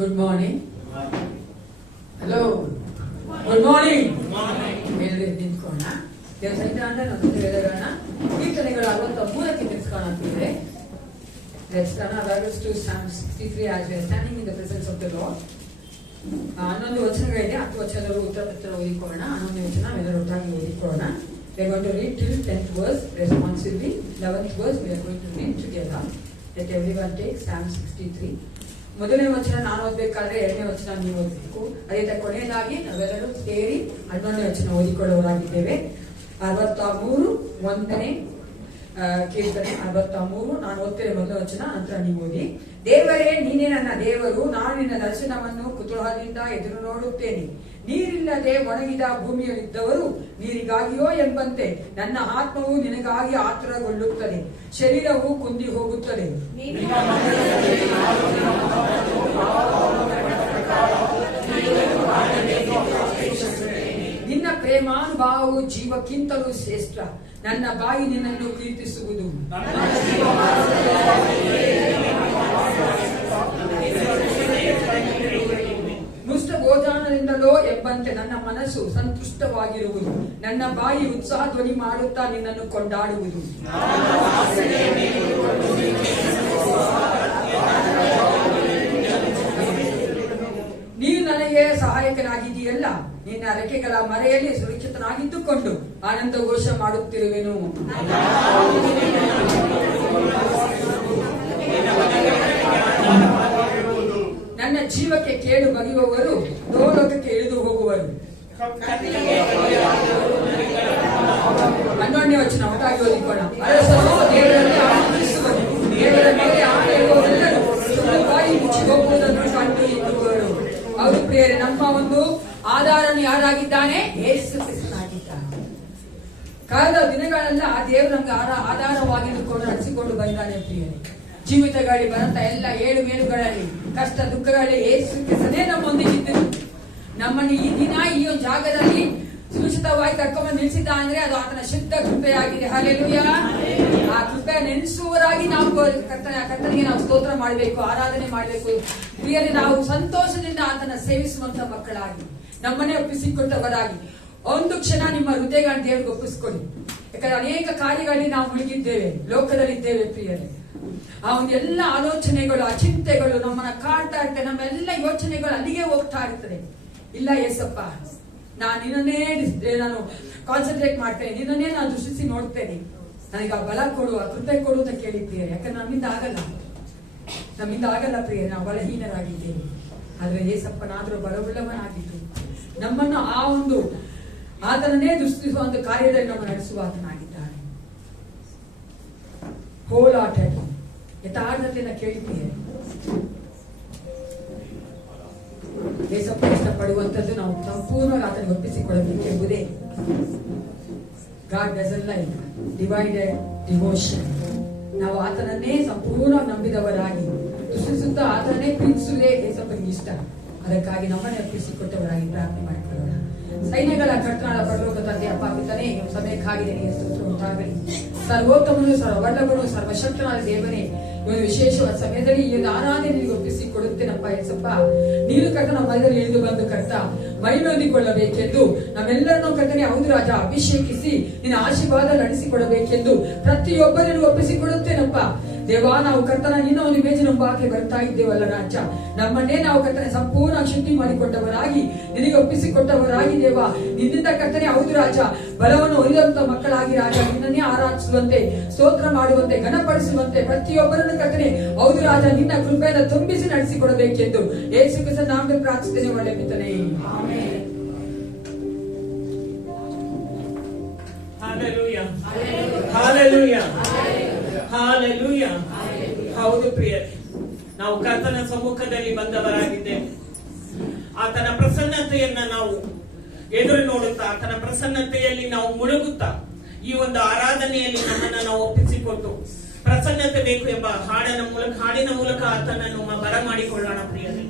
Good morning. Hello, good morning. ಎಲ್ಲರೂ ನಿಂತ್ಕೋಣ. ದೇವ ಸಹಿತ ಅಂದ್ರೆ ನಾವು ಹೇಳೋಣ. ಕೀರ್ತನೆಗಳು 63ಕ್ಕೆ ನಿಲ್ಸ್ಕೊಳ್ಳೋಣ. Let's turn our Bibles to Psalm 63 as we are standing in the presence of the Lord. 11 ವಚನಗಳಿದೆ. 10 ವಚನಗಳು ಉತ್ತರ ಓದಿಕೊಳ್ಳೋಣ. 11ನೇ ವಚನ ನಾವೆಲ್ಲರೂ ಒಟ್ಟಾಗಿ ಓದಿಕೊಳ್ಳೋಣ. We are going to read till 10th verse responsively. 11th verse we are going to read together. Let everyone take Psalm 63. ಮೊದಲನೇ ವಚನ ನಾನು ಓದಬೇಕಾದ್ರೆ 2ನೇ ವಚನ ನೀವು ಓದಬೇಕು. ಅದೇ ಕೊನೆಯದಾಗಿ ನಾವೆಲ್ಲರೂ ಸೇರಿ 11ನೇ ವಚನ ಓದಿಕೊಳ್ಳುವವರಾಗಿದ್ದೇವೆ. 63 1ನೇ ಕೀರ್ತನೆ 63. ನಾನು ಓದ್ತೇನೆ ಮೊದಲ ವಚನ, ನಂತರ ನೀವು ಓದಿ. ದೇವರೇ, ನೀನೇ ನನ್ನ ದೇವರು, ನಾನು ನಿನ್ನ ದರ್ಶನವನ್ನು ಕುತೂಹಲದಿಂದ ಎದುರು ನೋಡುತ್ತೇನೆ. ನೀರಿಲ್ಲದೆ ಒಣಗಿದ ಭೂಮಿಯಲ್ಲಿದ್ದವರು ನೀರಿಗಾಗಿಯೋ ಎಂಬಂತೆ ನನ್ನ ಆತ್ಮವು ನಿನಗಾಗಿ ಆತುರಗೊಳ್ಳುತ್ತದೆ, ಶರೀರವು ಕುಂದಿ ಹೋಗುತ್ತದೆ. ನಿನ್ನ ಪ್ರೇಮಾನುಭಾವವು ಜೀವಕ್ಕಿಂತಲೂ ಶ್ರೇಷ್ಠ, ನನ್ನ ಬಾಯಿ ನಿನ್ನನ್ನು ಕೀರ್ತಿಸುವುದು. ನುಷ್ಟ ಭೋಜನದಿಂದಲೋ ಎಂಬಂತೆ ನನ್ನ ಮನಸ್ಸು ಸಂತುಷ್ಟವಾಗಿರುವುದು, ನನ್ನ ಬಾಯಿ ಉತ್ಸಾಹ ಧ್ವನಿ ಮಾಡುತ್ತಾ ನಿನ್ನನ್ನು ಕೊಂಡಾಡುವುದು. ನೀನು ನನಗೆ ಸಹಾಯಕನಾಗಿದೆಯಲ್ಲ, ನಿನ್ನ ರೆಕ್ಕೆಗಳ ಮರೆಯಲ್ಲಿ ಸುರಕ್ಷಿತನಾಗಿದ್ದುಕೊಂಡು ಆನಂದ ಘೋಷ ಮಾಡುತ್ತಿರುವೆನು. ನನ್ನ ಜೀವಕ್ಕೆ ಕೇಡು ಬಗೆಯುವವರು ಲೋಕಕ್ಕೆ ಇಳಿದು ಹೋಗುವರು. 11ನೇ ವಚನ ಒಟ್ಟಾಗಿ ಓದಿಕೊಳ್ಳೋಣ. ಅರಸನು ದೇವರಲ್ಲಿ ಆನಂದಿಸುವರು, ದೇವರ ಮೇಲೆ ಆನೆಯುವವರೆಲ್ಲರೂ ಸುಖವಾಗಿ ಮುಚ್ಚಿ ಹೋಗುವುದನ್ನು ಕಂಡು ಇದ್ದುವರು. ಅವರು ಪ್ರಿಯರೇ, ನಮ್ಮ ಒಂದು ಆಧಾರನು ಯಾರಾಗಿದ್ದಾನೆ? ಯೇಸು ಕ್ರಿಸ್ತನಾಗಿದ್ದಾನೆ. ಕಳೆದ ದಿನಗಳೆಲ್ಲ ಆ ದೇವರು ನಮ್ಗೆ ಆಧಾರವಾಗಿದ್ದುಕೊಂಡು ನಡೆಸಿಕೊಂಡು ಬಂದಾನೆ. ಪ್ರಿಯರೇ, ಜೀವಿತಗಳಲ್ಲಿ ಬರಂತ ಎಲ್ಲ ಏಳು ಮೇಲುಗಳಲ್ಲಿ, ಕಷ್ಟ ದುಃಖಗಳಲ್ಲಿ ಯೇಸು ಕ್ರಿಸ್ತನೇ ನಮ್ಮೊಂದಿಗಿದ್ದರು. ನಮ್ಮನ್ನು ಈ ದಿನ ಈ ಒಂದು ಜಾಗದಲ್ಲಿ ಸುರಕ್ಷಿತವಾಗಿ ಕರ್ಕೊಂಡು ನಿಲ್ಲಿಸಿದ್ದ ಅಂದ್ರೆ ಅದು ಆತನ ಶುದ್ಧ ಕೃಪೆಯಾಗಿದೆ. ಹಲ್ಲೆಲೂಯಾ. ಆ ಕೃಪೆ ನೆನೆಸುವವರಾಗಿ ನಾವು ಕರ್ತನಿಗೆ ನಾವು ಸ್ತೋತ್ರ ಮಾಡಬೇಕು, ಆರಾಧನೆ ಮಾಡಬೇಕು. ಪ್ರಿಯರೇ, ನಾವು ಸಂತೋಷದಿಂದ ಆತನ ಸೇವಿಸುವಂತ ಮಕ್ಕಳಾಗಿ, ನಮ್ಮನ್ನೇ ಒಪ್ಪಿಸಿಕೊಟ್ಟವರಾಗಿ ಒಂದು ಕ್ಷಣ ನಿಮ್ಮ ಹೃದಯಗಳನ್ನು ದೇವರಿಗೆ ಒಪ್ಪಿಸಿಕೊಳ್ಳಿ. ಯಾಕಂದ್ರೆ ಅನೇಕ ಕಾರ್ಯಗಳಲ್ಲಿ ನಾವು ಮುಳುಗಿದ್ದೇವೆ, ಲೋಕದಲ್ಲಿದ್ದೇವೆ. ಪ್ರಿಯರೇ, ಆ ಒಂದು ಎಲ್ಲ ಆಲೋಚನೆಗಳು, ಆ ಚಿಂತೆಗಳು ನಮ್ಮನ್ನ ಕಾಡ್ತಾ ಇರ್ತವೆ. ನಮ್ಮೆಲ್ಲ ಯೋಚನೆಗಳು ಅಲ್ಲಿಗೆ ಹೋಗ್ತಾ ಇರ್ತದೆ. ಇಲ್ಲ ಏಸಪ್ಪ, ನಾನು ಕಾನ್ಸಂಟ್ರೇಟ್ ಮಾಡ್ತೇನೆ, ನಿನ್ನನ್ನೇ ನಾನು ದೃಷ್ಟಿಸಿ ನೋಡ್ತೇನೆ, ನನಗೆ ಆ ಬಲ ಕೊಡು, ಆ ಕೃಪೆ ಕೊಡು ಅಂತ ಕೇಳಿದ್ದೇವೆ. ಯಾಕಂದ್ರೆ ನಮ್ಮಿಂದ ಆಗಲ್ಲ ಪ್ರಿಯ, ನಾವು ಬಲಹೀನರಾಗಿದ್ದೇವೆ. ಆದ್ರೆ ಏಸಪ್ಪನಾದ್ರೂ ಬಲವುಳ್ಳವನಾಗಿದ್ದು ನಮ್ಮನ್ನು ಆ ಒಂದು ಆತನನ್ನೇ ದೃಷ್ಟಿಸುವಂತ ಕಾರ್ಯದಲ್ಲಿ ನಮ್ಮ ನಡೆಸುವ ಆತನಾಗಿದ್ದಾನೆ. ಹೋಲಾಟ ಯಥಾರ್ಥತೆಯನ್ನು ಕೇಳಿದ್ದೇವೆ. ಏಸಪ್ಪ ಇಷ್ಟಪಡುವಂಥದ್ದು ನಾವು ಸಂಪೂರ್ಣವಾಗಿ ಆತನಿಗೆ ಒಪ್ಪಿಸಿಕೊಳ್ಳಬೇಕೆಂಬುದೇ. God doesn't like divided devotion. ನಾವು ಆತನನ್ನೇ ಸಂಪೂರ್ಣ ನಂಬಿದವರಾಗಿ ದೃಷ್ಟಿಸುತ್ತಾ ಆತನನ್ನೇ ಪ್ರೀತಿಸುವುದೇ ಏಸಪ್ಪನಿಗೆ ಇಷ್ಟ. ಅದಕ್ಕಾಗಿ ನಮ್ಮನ್ನೇ ಒಪ್ಪಿಸಿಕೊಟ್ಟವರಾಗಿ ಪ್ರಾರ್ಥನೆ ಮಾಡಿಕೊಳ್ಳೋಣ. ಸೈನ್ಯಗಳ ಕರ್ತನಾದ ಪರಲೋಕ ತಂದೆ, ಅಪ್ಪ ಪಿತನೇ, ಸಮಯಕ್ಕಾಗಿ ನಿನಗೆ ಸ್ತೋತ್ರ ಉಂಟಾಗಲಿ. ಸರ್ವೋತ್ತಮನು, ಸರ್ವವಲ್ಲಭನು, ಸರ್ವಶಕ್ತನಾದ ದೇವನೇ, ಒಂದು ವಿಶೇಷವಾದ ಸಮಯದಲ್ಲಿ ಈ ಒಂದು ಆರಾಧನೆ ನಿನಗೆ ಒಪ್ಪಿಸಿಕೊಡುತ್ತೇನಪ್ಪ. ಏಸಪ್ಪ, ನೀನು ಕರ್ತನ ಮಧ್ಯದಲ್ಲಿ ಇಳಿದು ಬಂದು ಕರ್ತ ಮಹಿಮೆ ಹೊಂದಿಕೊಳ್ಳಬೇಕೆಂದು ನಮ್ಮೆಲ್ಲರನ್ನೂ ಕರ್ತನೆ ಹೌದು ರಾಜ ಅಭಿಷೇಕಿಸಿ ನಿನ್ನ ಆಶೀರ್ವಾದ ನಡೆಸಿಕೊಡಬೇಕೆಂದು ಪ್ರತಿಯೊಬ್ಬರನ್ನು ಒಪ್ಪಿಸಿಕೊಡುತ್ತೇನಪ್ಪ. ದೇವಾ, ನಾವು ಕರ್ತನ ನಿನ್ನ ಒಂದು ಮೇಜಿನ ಮುಂಭಾಗಕ್ಕೆ ಬರ್ತಾ ಇದ್ದೇವಲ್ಲ ರಾಜ, ನಮ್ಮನ್ನೇ ನಾವು ಕರ್ತನೆ ಸಂಪೂರ್ಣ ಶುದ್ಧಿ ಮಾಡಿಕೊಟ್ಟವರಾಗಿ ನಿನಗೆ ಒಪ್ಪಿಸಿಕೊಟ್ಟವರಾಗಿ ದೇವ, ನಿನ್ನಿಂದ ಕರ್ತನೆ ಹೌದು ರಾಜ ಬಲವನ್ನು ಹೊಂದಿದಂತ ಮಕ್ಕಳಾಗಿ ರಾಜ ನಿನ್ನನ್ನೇ ಆರಾಧಿಸುವಂತೆ, ಸ್ತೋತ್ರ ಮಾಡುವಂತೆ, ಘನಪಡಿಸುವಂತೆ ಪ್ರತಿಯೊಬ್ಬರನ್ನು ಕರ್ತನೆ ಹೌದು ರಾಜ ನಿನ್ನ ಕೃಪೆಯನ್ನು ತುಂಬಿಸಿ ನಡೆಸಿಕೊಡಬೇಕೆಂದು ಯೇಸು ಕ್ರಿಸ್ತನ ನಾಮದಲ್ಲಿ ಪ್ರಾರ್ಥಿಸುತ್ತೇನೆ. ಒಳ್ಳೆ ಪಿತನೇ, ಆಮೆನ್. Hallelujah. Hallelujah. Hallelujah. ಹೌದು ಪ್ರಿಯರೇ, ನಾವು ಕರ್ತನ ಸಮ್ಮುಖದಲ್ಲಿ ಬಂದವರಾಗಿದ್ದೇವೆ. ಆತನ ಪ್ರಸನ್ನತೆಯನ್ನ ನಾವು ಎದುರು ನೋಡುತ್ತಾ, ಆತನ ಪ್ರಸನ್ನತೆಯಲ್ಲಿ ನಾವು ಮುಳುಗುತ್ತಾ ಈ ಒಂದು ಆರಾಧನೆಯಲ್ಲಿ ನಮ್ಮನ್ನ ನಾವು ಒಪ್ಪಿಸಿಕೊಟ್ಟು ಪ್ರಸನ್ನತೆ ಬೇಕು ಎಂಬ ಹಾಡಿನ ಮೂಲಕ ಆತನನ್ನು ಬರಮಾಡಿಕೊಳ್ಳೋಣ ಪ್ರಿಯರೇ.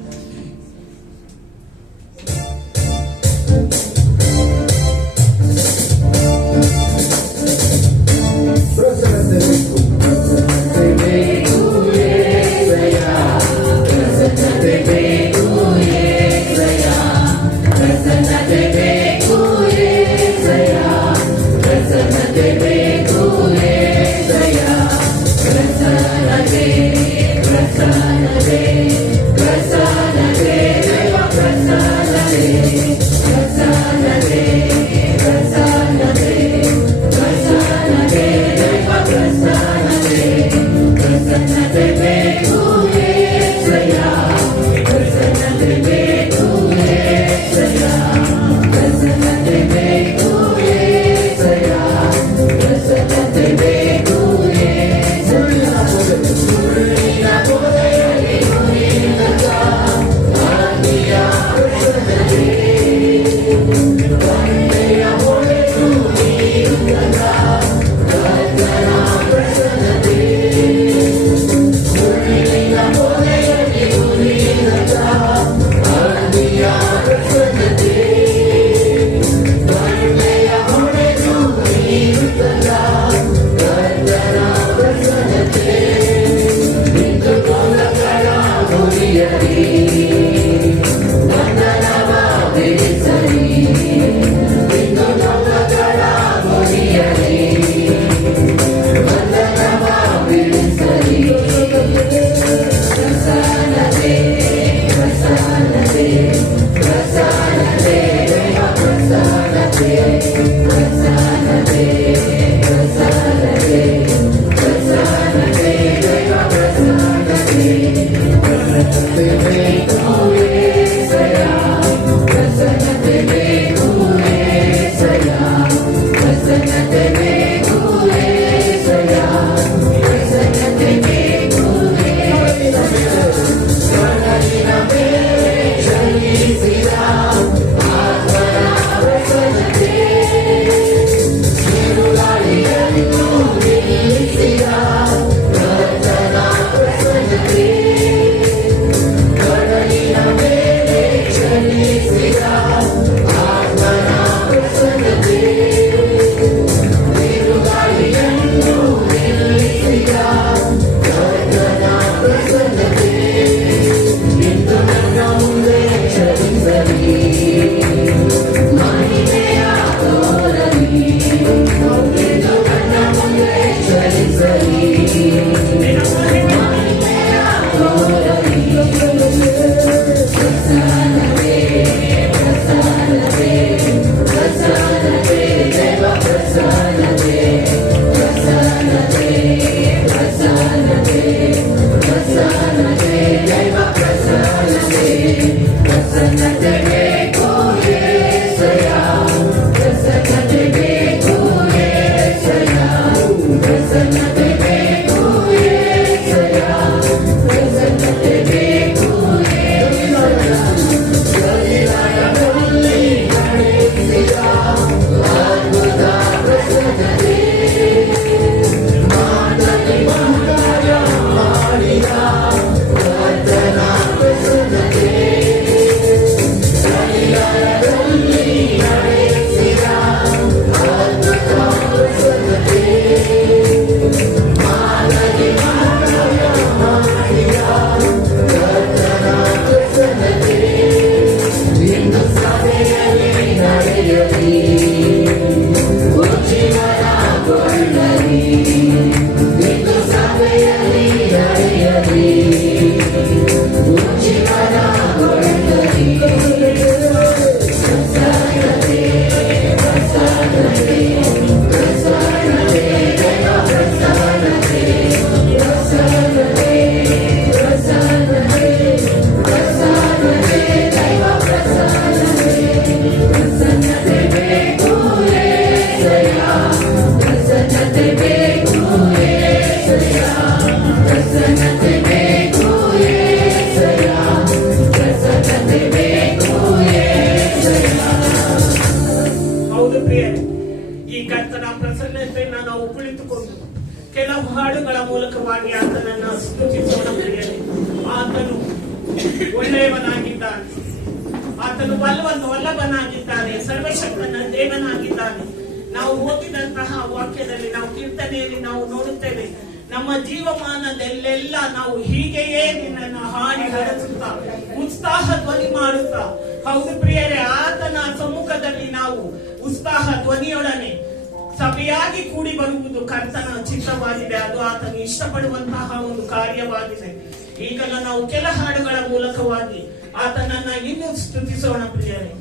Te veo, ಮೂಲಕವಾಗಿ ಆತನನ್ನು ಸ್ತುತಿಸೋಣ ಪ್ರಿಯರೇ. ಆತನು ಒಳ್ಳೆಯವನಾಗಿದ್ದಾನೆ, ಆತನು ವಲ್ಲಭನಾಗಿದ್ದಾನೆ, ಸರ್ವಶಕ್ತನ ದೇವನಾಗಿದ್ದಾನೆ. ನಾವು ಓದಿದಂತಹ ವಾಕ್ಯದಲ್ಲಿ, ನಾವು ಕೀರ್ತನೆಯಲ್ಲಿ ನಾವು ನೋಡುತ್ತೇವೆ, ನಮ್ಮ ಜೀವಮಾನದಲ್ಲೆಲ್ಲ ನಾವು ಹೀಗೆಯೇ ನಿನ್ನನ್ನು ಹಾಡಿ ಹರಸುತ್ತಾ ಉತ್ಸಾಹ ಧ್ವನಿ ಮಾಡುತ್ತಾ, ಹೌದು ಪ್ರಿಯರೇ, ಆತನ ಸಮ್ಮುಖದಲ್ಲಿ ನಾವು ಉತ್ಸಾಹ ಧ್ವನಿಯೊಡನೆ ಸಭೆಯಾಗಿ ಕೂಡಿ ಬರುವುದು ಕರ್ತನ ಚಿತ್ತವಾಗಿದೆ. ಅದು ಆತನು ಇಷ್ಟಪಡುವಂತಹ ಒಂದು ಕಾರ್ಯವಾಗಿದೆ. ಈಗಲ್ಲ ನಾವು ಕೆಲ ಹಾಡುಗಳ ಮೂಲಕವಾಗಿ ಆತನನ್ನ ಇನ್ನೂ ಸ್ತುತಿಸೋಣ ಪ್ರಿಯರೇ.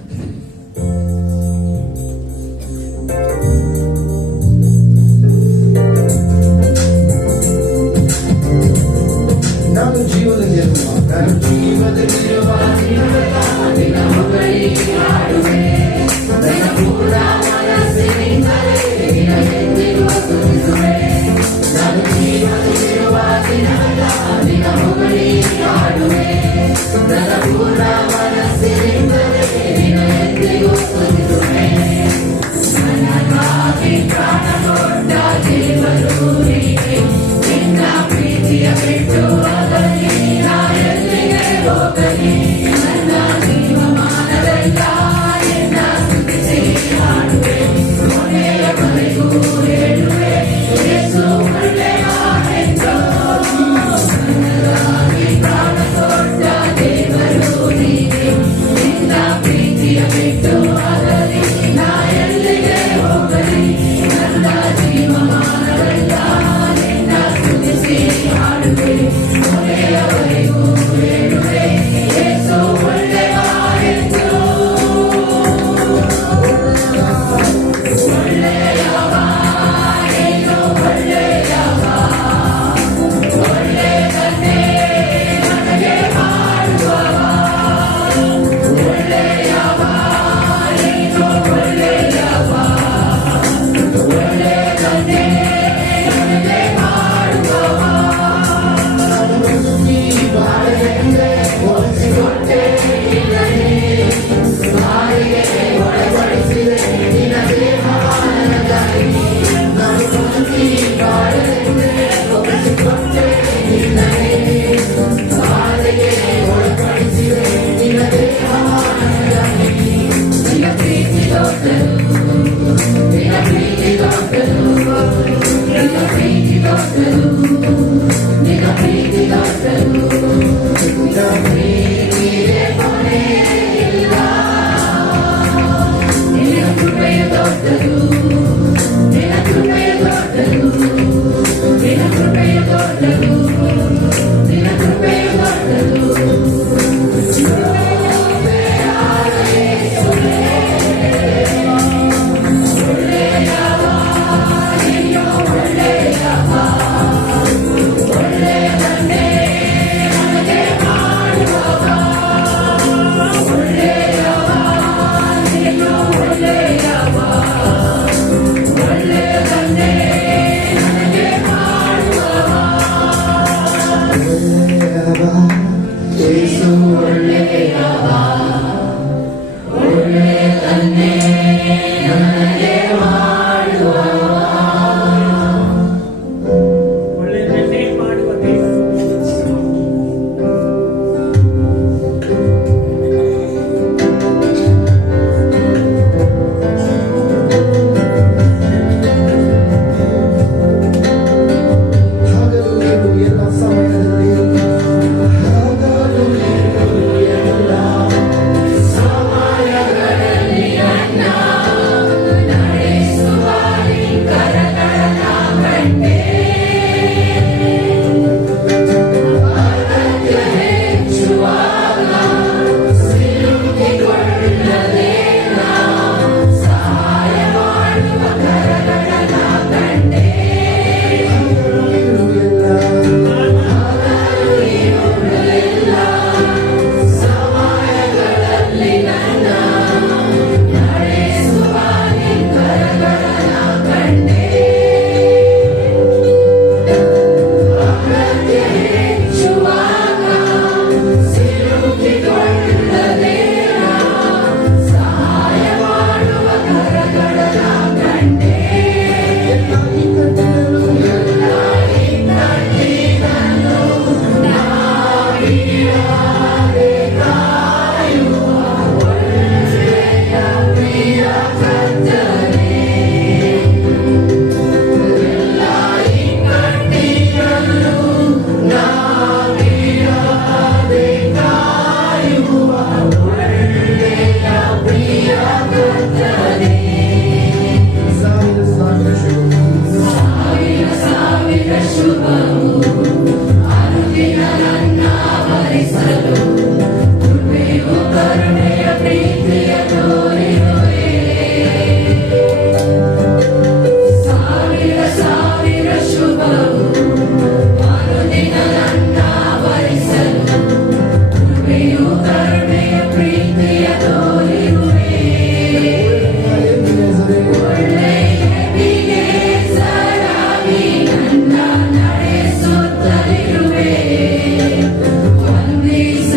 ನಾನು ಜೀವದಲ್ಲಿರುವ One day,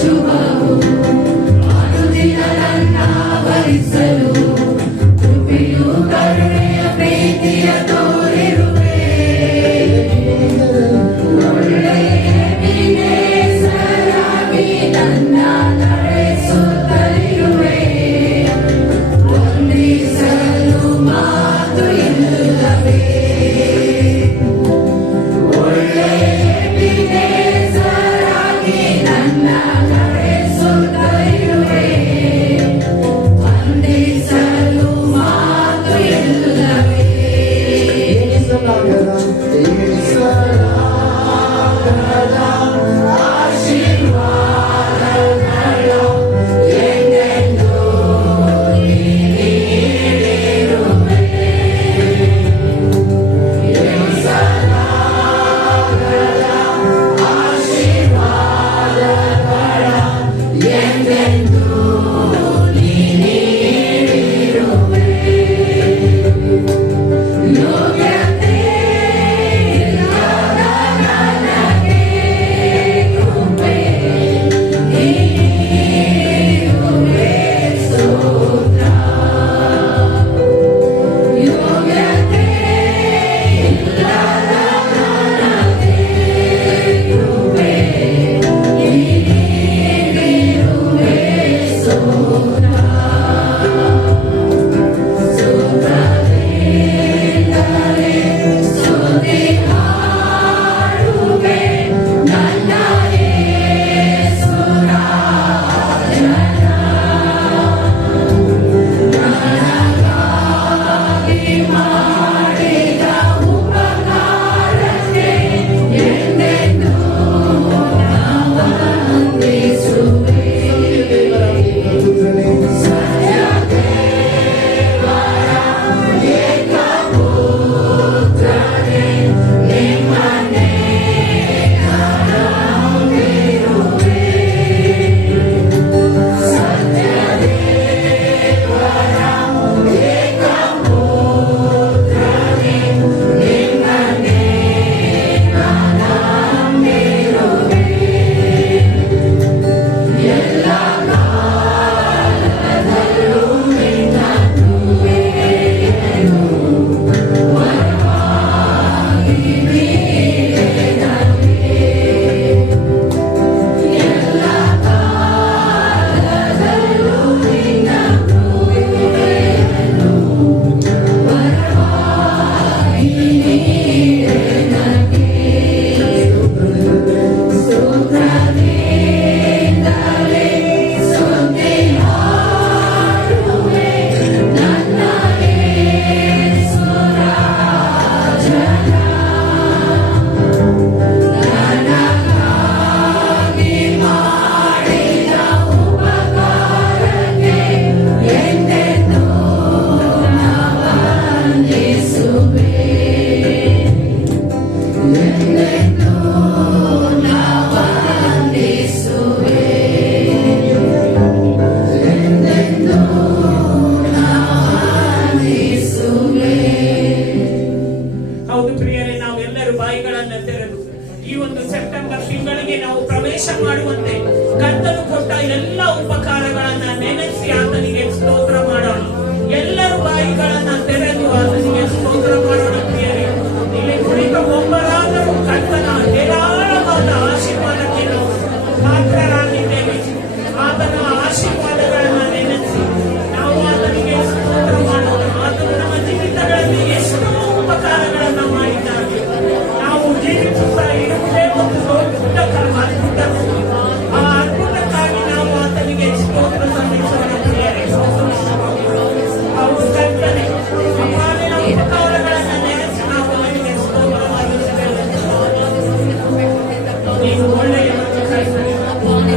ಶುಭವು ಅನುದಿನ ನನ್ನ ಭರಿಸಲು ಕೃಪೆಯು ಕರುಣೆಯ ಪ್ರೀತಿಯ ತೋರಿರುವೆ. ಒಳ್ಳೆಯ ವಿನೇಸರಾಗಿ ನನ್ನ ನಡೆಸುತ್ತಲಿರುವೆ. ವಂದಿಸಲು ಮಾತು ಇಲ್ಲವೇ. ಒಳ್ಳೆಯ ವಿನೇಸರಾಗಿ ನನ್ನ ನಡೆಸುತ್ತಲಿರುವೆ. ವಂದಿಸಲು ಮಾತು ಇಲ್ಲವೇ.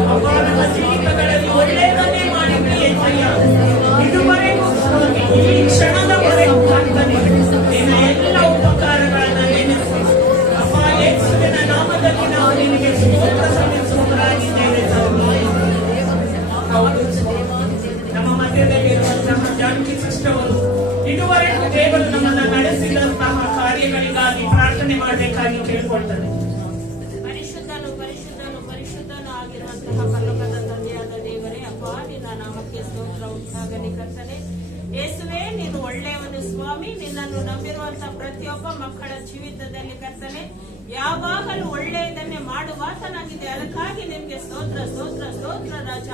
ಅಪಾರ ಜೀವಿತಗಳಲ್ಲಿ ಒಳ್ಳೆಯದನ್ನೇ ಸ್ತೋತ್ರ ಉಂಟಾಗಲಿ ಕರ್ತನೆ. ಯೇಸುವೇ, ನೀನು ಒಳ್ಳೆಯವನು ಸ್ವಾಮಿ. ನಿನ್ನನ್ನು ನಂಬಿರುವಂತಹ ಪ್ರತಿಯೊಬ್ಬ ಮಕ್ಕಳ ಜೀವಿತದಲ್ಲಿ ಕರ್ತನೆ ಯಾವಾಗಲೂ ಒಳ್ಳೆಯದನ್ನೇ ಮಾಡುವಾತನಾಗಿದೆ. ಅದಕ್ಕಾಗಿ ನಿಮ್ಗೆ ಸ್ತೋತ್ರ ಸ್ತೋತ್ರ ಸ್ತೋತ್ರ ರಾಜ.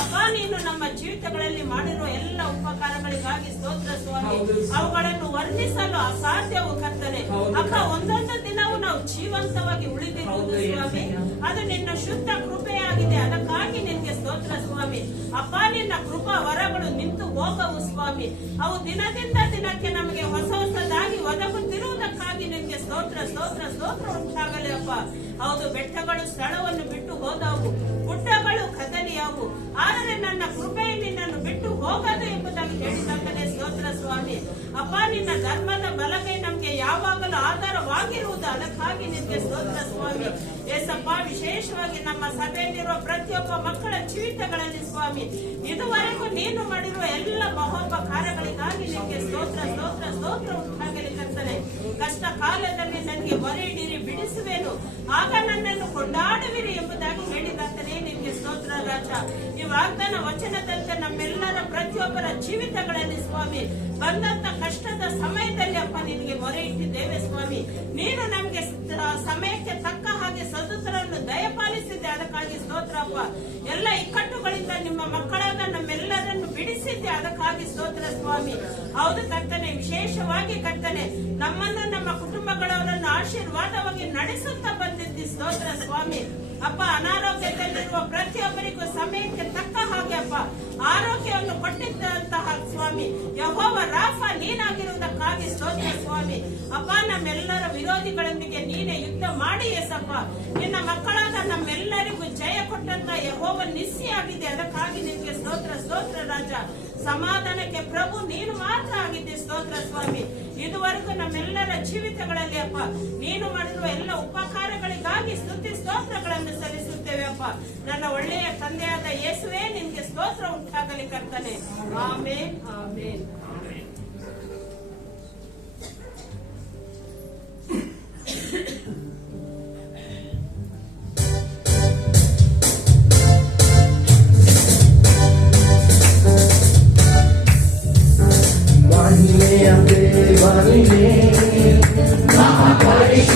ಅಪ್ಪ, ನೀನು ನಮ್ಮ ಜೀವಿತಗಳಲ್ಲಿ ಮಾಡಿರುವ ಎಲ್ಲ ಉಪಕಾರಗಳಿಗಾಗಿ ಸ್ತೋತ್ರ ಸ್ವಾಮಿ. ಅವುಗಳನ್ನು ವರ್ಣಿಸಲು ಅಸಾಧ್ಯವು ಕರ್ತನೆ. ಅಪ್ಪ, ಒಂದೊಂದು ದಿನವೂ ನಾವು ಜೀವಂತವಾಗಿ ಉಳಿದಿರುವುದು ಸ್ವಾಮಿ, ಅದು ನಿನ್ನ ಶುದ್ಧ ಕೃಪೆಯಾಗಿದೆ. ಅದಕ್ಕಾಗಿ ನಿನ್ಗೆ ಸ್ತೋತ್ರ ಸ್ವಾಮಿ. ಅಪ್ಪ, ನಿನ್ನ ಕೃಪಾ ವರಗಳು ನಿಂತು ಹೋಗವು ಸ್ವಾಮಿ. ಅವು ದಿನದಿಂದ ದಿನಕ್ಕೆ ನಮಗೆ ಹೊಸ ಹೊಸದಾಗಿ ಒದಗುತ್ತಿರುವುದಕ್ಕಾಗಿ ನಿನ್ಗೆ ಸ್ತೋತ್ರ ಸ್ತೋತ್ರ ಸ್ತೋತ್ರ ಉಂಟಾಗಲಿ ಅಪ್ಪ. ಹೌದು, ಬೆಟ್ಟಗಳು ಸ್ಥಳವನ್ನು ಬಿಟ್ಟು ಹೋದವು, ಗುಡ್ಡಗಳು ಕದಲಿಯವು, ಆದರೆ ನನ್ನ ಕೃಪೆ ನಿನ್ನನ್ನು ಬಿಟ್ಟು ಹೋಗದು ಎಂಬುದಾಗಿ ಹೇಳಿದಂತಲೇ ಸ್ತೋತ್ರ ಸ್ವಾಮಿ. ಅಪ್ಪ, ನಿನ್ನ ಧರ್ಮದ ಬಲಗೈ ನಮ್ಗೆ ಯಾವಾಗಲೂ ಆಧಾರವಾಗಿರುವುದು. ಅದಕ್ಕಾಗಿ ನಿನ್ಗೆ ಸ್ತೋತ್ರ ಸ್ವಾಮಿ. ಏಸಪ್ಪ, ವಿಶೇಷವಾಗಿ ನಮ್ಮ ಸಭೆಯಲ್ಲಿರುವ ಪ್ರತಿಯೊಬ್ಬ ಮಕ್ಕಳ ಜೀವಿತಗಳಲ್ಲಿ ಸ್ವಾಮಿ, ಇದುವರೆಗೂ ನೀನು ಮಾಡಿರುವ ಎಲ್ಲ ಮಹೋಪಕಾರಗಳಿಗಾಗಿ ನಿನ್ಗೆ ಸ್ತೋತ್ರ ಸ್ತೋತ್ರ ಸ್ತೋತ್ರ ಉಂಟಾಗಲಿ ಕರ್ತನೆ. ಕಷ್ಟ ಕಾಲದಲ್ಲಿ ನನಗೆ ಹೊರೆಯಿಡಿರಿ, ಬಿಡಿಸುವೆನು, ಆಗ ನನ್ನನ್ನು ಕೊಂಡಾಡುವಿರಿ ಎಂಬುದಾಗಿ ಹೇಳಿದಂತನೇ ನಿನ್ಗೆ ಸ್ತೋತ್ರ ರಾಜ. ಈ ವಾಗ್ದಾನ ವಚನದಂತೆ ನಮ್ಮೆಲ್ಲರ ಪ್ರತಿಯೊಬ್ಬರ ಜೀವಿತಗಳಲ್ಲಿ ಸ್ವಾಮಿ ಬಂದಂತ ಕಷ್ಟದ ಸಮಯದಲ್ಲಿ ಅಪ್ಪ ನಿನಗೆ ಮೊರೆ ಇಟ್ಟಿದ್ದೇವೆ ಸ್ವಾಮಿ. ನೀನು ನಮ್ಗೆ ಸಮಯಕ್ಕೆ ತಕ್ಕ ಹಾಗೆ ಸದುತ್ತರನ್ನು ದಯಪಾಲಿಸಿದ್ದೆ. ಅದಕ್ಕಾಗಿ ಸ್ತೋತ್ರ ಅಪ್ಪ. ಎಲ್ಲ ಇಕ್ಕಟ್ಟುಗಳಿಂದ ನಿಮ್ಮ ಮಕ್ಕಳಾದ ನಮ್ಮೆಲ್ಲರನ್ನು ಬಿಡಿಸಿದ್ದೆ. ಅದಕ್ಕಾಗಿ ಸ್ತೋತ್ರ ಸ್ವಾಮಿ. ಹೌದು ಕರ್ತನೆ, ವಿಶೇಷವಾಗಿ ಕರ್ತನೆ ನಮ್ಮನ್ನು ನಮ್ಮ ಕುಟುಂಬಗಳವರನ್ನು ಆಶೀರ್ವಾದವಾಗಿ ನಡೆಸುತ್ತಾ ಬಂದಿದ್ದಿ. ಸ್ತೋತ್ರ ಸ್ವಾಮಿ. ಅಪ್ಪ, ಅನಾರೋಗ್ಯದಲ್ಲಿರುವ ಪ್ರತಿಯೊಬ್ಬರಿಗೂ ಸಮಯಕ್ಕೆ ತಕ್ಕ ಹಾಗೆ ಅಪ್ಪ ಆರೋಗ್ಯವನ್ನು ಕೊಟ್ಟಿದ್ದಂತಹ ಸ್ವಾಮಿ ಯೆಹೋವ ರಾಫ ನೀನಾಗಿರುವುದಕ್ಕಾಗಿ ಸ್ತೋತ್ರ ಸ್ವಾಮಿ. ಅಪ್ಪ, ನಮ್ಮೆಲ್ಲರ ವಿರೋಧಿಗಳೊಂದಿಗೆ ನೀನೇ ಯುದ್ಧ ಮಾಡಿ ಏಸಪ್ಪ ನಿನ್ನ ಮಕ್ಕಳಾದ ನಮ್ಮೆಲ್ಲರಿಗೂ ಜಯ ಕೊಟ್ಟಂತ ಯೆಹೋವ ನಿಸ್ಸಿಯಾಗಿದೆ. ಅದಕ್ಕಾಗಿ ನಿನ್ಗೆ ಸ್ತೋತ್ರ ಸ್ತೋತ್ರ ರಾಜ. ಸಮಾಧಾನಕ್ಕೆ ಪ್ರಭು ನೀನು ಮಾತ್ರ ಆಗಿದ್ದೆ. ಸ್ತೋತ್ರ ಸ್ವಾಮಿ. ಇದುವರೆಗೂ ನಮ್ಮೆಲ್ಲರ ಜೀವಿತಗಳಲ್ಲಿ ಅಪ್ಪ ನೀನು ಮಾಡಿರುವ ಎಲ್ಲ ಉಪಕಾರಗಳಿಗಾಗಿ ಸ್ತುತಿ ಸ್ತೋತ್ರಗಳನ್ನು ಸಲ್ಲಿಸುತ್ತೇವೆ ಅಪ್ಪ. ನನ್ನ ಒಳ್ಳೆಯ ತಂದೆಯಾದ ಯೇಸುವೇ, ನಿನ್ಗೆ ಸ್ತೋತ್ರ ಉಂಟಾಗಲಿ ಕರ್ತನೆ. ಆಮೇನ್ ಆಮೇನ್. Mahaparish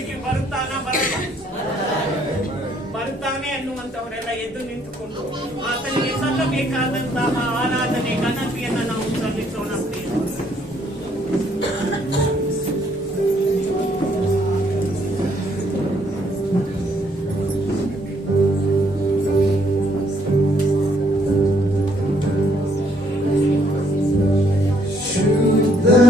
ಚರ್ಚಿಗೆ ಬರುತ್ತಾನ ಬರಲ್ಲ? ಬರುತ್ತಾನೆ ಅನ್ನುವಂಥವರೆಲ್ಲ ಎದ್ದು ನಿಂತುಕೊಂಡು ಆತನಿಗೆ ಸಲ್ಲಬೇಕಾದಂತಹ ಆರಾಧನೆ ಘನತೆಯನ್ನು ನಾವು ಸಲ್ಲಿಸೋಣ ಪ್ರಿಯ. Shoot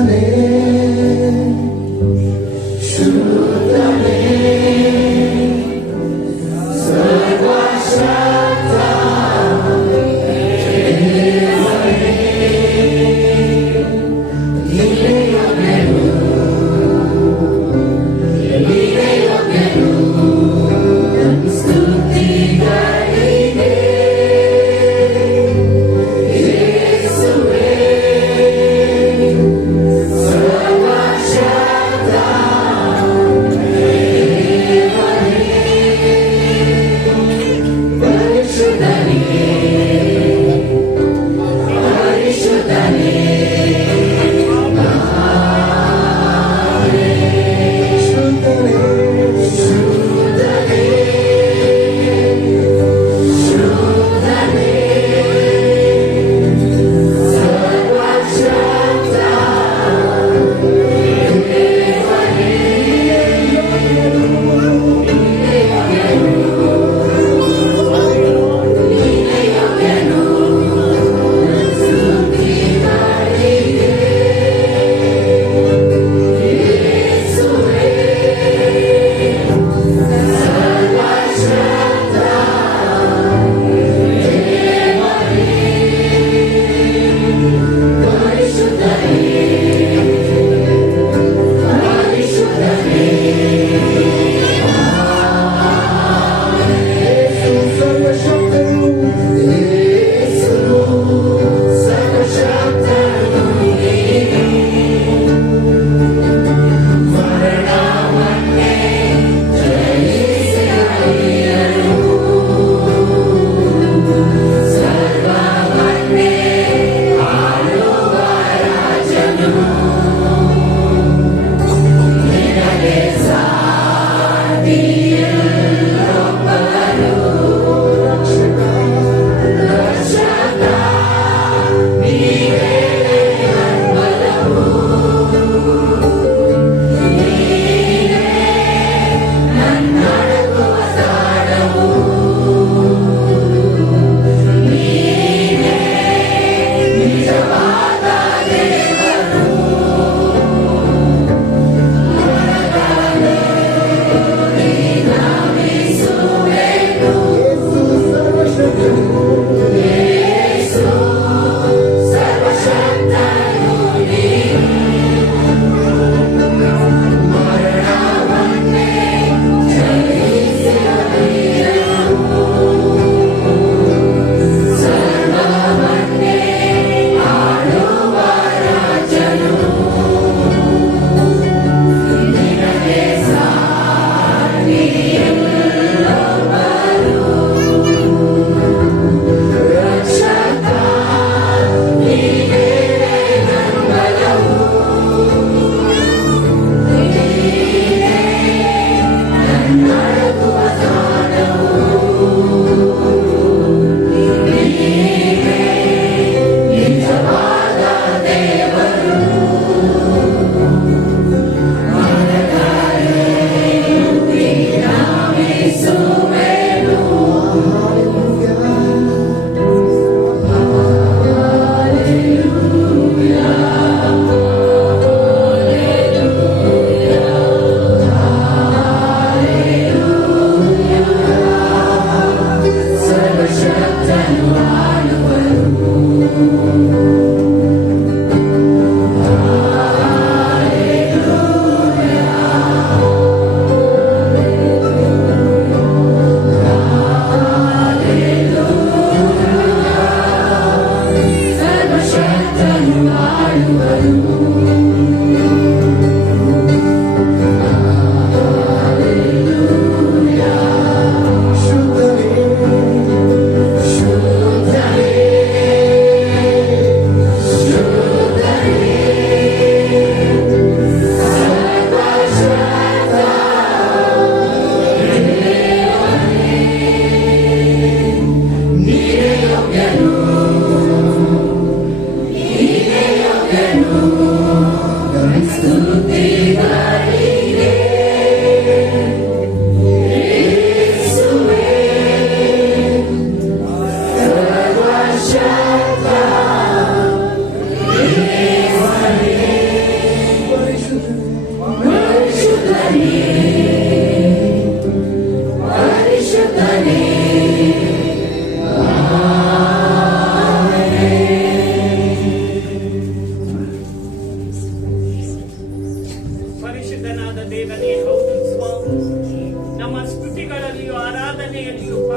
ಅಯ್ಯಪ್ಪ,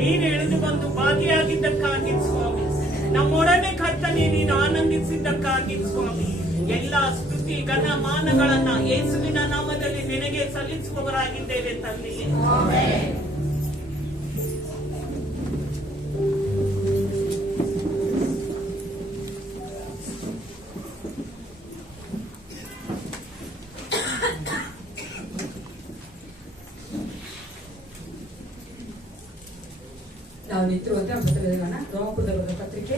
ನೀನು ಎಳೆದು ಬಂದು ಭಾಗಿಯಾಗಿದ್ದಕ್ಕಾಗಿ ಸ್ವಾಮಿ, ನಮ್ಮೊಡನೆ ಕರ್ತನೆ ನೀನು ಆನಂದಿಸಿದ್ದಕ್ಕಾಗಿ ಸ್ವಾಮಿ, ಎಲ್ಲಾ ಸ್ತುತಿ ಘನ ಮಾನಗಳನ್ನ ಯೇಸುವಿನ ನಾಮದಲ್ಲಿ ನಿನಗೆ ಸಲ್ಲಿಸುವವರಾಗಿದ್ದೇವೆ ತಂದೆಯೇ. ನಾವು ನಿಂತಿರುವಂತೆ ರೋಮಪುರದ ಪತ್ರಿಕೆ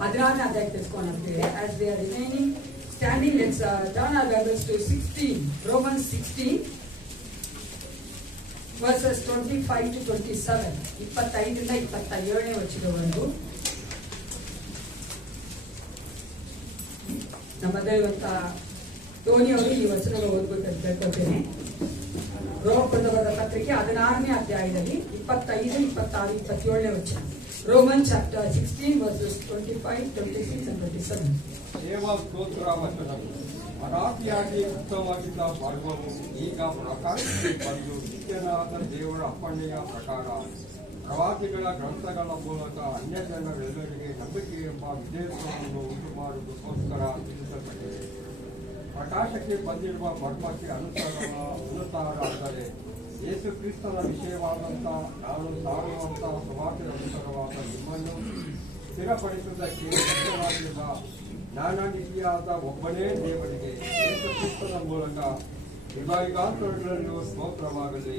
16ನೇ ಅಧ್ಯಾಯಕ್ಕೆ ತೆಗೆದುಕೊಂಡು as we are remaining standing, let's turn our Bibles to 16, Romans 16 verses 25 to 27, 25ರಿಂದ 27ನೇ ವಚನದವರೆಗೂ. ನಮ್ಮದೇ ಇರುವಂತಹ ಟೋನಿ ಅವರು ಈ ವಚನ ಓದ್ಬೇಕಂತ ಕೇಳ್ಕೊಳ್ತೇನೆ. ರೋಮಪುರದ ಪತ್ರಿಕೆ 16ನೇ ಅಧ್ಯಾಯದಲ್ಲಿ 25, 26, 27ನೇ ವಚನ. Romans chapter 16 verses 25, 26 and 27. ದೇವ ಸ್ತೋತ್ರ ವಚನವು ಅರಾತಿಯಾಗಿ ಉತ್ತಮವಾಗಿದ್ದ ಮಾರ್ಗವು ಈಗ ಪ್ರಕಾಶಕ್ಕೆ ಬಂದು ನಿತ್ಯನಾದ ದೇವರ ಅಪ್ಪಣೆಯ ಪ್ರಕಾರ ಪ್ರವಾದಿಗಳ ಗ್ರಂಥಗಳ ಮೂಲಕ ಅನ್ಯ ಜನರೆಲ್ಲರಿಗೆ ನಂಬಿಕೆ ಎಂಬ ವಿಧೇಯತ್ವವನ್ನು ಉಂಟು ಮಾಡುವುದಕ್ಕೋಸ್ಕರ ತಿಳಿಸಲ್ಪಟ್ಟಿದೆ. ಪ್ರಕಾಶಕ್ಕೆ ಬಂದಿರುವ ಮರ್ಮಕ್ಕೆ ಅನುಸಾರ ಯೇಸು ಕ್ರಿಸ್ತನ ವಿಷಯವಾದಂಥ ನಾನು ಸಾರುವಂಥ ಸುವಾರ್ತೆ ಅನುಸಾರವಾದ ನಿಮ್ಮನ್ನು ಸ್ಥಿರಪಡಿಸುವುದಕ್ಕೆ ಮುಖ್ಯವಾಗಿರುವ ಜ್ಞಾನಾನಿಧಿಯಾದ ಒಬ್ಬನೇ ದೇವರಿಗೆ ಯೇಸು ಕ್ರಿಸ್ತನ ಮೂಲಕ ಯುಗಾಂತರಗಳಲ್ಲೂ ಸ್ತೋತ್ರವಾಗಲಿ.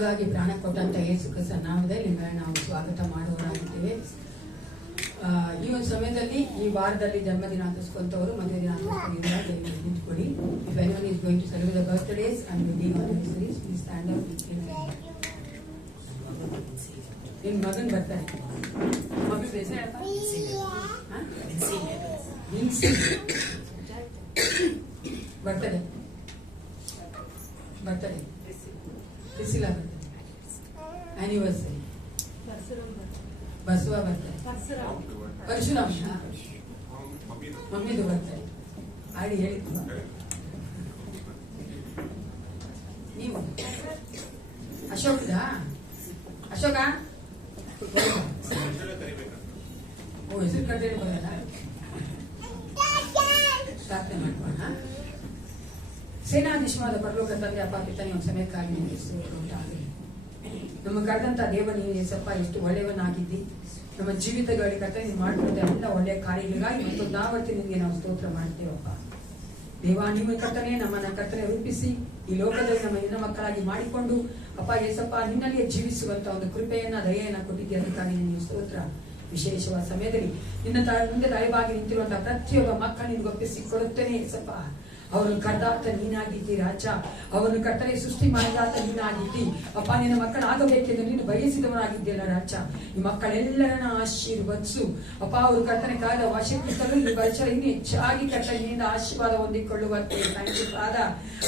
ನಮಗಾಗಿ ಪ್ರಾಣ ಕೊಟ್ಟಂತ ಯೇಸು ಕ್ರಿಸ್ತ ನಾಮದಲ್ಲಿ ನಿಮ್ಮನ್ನ ನಾವು ಸ್ವಾಗತ ಮಾಡುವವರಾಗಿದ್ದೇವೆ. ಈ ಒಂದು ಸಮಯದಲ್ಲಿ ಈ ವಾರದಲ್ಲಿ ಜನ್ಮದಿನ ಆಚರಿಸುವಂತವರು ಮದುವೆ ದಿನ ಆಚರಿಸುತ್ತಿದ್ದಾರೆ. ನಿಂತ್ಕೊಳ್ಳಿ. If anyone is going to celebrate the birthdays and wedding anniversaries, please stand up. ನಿನ್ ಮಗನ್ ಬರ್ತಾರೆ. ಮಗನ ಹೆಸರು ಹೇಳಪ್ಪ. ಬರ್ತದೆ ಪ್ರಿಸಿಲಾ ಬರ್ತದೆ. ಆನಿವರ್ಸರಿ ಬಸವ ಬರ್ತಾರೆ. ಪರಶುರಾಮ್ ಮಮ್ಮಿದು ಬರ್ತಾರೆ. ಆಡಿ ಹೇಳಿದ್ವಾ ನೀವು? ಅಶೋಕ ಓ ಹೆಸರು ಕಟ್ಟೆ ಬರಲ್ಲ. ಪ್ರಾರ್ಥನೆ ಮಾಡ್ಬೋಣ. ಸೇನಾಧೀಶವಾದ ಪರಲೋಕ ತಂದೆ ಅಪ್ಪ ಪಿತನೇ ಒಂದು ಸಮಯಕ್ಕಾಗಿ ಉಂಟಾಗಲಿ. ನಮ್ಮ ಕರೆದಂತ ದೇವ ನೀನು ಏಸಪ್ಪ ಎಷ್ಟು ಒಳ್ಳೆಯವನಾಗಿದ್ದಿ. ನಮ್ಮ ಜೀವಿತಗಳಿಗೆ ಕರ್ತನೆ ನೀನು ಮಾಡ್ಕೊಂಡ ಎಲ್ಲ ಒಳ್ಳೆಯ ಕಾರ್ಯಗಳಿಗಾಗಿ ಮತ್ತೊಂದು ಆವರ್ತಿ ನಿಮಗೆ ನಾವು ಸ್ತೋತ್ರ ಮಾಡ್ತೇವಪ್ಪ. ದೇವ ನೀವು ಕರ್ತನೆ ನಮ್ಮನ್ನ ಕರ್ತನೆ ರೂಪಿಸಿ ಈ ಲೋಕದಲ್ಲಿ ನಮ್ಮ ಹೆಣ್ಣು ಮಕ್ಕಳಾಗಿ ಮಾಡಿಕೊಂಡು ಅಪ್ಪ ಏಸಪ್ಪ ನಿನ್ನಲ್ಲಿಯೇ ಜೀವಿಸುವಂತ ಒಂದು ಕೃಪೆಯನ್ನ ದಯೆಯನ್ನ ಕೊಟ್ಟಿದ್ದೆ. ಅದಕ್ಕಾಗಿ ನಿನ್ನ ಸ್ತೋತ್ರ. ವಿಶೇಷವಾದ ಸಮಯದಲ್ಲಿ ನಿನ್ನ ಮುಂದೆ ದಯವಾಗಿ ನಿಂತಿರುವಂತಹ ಪ್ರತಿಯೊಬ್ಬ ಮಕ್ಕಳು ನಿನ್ಗೆ ಒಪ್ಪಿಸಿ ಕೊಡುತ್ತೇನೆ ಏಸಪ್ಪ. ಅವರನ್ನು ಕರೆದಾತ ನೀನಾಗಿದ್ದಿ ರಾಜ. ಅವರನ್ನು ಕರ್ತನೆ ಸೃಷ್ಟಿ ಮಾಡಿದಾತ ನೀನಾಗಿದ್ದಿ ಅಪ್ಪ. ನಿನ್ನ ಮಕ್ಕಳಾಗಬೇಕೆಂದು ನೀನು ಬಯಸಿದವನಾಗಿದ್ದೆಲ್ಲ ರಾಜ. ಈ ಮಕ್ಕಳೆಲ್ಲರನ್ನ ಆಶೀರ್ವದಿಸು ಅಪ್ಪ. ಅವರು ಕರ್ತನೆ ಕಾಲದ ವಾಶಿಸಲು ಈ ಪರಿಸರ ಇನ್ನು ಹೆಚ್ಚಾಗಿ ಕರ್ತನೆಯಿಂದ ಆಶೀರ್ವಾದ ಹೊಂದಿಕೊಳ್ಳುವಂತೆ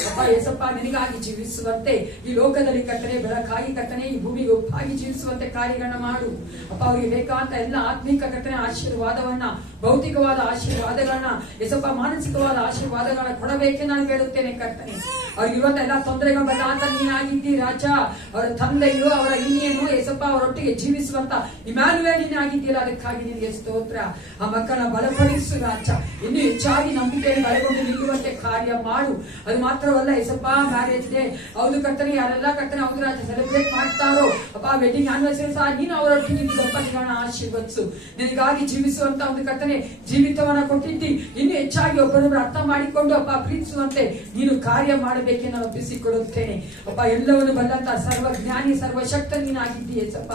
ಅಪ್ಪ ಏಸಪ್ಪ ನಿನಗಾಗಿ ಜೀವಿಸುವಂತೆ ಈ ಲೋಕದಲ್ಲಿ ಕರ್ತನೆ ಬೆಳಕಾಗಿ ಕರ್ತನೆ ಈ ಭೂಮಿಗೆ ಉಪ್ಪಾಗಿ ಜೀವಿಸುವಂತೆ ಕಾರ್ಯಗಳನ್ನ ಮಾಡು ಅಪ್ಪ. ಅವರಿಗೆ ಬೇಕಾದಂತ ಎಲ್ಲ ಆತ್ಮಿಕ ಕರ್ತನೆ ಆಶೀರ್ವಾದವನ್ನ, ಭೌತಿಕವಾದ ಆಶೀರ್ವಾದಗಳನ್ನ ಏಸಪ್ಪ, ಮಾನಸಿಕವಾದ ಆಶೀರ್ವಾದಗಳನ್ನ ಕೊಡಬೇಕೆ ನಾನು ಹೇಳುತ್ತೇನೆ ಕರ್ತನೆ. ಅವ್ರಿಗಿರುವಂತ ಎಲ್ಲ ತೊಂದರೆಗಳು ಬರಲಾಂತ ನೀನಾಗಿದ್ದಿ ರಾಜ. ಅವರ ತಂದೆಯು ಅವರ ಇನ್ನಿಯನ್ನು ಏಸಪ್ಪ ಅವರೊಟ್ಟಿಗೆ ಜೀವಿಸುವಂತ ಇಮ್ಯಾನುವೇಲ್ ನೀನಾಗಿದ್ದೀರ. ಅದಕ್ಕಾಗಿ ನಿನಗೆ ಸ್ತೋತ್ರ. ಆ ಮಕ್ಕಳನ್ನ ಬಲಪಡಿಸು ರಾಜ. ಇನ್ನು ಹೆಚ್ಚಾಗಿ ನಂಬಿಕೆಯನ್ನು ಬಲಗೊಂಡು ನಿಲ್ಲುವಂತೆ ಕಾರ್ಯ ಮಾಡು. ಅದು ಮಾತ್ರವಲ್ಲ ಏಸಪ್ಪ, ಮ್ಯಾರೇಜ್ ಡೇ ಹೌದು ಕರ್ತನೆ, ಯಾರೆಲ್ಲ ಕರ್ತನೆ ಹೌದು ರಾಜ ಸೆಲೆಬ್ರೇಟ್ ಮಾಡ್ತಾರೋ ಅಪ್ಪ, ವೆಡ್ಡಿಂಗ್ ಆನಿವರ್ಸರಿ ಸಹ ನೀನು ಅವರೊಟ್ಟಿಗೆ ನಿಂತು ದಂಪತಿಗಳನ್ನ ಆಶೀರ್ವದಿಸು. ನಿನಗಾಗಿ ಜೀವಿಸುವಂತ ಒಂದು ಕರ್ತನೆ ಜೀವಿತವನ್ನ ಕೊಟ್ಟಿದ್ದಿ. ಇನ್ನು ಹೆಚ್ಚಾಗಿ ಒಬ್ಬರೊಬ್ಬರು ಅರ್ಥ ಮಾಡಿಕೊಂಡು ಅಪ್ಪ ಪ್ರೀತಿಸುವಂತೆ ನೀನು ಕಾರ್ಯ ಮಾಡಬೇಕೆ ನಾನು ಒಪ್ಪಿಸಿಕೊಡುತ್ತೇನೆ ಅಪ್ಪ. ಎಲ್ಲವನ್ನು ಬಲ್ಲಂತ ಸರ್ವಜ್ಞಾನಿ ಸರ್ವಶಕ್ತ ನೀನಾಗಿದ್ದೀ ಏಸಪ್ಪ.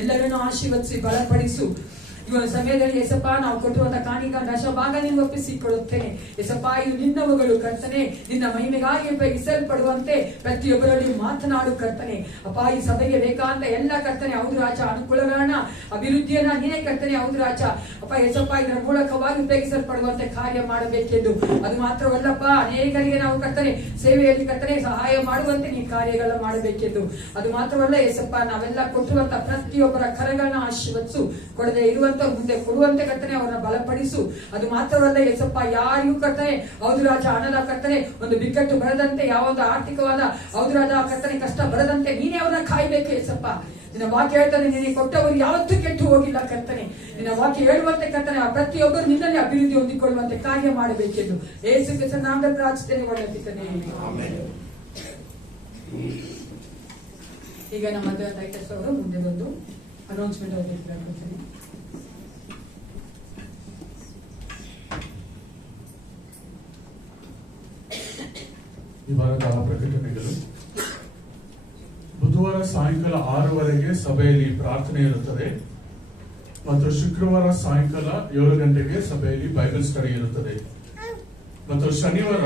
ಎಲ್ಲರನ್ನು ಆಶೀರ್ವದಿಸಿ ಬಲಪಡಿಸು. ಈ ಒಂದು ಸಮಯದಲ್ಲಿ ಏಸಪ್ಪ ನಾವು ಕೊಟ್ಟಿರುವಂತಹ ಕಾಣಿಕ ದಶಭಾಗ ನೀವು ಒಪ್ಪಿಸಿಕೊಳ್ಳುತ್ತೇನೆ ಏಸಪ್ಪ. ಇದು ನಿನ್ನವುಗಳು ಕರ್ತನೆ, ನಿನ್ನ ಮಹಿಮೆಗಾಗಿ ಉಪಯೋಗಿಸಲ್ಪಡುವಂತೆ ಪ್ರತಿಯೊಬ್ಬರಲ್ಲಿ ಮಾತನಾಡು ಕರ್ತನೆ ಅಪ್ಪ. ಈ ಸಭೆಗೆ ಬೇಕಾದ ಎಲ್ಲ ಕರ್ತನೆ ಹೌದು ರಾಜ ಅನುಕೂಲಗಳನ್ನ ಅಭಿವೃದ್ಧಿಯನ್ನ ನೀನೇ ಕರ್ತನೆ ಹೌದು ರಾಜ ಅಪ್ಪ ಏಸಪ್ಪ. ಇದರ ಮೂಲಕವಾಗಿ ಉಪಯೋಗಿಸಲ್ಪಡುವಂತೆ ಕಾರ್ಯ ಮಾಡಬೇಕೆಂದು, ಅದು ಮಾತ್ರವಲ್ಲಪ್ಪ ಅನೇಕರಿಗೆ ನಾವು ಕರ್ತನೆ ಸೇವೆಯಲ್ಲಿ ಕರ್ತನೆ ಸಹಾಯ ಮಾಡುವಂತೆ ನೀ ಕಾರ್ಯಗಳನ್ನ ಮಾಡಬೇಕೆಂದು, ಅದು ಮಾತ್ರವಲ್ಲ ಏಸಪ್ಪ ನಾವೆಲ್ಲ ಕೊಟ್ಟಿರುವಂತ ಪ್ರತಿಯೊಬ್ಬರ ಕರಗಳನ್ನ ಆಶೀರ್ವದಿಸು. ಕೊಡದೆ ಇರುವಂತ ಮುಂದೆ ಕೊಡುವಂತೆ ಕರ್ತನೆ ಅವರನ್ನ ಬಲಪಡಿಸು. ಅದು ಮಾತ್ರವಲ್ಲ ಏಸಪ್ಪ, ಯಾರಿಗೂ ಕರ್ತನೆ ಹೌದು ರಾಜ ಹಣದ ಕರ್ತನೆ ಒಂದು ಬಿಕ್ಕಟ್ಟು ಬರದಂತೆ, ಯಾವೊಂದು ಆರ್ಥಿಕವಾದ ಹೌದು ರಾಜ ಕರ್ತನೆ ಕಷ್ಟ ಬರದಂತೆ ನೀನೇ ಅವರನ್ನ ಕಾಯ್ಬೇಕು ಏಸಪ್ಪ. ನಿನ್ನ ವಾಕ್ಯ ಹೇಳ್ತಾನೆ, ನಿನಗೆ ಕೊಟ್ಟವರು ಯಾವತ್ತೂ ಕೆಟ್ಟು ಹೋಗಿಲ್ಲ ಕರ್ತನೆ. ನಿನ್ನ ವಾಕ್ಯ ಹೇಳುವಂತೆ ಕರ್ತನೆ ಪ್ರತಿಯೊಬ್ಬರು ನಿನ್ನಲ್ಲಿ ಅಭಿವೃದ್ಧಿ ಹೊಂದಿಕೊಳ್ಳುವಂತೆ ಕಾರ್ಯ ಮಾಡಬೇಕೆಂದು ಯೇಸು ಕ್ರಿಸ್ತನ ನಾಮದಲ್ಲಿ ಪ್ರಾರ್ಥಿಸುತ್ತೇನೆ. ಒಳ್ಳೆಯ ಈಗ ನಮ್ಮ ಟೈಟಸ್ ಅವರು ಮುಂದೆ ಬಂದು ಅನೌನ್ಸ್ಮೆಂಟ್ ಹೋಗ್ತಾರೆ. ಈ ವಾರದ ಪ್ರಕಟಣೆಗಳು. ಬುಧವಾರ ಸಾಯಂಕಾಲ 6:00 ಸಭೆಯಲ್ಲಿ ಪ್ರಾರ್ಥನೆ ಇರುತ್ತದೆ ಮತ್ತು ಶುಕ್ರವಾರ ಸಾಯಂಕಾಲ 7 ಗಂಟೆಗೆ ಸಭೆಯಲ್ಲಿ ಬೈಬಲ್ ಸ್ಟಡಿ ಇರುತ್ತದೆ ಮತ್ತು ಶನಿವಾರ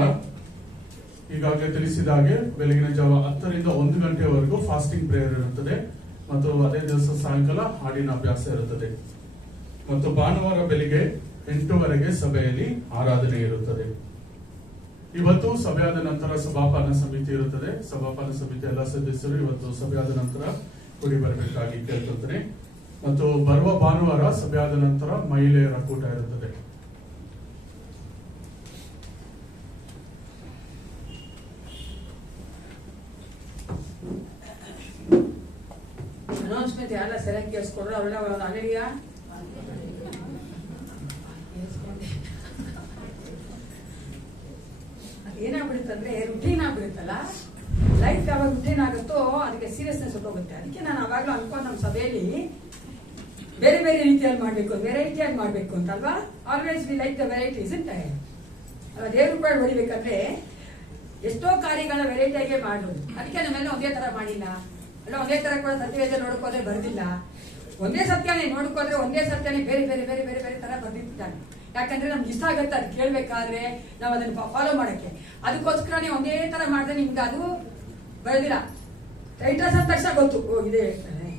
ಈಗಾಗಲೇ ತಿಳಿಸಿದ ಹಾಗೆ ಬೆಳಗಿನ ಜಾವ 10 ರಿಂದ 1 ಗಂಟೆವರೆಗೂ ಫಾಸ್ಟಿಂಗ್ ಪ್ರೇಯರ್ ಇರುತ್ತದೆ ಮತ್ತು ಅದೇ ದಿವಸ ಸಾಯಂಕಾಲ ಹಾಡಿನ ಅಭ್ಯಾಸ ಇರುತ್ತದೆ ಮತ್ತು ಭಾನುವಾರ ಬೆಳಿಗ್ಗೆ 8:00 ಸಭೆಯಲ್ಲಿ ಆರಾಧನೆ ಇರುತ್ತದೆ. ಇವತ್ತು ಸಭೆಯಾದ ನಂತರ ಸಭಾಪಾಲನ ಸಮಿತಿ ಇರುತ್ತದೆ. ಸಭಾಪಾಲನ ಸಮಿತಿ ಎಲ್ಲ ಸದಸ್ಯರು ಇವತ್ತು ಸಭೆಯಾದ ನಂತರ ಕೂಡಿ ಬರಬೇಕಾಗಿ ಕೇಳ್ಕೊಳ್ತೇನೆ ಮತ್ತು ಬರುವ ಭಾನುವಾರ ಸಭೆಯಾದ ನಂತರ ಮಹಿಳೆಯರ ಕೂಟ ಇರುತ್ತದೆ. ಅನೌನ್ಸ್ಮೆಂಟ್ ಯಾರೆಲ್ಲ ಸರಿಯಾಗಿ ಕೇಳಿಸ್ಕೊಡ್ರು ಅವರೆಲ್ಲ ಅಲ್ಲಿಯ ಏನಾಗ್ಬಿಡುತ್ತಂದ್ರೆ ರುಟೀನ್ ಆಗ್ಬಿಡುತ್ತಲ್ಲ, ಲೈಫ್ ಯಾವಾಗ ರುಟೀನ್ ಆಗುತ್ತೋ ಅದಕ್ಕೆ ಸೀರಿಯಸ್ನೆಸ್ ಹೋಗುತ್ತೆ. ಅದಕ್ಕೆ ನಾನು ಅವಾಗ್ಲೂ ಅನ್ಕೊಂಡು ನಮ್ಮ ಸಭೆಯಲ್ಲಿ ಬೇರೆ ಬೇರೆ ರೀತಿಯಲ್ಲಿ ಮಾಡ್ಬೇಕು, ವೆರೈಟಿಯಾಗಿ ಮಾಡ್ಬೇಕು ಅಂತ ಅಲ್ವಾ. Always we like the varieties ಅಂತ ದೇವ್ರ ರೂಪಾಯಿ ಹೊಡಿಬೇಕಂದ್ರೆ ಎಷ್ಟೋ ಕಾರ್ಯಗಳ ವೆರೈಟಿಯಾಗೆ ಮಾಡೋದು. ಅದಕ್ಕೆ ನಮ್ಮೆಲ್ಲ ಒಂದೇ ತರ ಮಾಡಿಲ್ಲ. ಅಲ್ಲ ಒಂದೇ ತರ ಕೂಡ ಸತ್ಯವೇದ ನೋಡ್ಕೋದ್ರೆ ಬರ್ದಿಲ್ಲ. ಒಂದೇ ಸತ್ಯನೇ ನೋಡ್ಕೋದ್ರೆ ಒಂದೇ ಸತ್ಯನೇ ಬೇರೆ ಬೇರೆ ಬೇರೆ ಬೇರೆ ಬೇರೆ ತರ ಬರ್ದಿರ್ತಾನೆ. ಯಾಕಂದ್ರೆ ನಮ್ಗೆ ಇಷ್ಟ ಆಗುತ್ತೆ ಅದು ಕೇಳ್ಬೇಕಾದ್ರೆ, ನಾವು ಅದನ್ನ ಫಾಲೋ ಮಾಡಕ್ಕೆ. ಅದಕ್ಕೋಸ್ಕರನೇ ಒಂದೇ ತರ ಮಾಡಿದ್ರೆ ನಿಮ್ಗೆ ಅದು ಬರೋದಿಲ್ಲ. ಟೈಟಲ್ಸ್ ಅಂದ ತಕ್ಷಣ ಗೊತ್ತು, ಓ ಇದೇ ಹೇಳ್ತಾನೆ,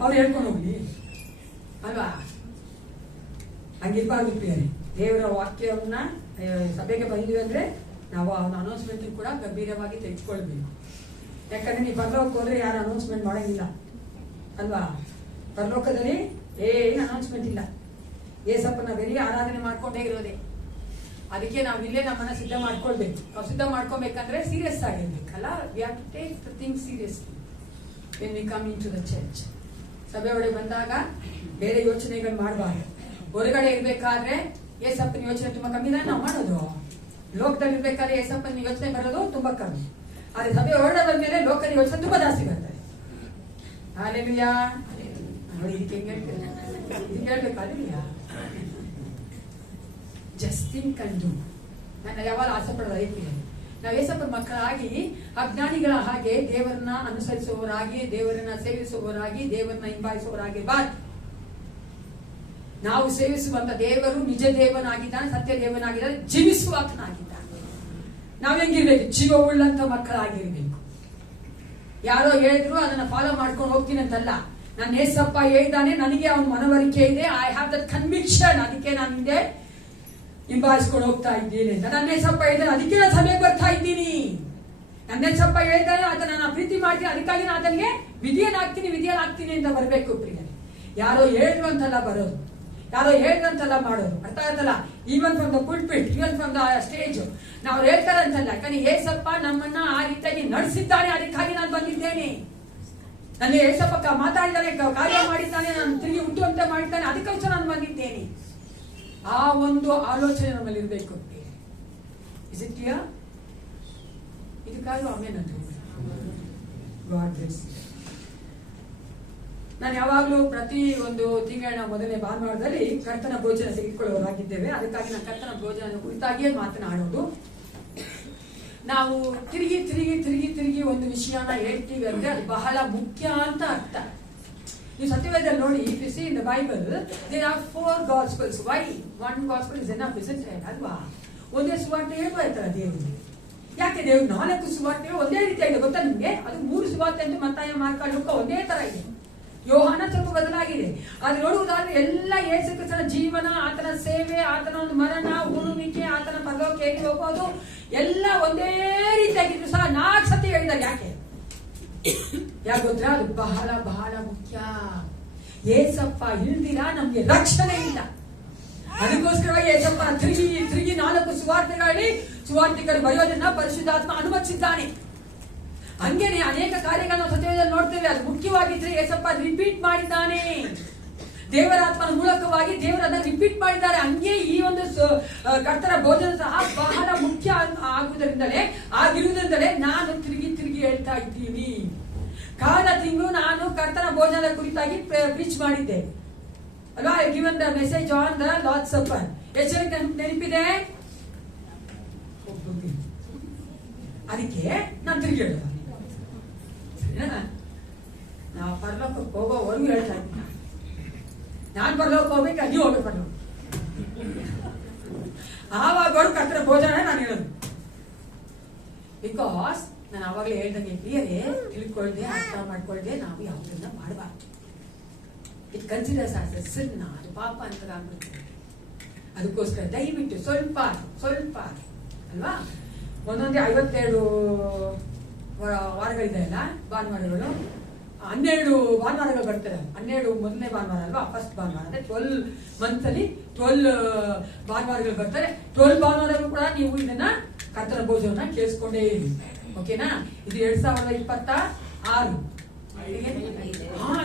ಅವ್ರು ಹೇಳ್ಕೊಂಡು ಹೋಗ್ಲಿ ಅಲ್ವಾ? ಹಂಗಿರ್ಬಾರ್ದು ಪ್ರಿಯರೇ. ದೇವರ ವಾಕ್ಯವನ್ನ ಸಭೆಗೆ ಬಂದಿವಿ ಅಂದ್ರೆ ನಾವು ಅವನ ಅನೌನ್ಸ್ಮೆಂಟ್ ಕೂಡ ಗಂಭೀರವಾಗಿ ತೆಗೆದುಕೊಳ್ಬೇಕು. ಯಾಕಂದ್ರೆ ನೀವು ಪರಲೋಕಕ್ಕೆ ಹೋದ್ರೆ ಯಾರು ಅನೌನ್ಸ್ಮೆಂಟ್ ಮಾಡಂಗಿಲ್ಲ ಅಲ್ವಾ? ಪರಲೋಕದಲ್ಲಿ ಏನು ಅನೌನ್ಸ್ಮೆಂಟ್ ಇಲ್ಲ. ಏಸಪ್ಪನ ಬರೀ ಆರಾಧನೆ ಮಾಡ್ಕೊಂಡೇ ಇರೋದೆ. ಅದಕ್ಕೆ ನಾವು ಇಲ್ಲೇ ನಮ್ಮನ್ನ ಸಿದ್ಧ ಮಾಡ್ಕೊಳ್ಬೇಕು. ನಾವು ಸಿದ್ಧ ಮಾಡ್ಕೊಬೇಕಂದ್ರೆ ಸೀರಿಯಸ್ ಆಗಿರ್ಬೇಕಲ್ಲ. We have to take the thing seriously when we come into the church. ಸಭೆ ಒಳಗೆ ಬಂದಾಗ ಬೇರೆ ಯೋಚನೆಗಳು ಮಾಡಬಾರ್ದು. ಹೊರಗಡೆ ಇರ್ಬೇಕಾದ್ರೆ ಏಸಪ್ಪನ ಯೋಚನೆ ತುಂಬಾ ಕಮ್ಮಿ ನಾವು ಮಾಡೋದು. ಲೋಕದಲ್ಲಿ ಇರ್ಬೇಕಾದ್ರೆ ಏಸಪ್ಪನ ಯೋಚನೆ ಬರೋದು ತುಂಬಾ ಕಮ್ಮಿ. ಆದ್ರೆ ಸಭೆ ಹೊರಗಡೆ ಬಂದ್ಮೇಲೆ ಲೋಕದ ಯೋಚನೆ ತುಂಬಾ ಜಾಸ್ತಿ ಬರ್ತದೆ. ಹಾಲೆಲೂಯಾ. ನೋಡಿ ಇದಕ್ಕೆ ಹೆಂಗ್ ಹೇಳ್ತೇನೆ, ಇದಕ್ಕೆ ಹೇಳ್ಬೇಕಾಗಿಲ್ಲ. Just think and do. ನಾನು ಯಾವಾಗ ಆಸೆ ಪಡೋದು ಐತಿ, ನಾವು ಏಸಪ್ಪನ ಮಕ್ಕಳಾಗಿ ಅಜ್ಞಾನಿಗಳ ಹಾಗೆ ದೇವರನ್ನ ಅನುಸರಿಸುವವರಾಗಿ, ದೇವರನ್ನ ಸೇವಿಸುವವರಾಗಿ, ದೇವರನ್ನ ಹಿಂಬಾಲಿಸುವವರಾಗಿರ್ಬಾರ್ದು. ನಾವು ಸೇವಿಸುವಂತ ದೇವರು ನಿಜ ದೇವನಾಗಿದ್ದಾನೆ, ಸತ್ಯ ದೇವನಾಗಿದ್ದಾನೆ, ಜೀವಿಸುವಾತನಾಗಿದ್ದಾನೆ. ನಾವ್ ಹೆಂಗಿರ್ಬೇಕು? ಜೀವವುಳ್ಳಂತ ಮಕ್ಕಳಾಗಿರ್ಬೇಕು. ಯಾರೋ ಹೇಳಿದ್ರು ಅದನ್ನ ಫಾಲೋ ಮಾಡ್ಕೊಂಡು ಹೋಗ್ತೀನಿ ಅಂತಲ್ಲ. ನನ್ನ ಏಸಪ್ಪ ಹೇಳಿದ್ದಾನೆ, ನನಗೆ ಅವನ ಮನವರಿಕೆ ಇದೆ, ಐ ಹ್ಯಾವ್ ದಟ್ ಕನ್ವಿಕ್ಷನ್, ಅದಕ್ಕೆ ನಾನು ಹಿಂದೆ ಹಿಂಬಾಲಿಸ್ಕೊಂಡು ಹೋಗ್ತಾ ಇದ್ದೀನಿ ಅಂತ. ನನ್ನ ಏಸಪ್ಪ ಹೇಳಿದ್ದಾನೆ, ಅದಕ್ಕೆ ನಾನು ಸಭೆಗೆ ಬರ್ತಾ ಇದ್ದೀನಿ. ನನ್ನ ಏಸಪ್ಪ ಹೇಳಿದ್ದಾನೆ, ಆತ ನಾನು ಪ್ರೀತಿ ಮಾಡ್ತೀನಿ, ಅದಕ್ಕಾಗಿ ನಾನು ಅದನ್ಗೆ ವಿಧಿಯನಾಗ್ತೀನಿ ಅಂತ ಬರಬೇಕು ಪ್ರಿಯರೇ. ಯಾರೋ ಹೇಳಿದ್ರು ಅಂತಲ್ಲ ಬರೋದು, ಯಾರೋ ಹೇಳಿದ್ರಂತೆಲ್ಲ ಮಾಡೋದು. ಅರ್ಥ ಆಯ್ತಲ್ಲ? Even from the pulpit, even from the stage ನಾವು ಹೇಳ್ತಾರೆ ಅಂತಲ್ಲ. ಯಾಕಂದ್ರೆ ಏಸಪ್ಪ ನಮ್ಮನ್ನ ಆ ರೀತಿಯಾಗಿ ನಡೆಸಿದ್ದಾನೆ, ಅದಕ್ಕಾಗಿ ನಾನು ಬಂದಿದ್ದೇನೆ. ನನಗೆ ಏಸಪ್ಪ ಮಾತಾಡಿದ್ದಾನೆ, ಕಾರ್ಯ ಮಾಡಿದ್ದಾನೆ, ನಾನು ತಿರುಗಿ ಹುಟ್ಟುವಂತೆ ಮಾಡಿದ್ದಾನೆ, ಅದಕ್ಕೋಸ್ಕರ ನಾನು ಬಂದಿದ್ದೇನೆ. ಆ ಒಂದು ಆಲೋಚನೆ ನಮ್ಮಲ್ಲಿ ಇರಬೇಕು. Is it clear? ಇದಕ್ಕಾಗಿ ಆಮೇಲೆ ಗಾಡ್ ಬ್ಲೆಸ್. ನಾನು ಯಾವಾಗಲೂ ಪ್ರತಿ ಒಂದು ತಿಂಗಳ ಮೊದಲನೇ ಭಾನುವಾರದಲ್ಲಿ ಕರ್ತನ ಭೋಜನ ತೆಗೆದುಕೊಳ್ಳುವವರಾಗಿದ್ದೇವೆ. ಅದಕ್ಕಾಗಿ ನಾನು ಕರ್ತನ ಭೋಜನ ಕುರಿತಾಗಿಯೇ ಮಾತನಾಡೋದು. ನಾವು ತಿರುಗಿ ತಿರುಗಿ ತಿರುಗಿ ತಿರುಗಿ ಒಂದು ವಿಷಯನ ಹೇಳ್ತೀವಿ ಅಂದ್ರೆ ಅದು ಬಹಳ ಮುಖ್ಯ ಅಂತ ಅರ್ಥ. ನೀವು ಸತ್ಯವೇದದಲ್ಲಿ ನೋಡಿ, if you see in the Bible there are 4 gospels. Why? 1 gospel is enough, isn't it? ಅಲ್ವಾ? ಒಂದೇ ಸುವಾರ್ತೆ ಹೇಳ್ಬೋಯ್ತಲ್ಲ ದೇವರು. ಯಾಕೆ ದೇವ್ರು 4 ಸುವಾರ್ತೆಗಳು ಒಂದೇ ರೀತಿಯಾಗಿದೆ ಗೊತ್ತಾ ನಿಮ್ಗೆ? ಅದು 3 ಸುವಾರ್ತೆ ಅಂತ ಮತ್ತಾಯ, ಮಾರ್ಕ, ಲೂಕ ಒಂದೇ ತರ ಇದೆ. ಯೋಹಾನ ಸ್ವಲ್ಪ ಬದಲಾಗಿದೆ. ಅದು ನೋಡುವುದಾದ್ರೆ ಎಲ್ಲ ಯೇಸು ಕ್ರಿಸ್ತನ ಜೀವನ, ಆತನ ಸೇವೆ, ಆತನ ಒಂದು ಮರಣ, ಉಳುವಿಕೆ, ಆತನ ಪರಲೋಕಕ್ಕೆ ಹೋಗೋದು ಎಲ್ಲ ಒಂದೇ ರೀತಿಯಾಗಿದ್ರು ಸಹ 4 ಸತಿ ಹೇಳಿದ್ದಾರೆ. ಯಾಕೆ ಗೊತ್ತಾ? ಅದು ಬಹಳ ಬಹಳ ಮುಖ್ಯ. ಏಸಪ್ಪ ಇಲ್ದಿರ ನಮ್ಗೆ ರಕ್ಷಣೆ ಇಲ್ಲ. ಅದಕ್ಕೋಸ್ಕರವಾಗಿ ಏಸಪ್ಪ ತಿರುಗಿ ತಿರುಗಿ 4 ಸುವಾರ್ತೆಗಳಲ್ಲಿ ಸುವಾರ್ತಿಕರು ಬರೆಯೋದನ್ನ ಪರಿಶುದ್ಧಾತ್ಮ ಅನುಮತಿಸಿದ್ದಾನೆ. ಹಂಗೇನೆ ಅನೇಕ ಕಾರ್ಯಗಳನ್ನು ಸತ್ಯವೇದದಲ್ಲಿ ನೋಡ್ತೇವೆ. ಅದು ಮುಖ್ಯವಾಗಿದ್ರೆ ಏಸಪ್ಪ ರಿಪೀಟ್ ಮಾಡಿದ್ದಾನೆ. ದೇವರಾತ್ಮನ ಮೂಲಕವಾಗಿ ದೇವರನ್ನ ರಿಪೀಟ್ ಮಾಡಿದ್ದಾರೆ. ಹಂಗೆ ಈ ಒಂದು ಕರ್ತರ ಭೋಜನ ಸಹ ಬಹಳ ಮುಖ್ಯ ಆಗಿರುವುದರಿಂದಲೇ ನಾನು ತಿರುಗಿ ತಿರುಗಿ ಹೇಳ್ತಾ ಇದ್ದೀನಿ. ಕಳೆದ ತಿಂಗಳು ನಾನು ಕರ್ತನ ಭೋಜನದ ಕುರಿತಾಗಿ ಪ್ರೀಚ್ ಮಾಡಿದ್ದೆ ಅಲ್ವಾ? I given the message on the Lord's supper. ಎಷ್ಟು ನೆನಪಿದೆ? ಅದಕ್ಕೆ ನಾನು ತಿರುಗಿ ಹೇಳೋದು. ನಾವು ಪರಲೋಕಕ್ಕೆ ಹೋಗೋವರೆಗೂ ಹೇಳ್ತಾ ಇದ್ದೀನಿ. ನಾನು ಪರಲೋಕ ಹೋಗ್ಬೇಕು, ನೀವು ಹೋಗ್ಬೇಕು ಪರಲೋಕ. ಆವಾಗ ಕರ್ತರ ಭೋಜನ ನಾನು ಹೇಳೋದು. ಬಿಕಾಸ್ ನಾನು ಆವಾಗಲೇ ಹೇಳ್ದಂಗೆ ಕ್ಲಿಯರೇ ತಿಳ್ಕೊಳ್ದೆ, ಅರ್ಥ ಮಾಡ್ಕೊಳ್ದೆ ನಾವು ಯಾವುದನ್ನ ಮಾಡಬಾರ್ದು. ಇಟ್ ಕನ್ಸಿಡರ್ಸ್ ಆಸ್ ಎ ಸಿನ್. ಅದು ಪಾಪ ಅಂತ ಆಗ್ಬಿಡ್ತದೆ. ಅದಕ್ಕೋಸ್ಕರ ದಯವಿಟ್ಟು ಸ್ವಲ್ಪ ಸ್ವಲ್ಪ ಅಲ್ವಾ, ಒಂದೊಂದೇ 52 ವಾರಗಳಿದೆ ಅಲ್ಲ, ಭಾನುವಾರಗಳು 12 ಭಾನುವಾರಗಳು ಬರ್ತದೆ. 12 ಮೊದಲನೇ ಭಾನುವಾರ ಅಲ್ವಾ, ಫಸ್ಟ್ ಭಾನುವಾರ ಅಂದ್ರೆ 12 ಮಂತ್ ಅಲ್ಲಿ 12 ಭಾನುವಾರಗಳು ಬರ್ತಾರೆ. 12 ಭಾನುವಾರಗಳು ಕೂಡ ನೀವು ಇದನ್ನ ಕರ್ತನ ಭೋಜನ ಕೇಳಿಸ್ಕೊಂಡೇ ಇರಿ. ಓಕೆನಾ? ಇದು 2026.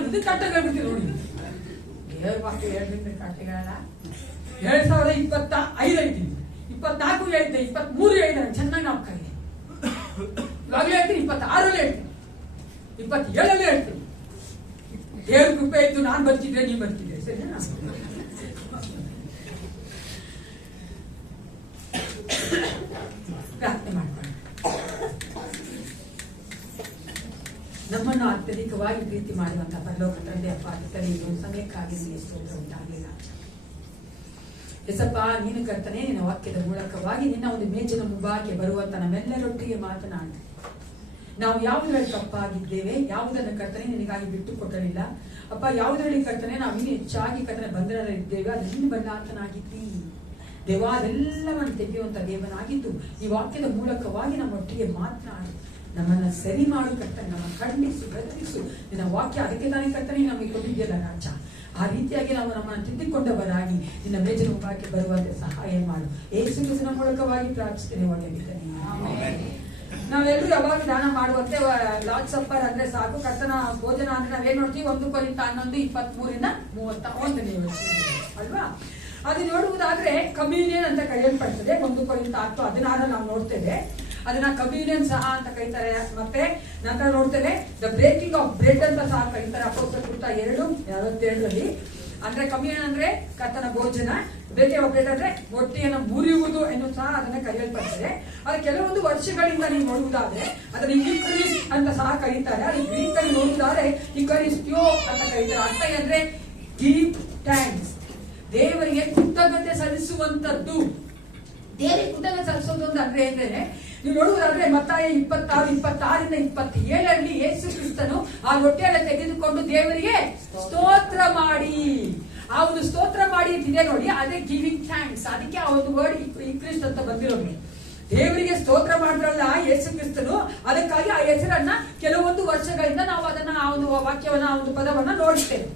ಇದು ಕಟ್ಟ ಹೇಳ್ಬಿಡ್ತೀವಿ ನೋಡಿ. ದೇವ್ರ ವಾಕ್ಯ 2 ಕಟ್ಟೆಗಳಲ್ಲ. 2025 ಐತಿ, 24 ಹೇಳಿದ್ದೆ, 23 ಹೇಳಿದೆ. ಚೆನ್ನಾಗಿ ನಾಪಕ ಇದೆ. ಇವಾಗಲೇ ಹೇಳ್ತೀನಿ, 26 ಹೇಳ್ತೀನಿ, 27 ಹೇಳ್ತೀನಿ. ದೇವ್ರ ಕೃಪೆ ಇದ್ದು ನಾನು ಬರ್ತಿದ್ರೆ ನೀವು ಬರ್ತಿದ್ದೆ. ಸರಿನಾ? ಪ್ರಾರ್ಥನೆ ಮಾಡ್ಕೊಳ್ಳಿ. ನಮ್ಮನ್ನ ನಮ್ಮನ್ನು ಅತ್ಯಧಿಕವಾಗಿ ಪ್ರೀತಿ ಮಾಡುವಂತ ಪರಲೋಕ ತಂದೆ ಅಪ್ಪ ಈ ಒಂದು ಸಮಯಕ್ಕಾಗಿ ನಿಮಗೆ ಸ್ತೋತ್ರ ಉಂಟಾಗಲಿಲ್ಲ. ಎಸಪ್ಪ, ನೀನು ಕರ್ತನೆ ನಿನ್ನ ವಾಕ್ಯದ ಮೂಲಕವಾಗಿ ನಿನ್ನ ಒಂದು ಮೇಜಿನ ಮುಂಭಾಗಕ್ಕೆ ಬರುವಂತ ನಮ್ಮೆಲ್ಲರೊಟ್ಟಿಗೆ ಮಾತನಾಡಿ ನಾವು ಯಾವುದರಲ್ಲಿ ತಪ್ಪಾಗಿದ್ದೇವೆ, ಯಾವುದನ್ನು ಕರ್ತನೆ ನಿನಗಾಗಿ ಬಿಟ್ಟು ಕೊಟ್ಟಲಿಲ್ಲ ಅಪ್ಪ, ಯಾವುದರಲ್ಲಿ ಕರ್ತನೆ ನಾವು ಇನ್ನೂ ಹೆಚ್ಚಾಗಿ ಕರ್ತನೆ ಬಂಧನದಲ್ಲಿದ್ದೇವೆ, ಅದು ನಿನ್ನ ಬಂಧಾತನಾಗಿದ್ದಿ ದೇವ, ಅದೆಲ್ಲವನ್ನು ತೆಗೆಯುವಂತ ದೇವನಾಗಿದ್ದು ಈ ವಾಕ್ಯದ ಮೂಲಕವಾಗಿ ನಮ್ಮೊಟ್ಟಿಗೆ ಮಾತನಾಡಿ ನಮ್ಮನ್ನ ಸರಿ ಮಾಡು ಕರ್ತನೆ, ನಮ್ಮ ಖಂಡಿಸು ಬೆದರಿಸು. ನಿನ್ನ ವಾಕ್ಯ ಅದಕ್ಕೆ ತಾನೇ ಕರ್ತನೆ ನಮಗೆ ಕೊಟ್ಟಿದ್ಯಲ್ಲ ರಾಜ. ಆ ರೀತಿಯಾಗಿ ನಾವು ನಮ್ಮನ್ನು ತಿದ್ದಿಕೊಂಡವರಾಗಿ ನಿನ್ನ ಮೇಜಿನ ಮುಂಭಾಗಕ್ಕೆ ಬರುವಂತೆ ಸಹಾಯ ಮಾಡು. ಯೇಸು ಕ್ರಿಸ್ತನ ಮೂಲಕವಾಗಿ ಪ್ರಾರ್ಥಿಸ್ತೇನೆ. ಒಳ್ಳೆಯದಿದ್ದೇನೆ. ನಾವೆಲ್ಲರೂ ಯಾವಾಗ ದಾನ ಮಾಡುವಂತೆ ಲಾರ್ಡ್ ಸಪ್ಪರ್ ಅಂದ್ರೆ ಸಾಕು, ಕರ್ತನ ಭೋಜನ ಅಂದ್ರೆ ನಾವೇನ್ ನೋಡ್ತೀವಿ 1 ಕೊರಿಂಥ 11:23-31 ಅಲ್ವಾ? ಅದು ನೋಡುವುದಾದ್ರೆ ಕಮ್ಯೂನಿಯನ್ ಅಂತ ಕರೆಯಲ್ಪಡ್ತದೆ. 1 ಕೊರಿಂಥ 10:16 ನಾವು ನೋಡ್ತೇವೆ. ಅದನ್ನ ಕಮ್ಯೂನಿಯನ್ ಸಹ ಅಂತ ಕರೀತಾರೆ. ಮತ್ತೆ ನಂತರ ನೋಡ್ತೇವೆ ದ ಬ್ರೇಕಿಂಗ್ ಆಫ್ ಬ್ರೆಡ್ ಅಂತ ಸಹ ಕರೀತಾರೆ. ಅಪೊಸ್ತಲರ ಕೃತ್ಯ 2:47 ಅಂದ್ರೆ ಕಮ್ಯೂನಿಯನ್ ಅಂದ್ರೆ ಕರ್ತನ ಭೋಜನ, ಬ್ರೇಕಿಂಗ್ ಆಫ್ ಬ್ರೆಡ್ ಅಂದ್ರೆ ರೊಟ್ಟಿಯನ್ನು ಮುರಿಯುವುದು ಎನ್ನುವ ಸಹ ಅದನ್ನ ಕರೆಯಲ್ಪಡ್ತದೆ. ಅದು ಕೆಲವೊಂದು ವರ್ಷಗಳಿಂದ ನೀವು ನೋಡುವುದಾದ್ರೆ ಅದನ್ನ ಯುಕರಿಸ್ ಅಂತ ಸಹ ಕರೀತಾರೆ. ಅದು ಗ್ರೀಕ್ ಅಲ್ಲಿ ನೋಡುವುದಾದ್ರೆ ಯುಕರಿಸ್ಟಿಯೋ ಅಂತ ಕರೀತಾರೆ. ಅರ್ಥ ಅಂದ್ರೆ ಗಿವ್ ಥ್ಯಾಂಕ್ಸ್, ದೇವರಿಗೆ ಕೃತಜ್ಞತೆ ಸಲ್ಲಿಸುವಂತದ್ದು. ದೇವರಿಗೆ ಕೃತಜ್ಞತೆ ಸಲ್ಲಿಸೋದು ಅಂದ್ರೆ ಏನ್ರೆ ನೀವು ನೋಡುವುದಾದ್ರೆ ಮತ್ತಾಯ 26:27 ಯೇಸು ಕ್ರಿಸ್ತನು ಆ ರೊಟ್ಟಿಯನ್ನು ತೆಗೆದುಕೊಂಡು ದೇವರಿಗೆ ಸ್ತೋತ್ರ ಮಾಡಿ, ಆ ಒಂದು ಸ್ತೋತ್ರ ಮಾಡಿ ಇದೆ ನೋಡಿ, ಅದೇ ಗಿವಿಂಗ್ ಥ್ಯಾಂಕ್ಸ್. ಅದಕ್ಕೆ ಆ ಒಂದು ವರ್ಡ್ ಈ ಕ್ರಿಸ್ತ ಅಂತ ಬಂದಿರೋದು. ದೇವರಿಗೆ ಸ್ತೋತ್ರ ಮಾಡಿದ್ರಲ್ಲ ಯೇಸು ಕ್ರಿಸ್ತನು, ಅದಕ್ಕಾಗಿ ಆ ಹೆಸರನ್ನ ಕೆಲವೊಂದು ವರ್ಷಗಳಿಂದ ನಾವು ಅದನ್ನ ಆ ಒಂದು ವಾಕ್ಯವನ್ನ ಆ ಒಂದು ಪದವನ್ನ ನೋಡ್ತೇವೆ.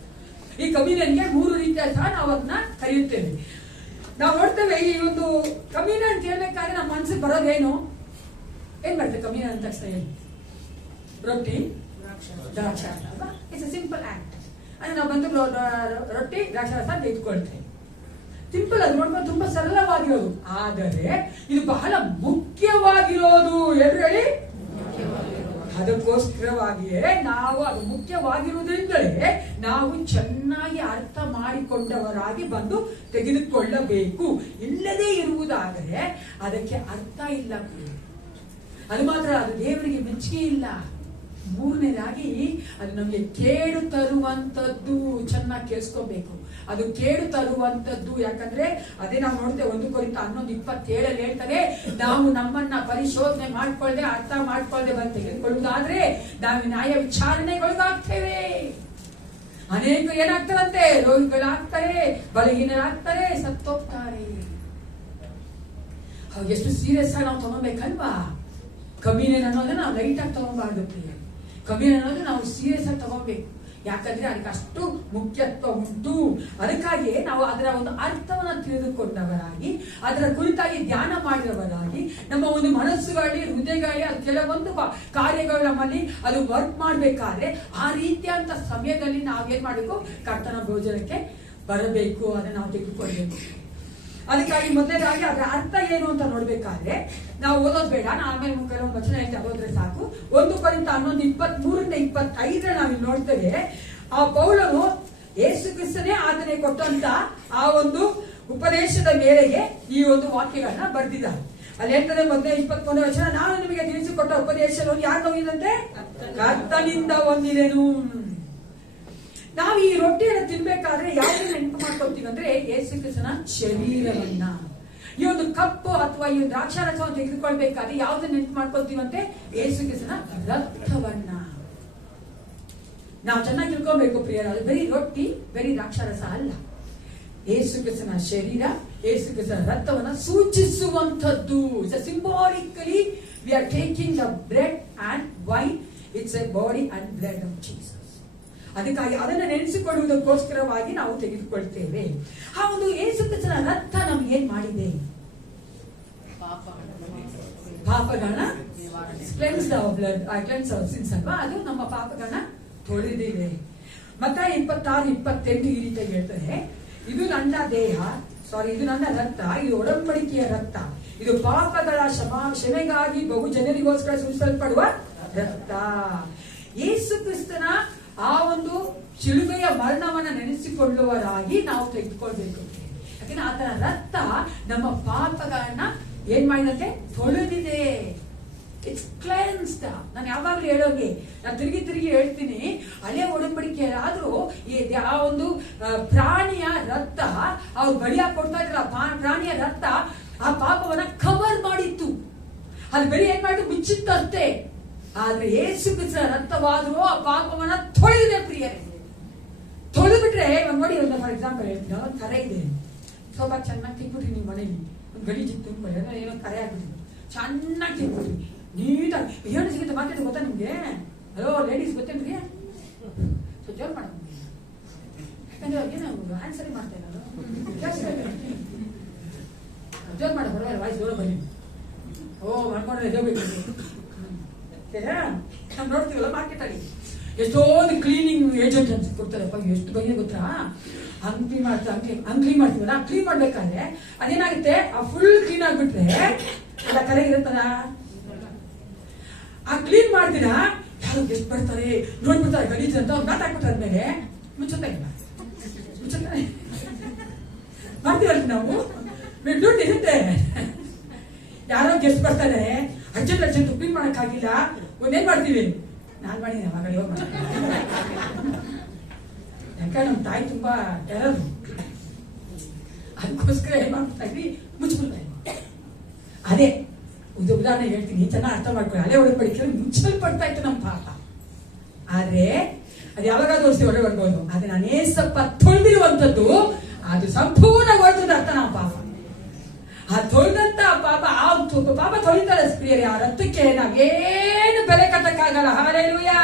ಈ ಕಮ್ಯೂನಿಯನ್ಗೆ 3 ರೀತಿಯ ಸಹ ನಾವು ಅದನ್ನ ಕರೆಯುತ್ತೇವೆ. ನಾವು ನೋಡ್ತೇವೆ ಈ ಒಂದು ಕಮ್ಯೂನಿಯನ್ ಅಂತ ಹೇಳ್ಬೇಕಾದ್ರೆ ನಮ್ಮ ಮನಸ್ಸಿಗೆ ಬರೋದೇನು, ಏನ್ ಬರ್ತದೆ ಕಮ್ಯೂನಿಯನ್ ಅಂತ ತಕ್ಷಣ? ರೊಟ್ಟಿ ದ್ರಾಕ್ಷಾರಸ ಅಲ್ವಾ? It's A simple act. ಅಂದ್ರೆ ನಾವು ಬಂದು ರೊಟ್ಟಿ ದ್ರಾಕ್ಷಾರಸ ತೆಗೆದುಕೊಳ್ತೇವೆ. ಸಿಂಪಲ್, ಅದು ನೋಡ್ಕೊಂಡು ತುಂಬಾ ಸರಳವಾಗಿರೋದು. ಆದರೆ ಇದು ಬಹಳ ಮುಖ್ಯವಾಗಿರೋದು. ಏನು ಹೇಳಿ? ಅದಕ್ಕೋಸ್ಕರವಾಗಿಯೇ ನಾವು ಅದು ಮುಖ್ಯವಾಗಿರುವುದರಿಂದಲೇ ನಾವು ಚೆನ್ನಾಗಿ ಅರ್ಥ ಮಾಡಿಕೊಂಡವರಾಗಿ ಬಂದು ತೆಗೆದುಕೊಳ್ಳಬೇಕು. ಇಲ್ಲದೇ ಇರುವುದಾದರೆ ಅದಕ್ಕೆ ಅರ್ಥ ಇಲ್ಲ. ಅದು ಮಾತ್ರ ಅದು ದೇವರಿಗೆ ಮೆಚ್ಚುಗೆ ಇಲ್ಲ. 3ನೇದಾಗಿ ಅದು ನಮಗೆ ಕೇಡು ತರುವಂತದ್ದು. ಚೆನ್ನಾಗಿ ಕೇಳಿಸ್ಕೋಬೇಕು, ಅದು ಕೇಡು ತರುವಂತದ್ದು. ಯಾಕಂದ್ರೆ ಅದೇ ನಾವು ನೋಡ್ತೇವೆ 1 ಕೊರಿಂಥ 11:27 ಹೇಳ್ತಾರೆ, ನಾವು ನಮ್ಮನ್ನ ಪರಿಶೋಧನೆ ಮಾಡ್ಕೊಳ್ಳದೆ ಅರ್ಥ ಮಾಡ್ಕೊಳ್ಳದೆ ಬಂದು ತೆಗೆದುಕೊಳ್ಳುವುದಾದ್ರೆ ನಾವು ನ್ಯಾಯ ವಿಚಾರಣೆಗೊಳಗಾಗ್ತೇವೆ. ಅನೇಕ ಏನಾಗ್ತಾರಂತೆ, ರೋಗಿಗಳಾಗ್ತಾರೆ, ಬಲಹೀನರಾಗ್ತಾರೆ, ಸತ್ತೋಗ್ತಾರೆ. ಎಷ್ಟು ಸೀರಿಯಸ್ ಆಗಿ ನಾವು ತಗೋಬೇಕಲ್ವಾ? ಕಮ್ಯೂನಿಯನ್ ಅನ್ನೋದನ್ನ ನಾವು ಲೈಟ್ ಆಗಿ ತಗೋಬಾರ್ದು. ಕಮ್ಯೂನಿಯನ್ ಅನ್ನೋದು ನಾವು ಸೀರಿಯಸ್ ಆಗಿ ತಗೋಬೇಕು. ಯಾಕಂದ್ರೆ ಅದಕ್ಕೆ ಅಷ್ಟು ಮುಖ್ಯತ್ವ ಉಂಟು. ಅದಕ್ಕಾಗಿ ನಾವು ಅದರ ಒಂದು ಅರ್ಥವನ್ನ ತಿಳಿದುಕೊಂಡವರಾಗಿ ಅದರ ಕುರಿತಾಗಿ ಧ್ಯಾನ ಮಾಡಿದವರಾಗಿ ನಮ್ಮ ಒಂದು ಮನಸ್ಸುಗಳಲ್ಲಿ ಹೃದಯಗಳಲ್ಲಿ ಅದು ಕೆಲವೊಂದು ಕಾರ್ಯಗಳು ನಮ್ಮಲ್ಲಿ ಅದು ವರ್ಕ್ ಮಾಡ್ಬೇಕಾದ್ರೆ ಆ ರೀತಿಯಂತ ಸಮಯದಲ್ಲಿ ನಾವೇನ್ ಮಾಡಬೇಕು, ಕರ್ತನ ಭೋಜನಕ್ಕೆ ಬರಬೇಕು, ಅದನ್ನ ನಾವು ತೆಗೆದುಕೊಳ್ಬೇಕು. ಅದಕ್ಕಾಗಿ ಮೊದಲನೇದಾಗಿ ಅದರ ಅರ್ಥ ಏನು ಅಂತ ನೋಡ್ಬೇಕಾದ್ರೆ ನಾವು ಓದೋದು ಬೇಡ, ಆಮೇಲೆ ಕೆಲವೊಂದು ವಚನ ಹೇಳ್ತಾ ಓದಿದ್ರೆ ಸಾಕು. 1 ಕೊರಿಂಥ 11:23-25 ನಾವು ನೋಡ್ತೇವೆ. ಆ ಪೌಲನು ಯೇಸು ಕ್ರಿಸ್ತನೇ ಆತನೇ ಕೊಟ್ಟಂತ ಆ ಒಂದು ಉಪದೇಶದ ಮೇರೆಗೆ ಈ ಒಂದು ವಾಕ್ಯಗಳನ್ನ ಬರೆದಿದ್ದಾರೆ. ಅಲ್ಲಿ ಹೇಳ್ತಾರೆ ಮೊದಲೇ 23ನೇ ವಚನ, ನಾನು ನಿಮಗೆ ತಿಳಿಸಿಕೊಟ್ಟ ಉಪದೇಶವನ್ನು ಯಾರು ಹೊಂದಿದಂತೆ ಕರ್ತನಿಂದ ಹೊಂದಿದೆನು. ನಾವು ಈ ರೊಟ್ಟಿಯನ್ನು ತಿನ್ಬೇಕಾದ್ರೆ ಯಾವ್ದನ್ನ ನೆನಪು ಮಾಡ್ಕೊಳ್ತೀವಿ ಅಂದ್ರೆ ಯೇಸು ಕ್ರಿಸ್ತನ ಶರೀರವನ್ನ. ಈ ಒಂದು ಕಪ್ಪು ಅಥವಾ ಈ ದ್ರಾಕ್ಷಾರಸವನ್ನು ತೆಗೆದುಕೊಳ್ಬೇಕಾದ್ರೆ ಯಾವ್ದನ್ನ ನೆನಪು ಮಾಡ್ಕೊಳ್ತೀವಂತೆ, ಯೇಸು ಕ್ರಿಸ್ತನ ರಕ್ತವನ್ನ. ನಾವು ಚೆನ್ನಾಗಿ ತಿಳ್ಕೊಬೇಕು ಪ್ರಿಯರ, ಅದು ಬರೀ ರೊಟ್ಟಿ ಬರೀ ದ್ರಾಕ್ಷಾರಸ ಅಲ್ಲ. ಯೇಸು ಕ್ರಿಸ್ತನ ಶರೀರ, ಯೇಸು ಕ್ರಿಸ್ತನ ರಕ್ತವನ್ನ ಸೂಚಿಸುವಂತದ್ದು. Symbolically we are taking the bread and wine. It's a body and blood of Jesus. ಅದಕ್ಕಾಗಿ ಅದನ್ನು ನೆನೆಸಿಕೊಳ್ಳುವುದಕ್ಕೋಸ್ಕರವಾಗಿ ನಾವು ತೆಗೆದುಕೊಳ್ತೇವೆ. ಆ ಒಂದು ಯೇಸು ಕ್ರಿಸ್ತನ ರಕ್ತ ನಮ್ಗೆ ಏನ್ ಮಾಡಿದೆ? ಪಾಪಗಳನ್ನ cleanse our blood, cleanse our sins ಅಲ್ವಾ? ಅದು ನಮ್ಮ ಪಾಪಗಳನ್ನ ತೊಳೆದಿದೆ. ಮತ್ತೆ 26-28 ಈ ರೀತಿ ಹೇಳ್ತಾರೆ, ಇದು ನನ್ನ ದೇಹ, ಇದು ನನ್ನ ರಕ್ತ, ಇದು ಒಡಂಬಡಿಕೆಯ ರಕ್ತ, ಇದು ಪಾಪಗಳ ಕ್ಷಮೆಗಾಗಿ ಬಹು ಜನರಿಗೋಸ್ಕರ ಸುರಿಸಲ್ಪಡುವ ರಕ್ತ. ಯೇಸು ಕ್ರಿಸ್ತನ ಆ ಒಂದು ಶಿಲುಬೆಯ ಮರಣವನ್ನ ನೆನೆಸಿಕೊಳ್ಳುವರಾಗಿ ನಾವು ತೆಗೆದುಕೊಳ್ಬೇಕು. ಯಾಕಂದ್ರೆ ಆತನ ರಕ್ತ ನಮ್ಮ ಪಾಪಗಳನ್ನ ಏನ್ ಮಾಡಿದಂತೆ ತೊಳೆದಿದೆ. It's cleansed. ನಾನು ಯಾವಾಗ್ಲೂ ಹೇಳೋಗೆ, ನಾನು ತಿರುಗಿ ಹೇಳ್ತೀನಿ, ಹಳೆ ಒಡಂಬಡಿಕೆ ಆದ್ರೂ ಆ ಒಂದು ಪ್ರಾಣಿಯ ರಕ್ತ ಅವ್ರು ಬಲಿಯಾಗಿ ಕೊಡ್ತಾ ಇದ್ರ ಪ್ರಾಣಿಯ ರಕ್ತ ಆ ಪಾಪವನ್ನ ಕವರ್ ಮಾಡಿತ್ತು. ಅದು ಬರೀ ಏನ್ ಮಾಡಿದ್ರು, ಮುಚ್ಚಿತ್ತಷ್ಟೇ. ಆದ್ರೆ ಯೇಸು ಕ್ರಿಸ್ತನ ರಕ್ತವಾದ್ರೂ ಆ ಪಾಪವನ್ನ ತೊಳೆದಿದೆ ಪ್ರಿಯರೇ. ತೊಳೆದು ಬಿಟ್ರೆ ನೋಡಿ, ಒಂದು ಫಾರ್ ಎಕ್ಸಾಂಪಲ್ ಹೇಳ್ತೀನಿ, ಒಂದು ಕರೆ ಇದೆ, ಸ್ವಲ್ಪ ಚೆನ್ನಾಗಿ ತಿಕ್ಬಿಟ್ರಿ ನೀವು ಮನೇಲಿ, ಒಂದು ಗಲೀಜಿತ್ತು ಏನೋ ಕರೆ ಆಗ್ಬಿಟ್ಟಿದೆ, ಚೆನ್ನಾಗಿ ತಿಕ್ಬಿಟ್ರಿ ನೀಟಾಗಿ ಏನು ಸಿಗುತ್ತೆ ಮಾರ್ಕೆಟ್ ಗೊತ್ತಾ ನಿಮ್ಗೆ? ಹಲೋ ಲೇಡೀಸ್ ಗೊತ್ತೇನ್ರಿ? ಸೊ ಜೋರ್ ಮಾಡ, ಯಾಕಂದ್ರೆ ಅವ್ರಿಗೇನು ಆನ್ಸರ್ ಮಾಡ್ತಾ ಇಲ್ಲ, ಜೋರ್ ಮಾಡ, ಬರಲ್ಲ ವಾಯ್ಸ್ ಜೋರ ಬನ್ನಿ. ಓ ಮಾಡ್ಕೊಂಡ್ರೆ ಎದೋಬೇಕು. ನಾವು ನೋಡ್ತೀವಲ್ಲ ಮಾರ್ಕೆಟ್ ಅಲ್ಲಿ ಎಷ್ಟೊಂದು ಕ್ಲೀನಿಂಗ್ ಏಜೆಂಟ್ ಅಂತ ಕೊಡ್ತಾರಪ್ಪ, ಎಷ್ಟು ಬಗ್ಗೆ ಗೊತ್ತಾ? ಅಂಗ್ಲಿ ಮಾಡ್ತೀವಲ್ಲ, ಕ್ಲೀನ್ ಮಾಡ್ಬೇಕಾದ್ರೆ ಅದೇನಾಗುತ್ತೆ, ಆ ಫುಲ್ ಕ್ಲೀನ್ ಆಗ್ಬಿಟ್ರೆ ಎಲ್ಲ ಕರೆಗಿರುತ್ತಲ್ಲ, ಆ ಕ್ಲೀನ್ ಮಾಡ್ತೀರಾ, ಯಾರು ಗೆಸ್ಟ್ ಬರ್ತಾರೆ ನೋಡ್ಬಿಡ್ತಾರೆ ಗಲೀಜ್ ಅಂತ ಅವ್ರು ಮಾತಾಡ್ಬಿಟ್ಟಾದ್ಮೇಲೆ ಮುಚ್ಚುತ್ತಾ ಇಲ್ಲ, ಮಾಡ್ತೀವಲ್ಲ ನಾವು, ದುಡ್ಡು ಇರುತ್ತೆ. ಯಾರೋ ಗೆಸ್ಟ್ ಬರ್ತಾರೆ, ಅರ್ಜೆಂಟ್ ಕ್ಲೀನ್ ಮಾಡಕ್ಕಾಗಿಲ್ಲ, ಒಂದೇನ್ ಮಾಡ್ತೀವಿ, ನಾನ್ ಮಾಡಿದ್ದೀನಿ ಮಗಳ ಇವಾಗ ಯಾಕಂದ್ರೆ ನಮ್ಮ ತಾಯಿ ತುಂಬಾ ಟೆರರ್, ಅದಕ್ಕೋಸ್ಕರ ಏನ್ ಮಾಡ್ತಾ ಇದ್ವಿ, ಮುಚ್ಚಿಬಿಡ್ತಾ ಇದ್ವಿ. ಅದೇ ಇದು ಉದಾಹರಣೆ ಹೇಳ್ತೀನಿ, ಚೆನ್ನಾಗಿ ಅರ್ಥ ಮಾಡ್ಕೊಳ್ಳಿ. ಹಳೆ ಒಡಂಬಡಿಕೆ ಮುಚ್ಚಲ್ಪಡ್ತಾ ಇತ್ತು ನಮ್ಮ ಪಾಪ. ಆದ್ರೆ ಅದು ಯಾವಾಗಾದ್ರೂ ಒಳ್ಳೆ ಬರ್ಬೋದು, ಆದ್ರೆ ನಾನೇ ಸ್ವಲ್ಪ ತೊಳೆದಿರುವಂತದ್ದು ಅದು ಸಂಪೂರ್ಣ ಹೊರತದ ಅರ್ಥ ನಮ್ಮ ಪಾಪ. ಆ ತೊಳೆದಂತ ಪಾಪ, ಆ ಪಾಪ ತೊಳಿತಾರೆ ಪ್ರಿಯರೇ, ಆ ರಕ್ತಕ್ಕೆ ನಾವೇನು ಬೆಲೆ ಕಟ್ಟಕ್ಕಾಗಲ್ಲ. ಹಾಲೆಲೂಯಾ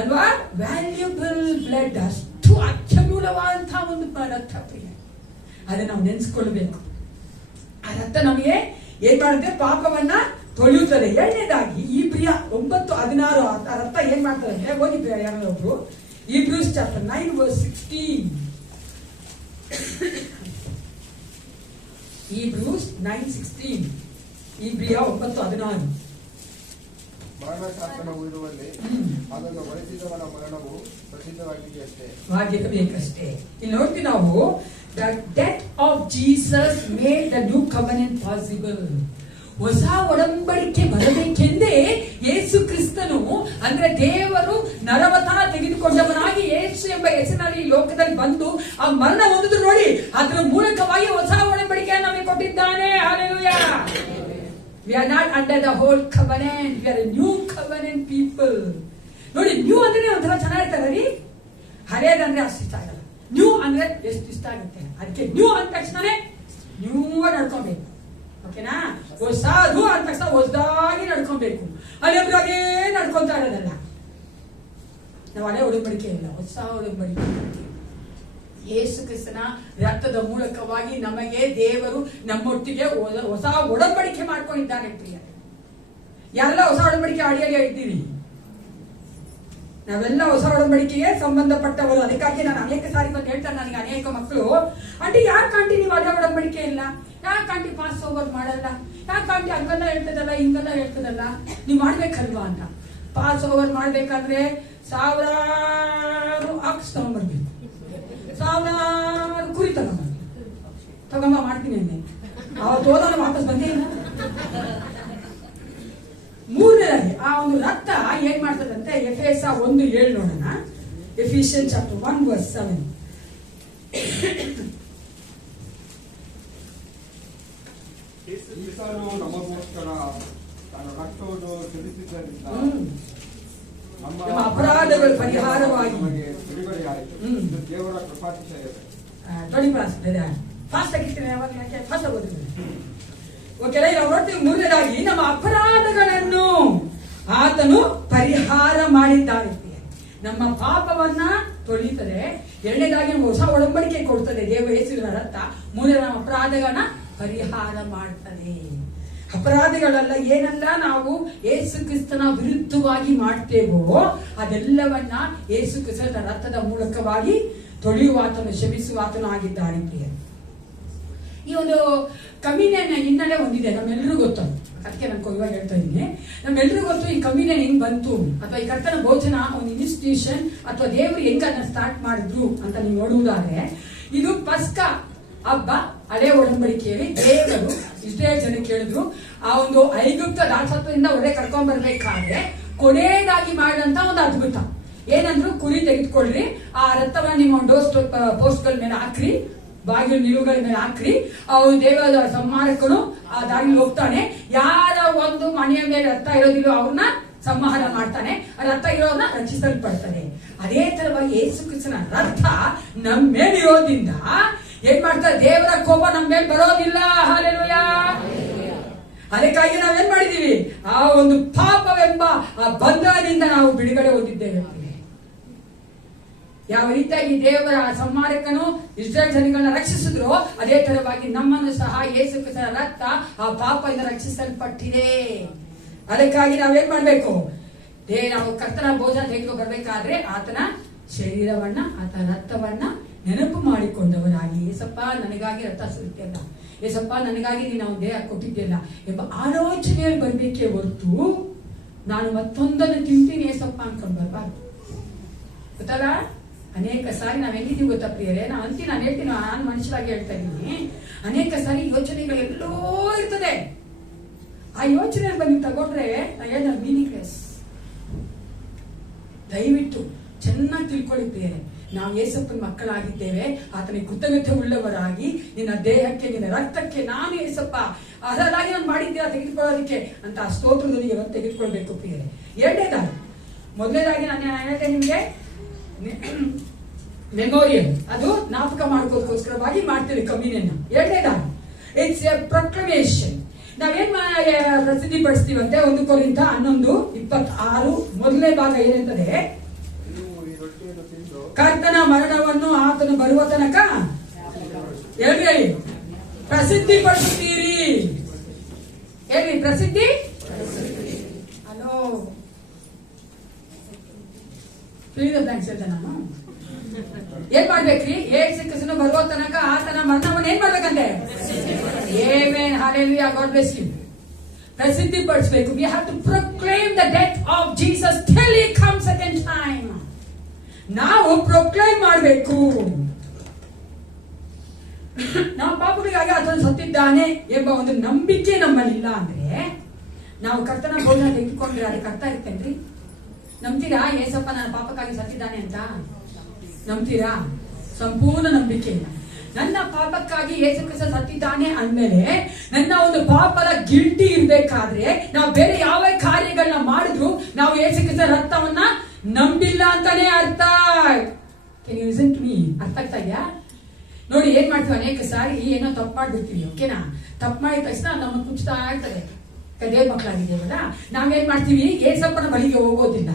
ಅಲ್ವಾ? ವ್ಯಾಲ್ಯೂಬಲ್ ಬ್ಲಡ್, ಅಷ್ಟು ಅತ್ಯಮೂಲ್ಯವಾದಂತಹ ಒಂದು ರಕ್ತ ಪ್ರಿಯ, ಅದನ್ನ ನಾವು ನೆನ್ಸ್ಕೊಳ್ಬೇಕು. ಆ ರಕ್ತ ನಮಗೆ ಏನ್ ಮಾಡುತ್ತೆ, ಪಾಪವನ್ನ ತೊಳೆಯುತ್ತದೆ. ಎರಡನೇದಾಗಿ ಇಬ್ರಿಯ 9:16 ಆ ರಕ್ತ ಏನ್ ಮಾಡ್ತಾರೆ, ಓದಿ ಯಾರೋ ಒಬ್ರು, Hebrews chapter 9 verse 16. Hebrews 9:16. ಇಬ್ರಿಯ 9:16. ಮರಣಶಾಸನವು ಇರುವಲ್ಲಿ ಅದನ್ನು ಬಳಸಿದವನ ಮರಣವು ಪ್ರಸಿದ್ಧವಾಗಿದೆಯಷ್ಟೇ, ಬೇಕಷ್ಟೇ. ಇಲ್ಲಿ ನೋಡ್ತೀವಿ ನಾವು, the death of Jesus made the new covenant possible. ಹೊಸ ಒಡಂಬಡಿಕೆ ಬರಬೇಕೆಂದೇ ಯೇಸು ಕ್ರಿಸ್ತನು, ಅಂದ್ರೆ ದೇವರು ನರವತನ ತೆಗೆದುಕೊಂಡವನಾಗಿ ಯೇಸು ಎಂಬ ಹೆಸರಿನಲ್ಲಿ ಈ ಲೋಕದಲ್ಲಿ ಬಂದು ಆ ಮರಣ ಹೊಂದಿದ್ರು ನೋಡಿ, ಅದರ ಮೂಲಕವಾಗಿ ಹೊಸ ಒಡಂಬಡಿಕೆಯನ್ನು ನಮಗೆ ಕೊಟ್ಟಿದ್ದಾನೆ. Hallelujah. We are not under the old covenant, we are a new covenant people. ನೋಡಿ, ನ್ಯೂ ಅಂದ್ರೆ ಒಂಥರ ಚೆನ್ನಾಗಿರ್ತಾರೆ ರೀ, ಹಳೇದಂದ್ರೆ ಅಷ್ಟು ಇಷ್ಟ ಆಗಲ್ಲ. ನ್ಯೂ ಅಂದ್ರೆ ಎಷ್ಟು ಇಷ್ಟ ಆಗುತ್ತೆ. ಅದಕ್ಕೆ ನ್ಯೂ ಅಂದ ತಕ್ಷಣನೇ ನ್ಯೂ ನಡ್ಕೊಬೇಕು, ಓಕೆನಾ? ಹೊಸದು ಅಂದ ತಕ್ಷಣ ಹೊಸದಾಗಿ ನಡ್ಕೊಬೇಕು. ಹಳೆಬ್ರಾಗೆ ನಡ್ಕೊಂತ ಇರೋದಲ್ಲ. ನಾವು ಹಳೆ ಒಡಂಬಡಿಕೆ ಇಲ್ಲ, ಹೊಸ ಒಡಂಬಡಿಕೆ. ಯೇಸು ಕ್ರಿಸ್ತನ ರಕ್ತದ ಮೂಲಕವಾಗಿ ನಮಗೆ ದೇವರು ನಮ್ಮೊಟ್ಟಿಗೆ ಹೊಸ ಒಡಂಬಡಿಕೆ ಮಾಡ್ಕೊಂಡಿದ್ದಾನೆ ಪ್ರಿಯ. ಯಾರೆಲ್ಲ ಹೊಸ ಒಡಂಬಡಿಕೆ ಅಡಿಯಲ್ಲಿ ಇದ್ದೀರಿ? ನಾವೆಲ್ಲ ಹೊಸ ಒಡಂಬಡಿಕೆಗೆ ಸಂಬಂಧಪಟ್ಟವರು. ಅದಕ್ಕಾಗಿ ನಾನು ಅನೇಕ ಸಾರಿ ಬಂದು ಹೇಳ್ತಾರೆ ನನಗೆ ಅನೇಕ ಮಕ್ಕಳು, ಆಂಟಿ ಯಾಕೆ ನೀವು ಹಳೆ ಒಡಂಬಡಿಕೆ ಇಲ್ಲ, ಯಾಕೆ ಪಾಸ್ ಓವರ್ ಮಾಡಲ್ಲ, ಯಾಕೆ ಹಂಗೆಲ್ಲ ಹೇಳ್ತದಲ್ಲ ಹಿಂಗೆಲ್ಲ ಹೇಳ್ತದಲ್ಲ, ನೀವು ಮಾಡ್ಬೇಕಲ್ವಾ ಅಂತ. ಪಾಸ್ ಓವರ್ ಮಾಡ್ಬೇಕಾದ್ರೆ ಸಾವಿರಾರು ಆಕ್ಸ್ ತಗೊಂಡ್ಬರ್ಬೇಕು, ಸಾವಿರಾರು ಕುರಿ ತಗೊಂಬ ಮಾಡ್ತೀನಿ ಅಂದೆ. ಅವತ್ತು ಹೋದಾಗ ವಾಪಸ್ ಬಂದೇ ಇಲ್ಲ. ಮೂರನೇದಾಗಿ ಆ ಒಂದು ರಕ್ತ ಏನ್ ಮಾಡ್ತದಂತೆ, ಎಫೆಸ 1:7 ನೋಡೋಣ. Efficient chapter 1 verse 7. ಈತನು ನಮಗೋಸ್ಕರ ತನ್ನ ರಕ್ತವನ್ನು ಸುರಿಸಿದ್ದರಿಂದ ನಮ್ಮ ಅಪರಾಧಗಳ ಪರಿಹಾರವಾಗಿ ನಮಗೆ ಬಿಡುಗಡೆಯಾಯಿತು. ಇದು ದೇವರ ಕೃಪಾತಿಶಯವೇ. ಫಾಸ್ಟ್ ಆಗಿರ್ತೀನಿ, ಯಾವಾಗ ಫಾಸ್ಟ್ ಆಗೋದಿಲ್ಲ. ಓಕೆನಾ? ಈಗ ನೋಡ್ತೀವಿ, ಮೂರನೇದಾಗಿ ನಮ್ಮ ಅಪರಾಧಗಳನ್ನು ಆತನು ಪರಿಹಾರ ಮಾಡಿದ್ದಾನೆ. ನಮ್ಮ ಪಾಪವನ್ನ ತೊಳಿತದೆ. ಎರಡನೇದಾಗಿ ನಮ್ಮ ಹೊಸ ಒಡಂಬಡಿಕೆ ಕೊಡ್ತದೆ ದೇವ ಯೇಸುವಿನ ರಕ್ತ. ಮೂರನೇ ನಮ್ಮ ಅಪರಾಧಗಳನ್ನ ಪರಿಹಾರ ಮಾಡ್ತದೆ. ಅಪರಾಧಗಳೆಲ್ಲ ಏನೆಲ್ಲ ನಾವು ಯೇಸು ಕ್ರಿಸ್ತನ ವಿರುದ್ಧವಾಗಿ ಮಾಡ್ತೇವೋ ಅದೆಲ್ಲವನ್ನ ಯೇಸು ಕ್ರಿಸ್ತನ ರಕ್ತದ ಮೂಲಕವಾಗಿ ತೊಳೆಯುವಾತನು, ಕ್ಷಮಿಸುವಾತನು ಆಗಿದ್ದಾನೆ ಪ್ರಿಯ. ಈ ಒಂದು ಕಮ್ಯುನಿಯನ್ ಹಿನ್ನೆಲೆ ಹೊಂದಿದೆ, ನಮ್ಮೆಲ್ಲರೂ ಗೊತ್ತು. ಅದಕ್ಕೆ ನಾನು ಇವಾಗ ಹೇಳ್ತಾ ಇದ್ದೀನಿ, ನಮ್ಮೆಲ್ಲರೂ ಗೊತ್ತು ಈ ಕಮ್ಯುನಿಯನ್ ಹೆಂಗ್ ಬಂತು, ಅಥವಾ ಈ ಕರ್ತನ ಭೋಜನ ಒಂದು ಇನ್ಸ್ಟಿಟ್ಯೂಷನ್ ಅಥವಾ ದೇವರು ಹೆಂಗ್ ಅದನ್ನ ಸ್ಟಾರ್ಟ್ ಮಾಡಿದ್ರು ಅಂತ ನೀವು ನೋಡುವುದಾದ್ರೆ, ಇದು ಪಸ್ಕ ಹಬ್ಬ ಹಳೆ ಒಡಂಬಡಿಕೆಯಲ್ಲಿ ದೇವರು ಇಸ್ರೇಲ್ ಜನಕ್ಕೆ ಹೇಳಿದ್ರು, ಆ ಒಂದು ಐಗುಪ್ತ ದಾಸತ್ವದಿಂದ ಹೊರಗೆ ಕರ್ಕೊಂಡ್ ಬರ್ಬೇಕಾದ್ರೆ ಕೊನೆಯದಾಗಿ ಮಾಡಿದಂತ ಒಂದು ಅದ್ಭುತ ಏನಂದ್ರು, ಕುರಿ ತೆಗೆದುಕೊಳ್ಳ್ರಿ, ಆ ರಕ್ತವನ್ನ ನಿಮ್ಮ ಪೋಸ್ಟ್ ಗಳ ಮೇಲೆ ಹಾಕ್ರಿ, ಬಾಗಿಲು ನಿಲುವುಗಳ ಮೇಲೆ ಹಾಕ್ರಿ. ಅವನು ದೇವರ ಸಂಹಾರಕನು ಆ ದಾರಿಲಿ ಹೋಗ್ತಾನೆ. ಯಾರ ಒಂದು ಮನೆಯ ಮೇಲೆ ರಕ್ತ ಇರೋದಿಲ್ಲ ಅವ್ರನ್ನ ಸಂಹಾರ ಮಾಡ್ತಾನೆ, ರಕ್ತ ಇರೋನ್ನ ರಕ್ಷಿಸಲ್ಪಡ್ತಾನೆ. ಅದೇ ತರವಾಗಿ ಯೇಸು ಕ್ರಿಸ್ತನ ರಕ್ತ ನಮ್ಮ ಮೇಲಿರೋದ್ರಿಂದ ಏನ್ ಮಾಡ್ತಾರೆ, ದೇವರ ಕೋಪ ನಮ್ಮ ಮೇಲೆ ಬರೋದಿಲ್ಲ. ಹಲ್ಲೆಲೂಯಾ. ಅದಕ್ಕಾಗಿ ನಾವೇನ್ ಮಾಡಿದೀವಿ, ಆ ಒಂದು ಪಾಪವೆಂಬ ಆ ಬಂಧನದಿಂದ ನಾವು ಬಿಡುಗಡೆ ಹೊಂದಿದ್ದೇವೆ. ಯಾವ ರೀತಿಯಾಗಿ ದೇವರ ಸಂಹಾರಕನು ಇಸ್ರೇಲ್ ಜನಗಳನ್ನ ರಕ್ಷಿಸಿದ್ರು, ಅದೇ ತರವಾಗಿ ನಮ್ಮನ್ನು ಸಹ ಯೇಸು ಕ್ರಿಸ್ತನ ರಕ್ತ ಆ ಪಾಪದಿಂದ ರಕ್ಷಿಸಲ್ಪಟ್ಟಿದೆ. ಅದಕ್ಕಾಗಿ ನಾವೇನ್ ಮಾಡ್ಬೇಕು, ನಾವು ಕರ್ತನ ಭೋಜನ ತೆಗೆದು ಬರ್ಬೇಕಾದ್ರೆ ಆತನ ಶರೀರವನ್ನ ಆತನ ರಕ್ತವನ್ನ ನೆನಪು ಮಾಡಿಕೊಂಡವರಾಗಿ, ಏಸಪ್ಪ ನನಗಾಗಿ ರಕ್ತ ಸುರಿತಿಯಲ್ಲ, ಏಸಪ್ಪ ನನಗಾಗಿ ನೀನು ನಾವು ದೇಹ ಕೊಟ್ಟಿದ್ದಿಲ್ಲ ಎಂಬ ಆಲೋಚನೆಯಲ್ಲಿ ಬರ್ಬೇಕೇ ಹೊರತು ನಾನು ಮತ್ತೊಂದನ್ನು ತಿಂತೀನಿ ಏಸಪ್ಪ ಅನ್ಕೊಂಡ್ ಬರ್ಬಾರ್ದು. ಗೊತ್ತಲ್ಲ, ಅನೇಕ ಸಾರಿ ನಾವ್ ಹೆಂಗಿದೀವಿ ಗೊತ್ತಾ ಪ್ರಿಯರೇ, ನಾನು ಹೇಳ್ತೀನಿ, ನಾನು ಮನುಷ್ಯರಾಗಿ ಹೇಳ್ತಾ ಇದ್ದೀನಿ, ಅನೇಕ ಸಾರಿ ಯೋಚನೆಗಳೆಲ್ಲೋ ಇರ್ತದೆ. ಆ ಯೋಚನೆ ಬಂದು ತಗೊಂಡ್ರೆ ಮೀನಿಂಗ್ಲೆಸ್. ದಯವಿಟ್ಟು ಚೆನ್ನಾಗಿ ತಿಳ್ಕೊಳ್ಳಿ ಪ್ರಿಯರೇ, ನಾವು ಯೇಸಪ್ಪನ ಮಕ್ಕಳಾಗಿದ್ದೇವೆ. ಆತನಿಗೆ ಕೃತಜ್ಞತೆ ಉಳ್ಳವರಾಗಿ ನಿನ್ನ ದೇಹಕ್ಕೆ ನಿನ್ನ ರಕ್ತಕ್ಕೆ ನಾನು ಯೇಸಪ್ಪ ಅದರಾಗಿ ನಾನು ಮಾಡಿದ್ದೀರಾ ತೆಗೆದುಕೊಳ್ಳೋದಕ್ಕೆ ಅಂತ ಆ ಸ್ತೋತ್ರದೊಂದಿಗೆ ತೆಗೆದುಕೊಳ್ಬೇಕು ಪ್ರಿಯರೇ. ಮೊದಲನೇದಾಗಿ ನಾನು ಹೇಳಿದೆ ನಿಮ್ಗೆ ಮೆಮೋರಿಯಲ್, ಅದು ಜ್ಞಾಪಕ ಮಾಡ್ಕೋದಕ್ಕೋಸ್ಕರವಾಗಿ ಮಾಡ್ತೀವಿ ಕಮ್ಯುನಿಯನ್. ಎರಡನೇದಾಗಿ ಇಟ್ಸ್ ಎ ಪ್ರೊಕ್ಲಮೇಷನ್. ನಾವೇನ್ ಪ್ರಸಿದ್ಧಿ ಪಡಿಸ್ತೀವಂತೆ 1 ಕೊರಿಂಥ 11:26 ಮೊದಲನೇ ಭಾಗ ಏನಂತದೆ, ಕರ್ತನ ಮರಣವನ್ನು ಆತನು ಬರುವ ತನಕ ಹೇಳಿ ಪ್ರಸಿದ್ಧಿ ಪಡಿಸುತ್ತೀರಿ. ಹೇಳಿ ಪ್ರಸಿದ್ಧಿ. ಹಲೋ ಬ್ಯಾಂಕ್ಸ್ ಹೇಳ್ದೆ ನಾನು. ಏನ್ ಮಾಡ್ಬೇಕ್ರಿ, ಯೇಸು ಕ್ರಿಸ್ತನು ಬರುವ ತನಕ ಆತನ ಮರಣವನ್ನು ಏನ್ ಮಾಡ್ಬೇಕಂತೆ, amen hallelujah, God bless you. ಪ್ರಸಿದ್ಧಿ ಪಡಿಸಬೇಕು. We have to proclaim the death of Jesus till he comes second time. ನಾವು ಪ್ರೊಕ್ಲೇಮ್ ಮಾಡಬೇಕು. ನಾವು ಪಾಪಗಳಿಗಾಗಿ ಆತನು ಸತ್ತಿದ್ದಾನೆ ಎಂಬ ಒಂದು ನಂಬಿಕೆ ನಮ್ಮಲ್ಲಿ ಇಲ್ಲ ಅಂದ್ರೆ ನಾವು ಕರ್ತನ ಭೋಜನ ತೆಗೆದುಕೊಂಡ್ರೆ ಅದಕ್ಕೆ ಅರ್ಥ ಇರ್ತೇನ್ರಿ? ನಂಬ್ತೀರಾ ಏಸಪ್ಪ ನನ್ನ ಪಾಪಕ್ಕಾಗಿ ಸತ್ತಿದ್ದಾನೆ ಅಂತ? ನಂಬ್ತೀರಾ? ಸಂಪೂರ್ಣ ನಂಬಿಕೆ. ನನ್ನ ಪಾಪಕ್ಕಾಗಿ ಯೇಸು ಕ್ರಿಸ್ತ ಸತ್ತಿದ್ದಾನೆ ಅಂದ್ಮೇಲೆ ನನ್ನ ಒಂದು ಪಾಪದ ಗಿಲ್ಟಿ ಇರ್ಬೇಕಾದ್ರೆ ನಾವು ಬೇರೆ ಯಾವ ಕಾರ್ಯಗಳನ್ನ ಮಾಡಿದ್ರು ನಾವು ಯೇಸು ಕ್ರಿಸ್ತ ರಕ್ತವನ್ನ ನಂಬಿಲ್ಲ ಅಂತಾನೆ ಅರ್ಥ. ಅರ್ಥ ಆಗ್ತಾ ಇದೆಯಾ? ನೋಡಿ ಏನ್ ಮಾಡ್ತೀವಿ, ಅನೇಕ ಸಾರಿ ಏನೋ ತಪ್ಪು ಮಾಡ್ಬಿಡ್ತೀವಿ. ಓಕೆನಾ? ತಪ್ಪು ಮಾಡಿದ ತಕ್ಷಣ ನಮ್ಮ ಕುಚ್ತಾ ಇರ್ತದೆ. ದೇವ್ರ ಮಕ್ಕಳಾಗಿದ್ದೇವಲ್ಲ, ನಾವೇನ್ ಮಾಡ್ತೀವಿ, ಏಸಪ್ಪನ ಬಳಿಗೆ ಹೋಗೋದಿಲ್ಲ.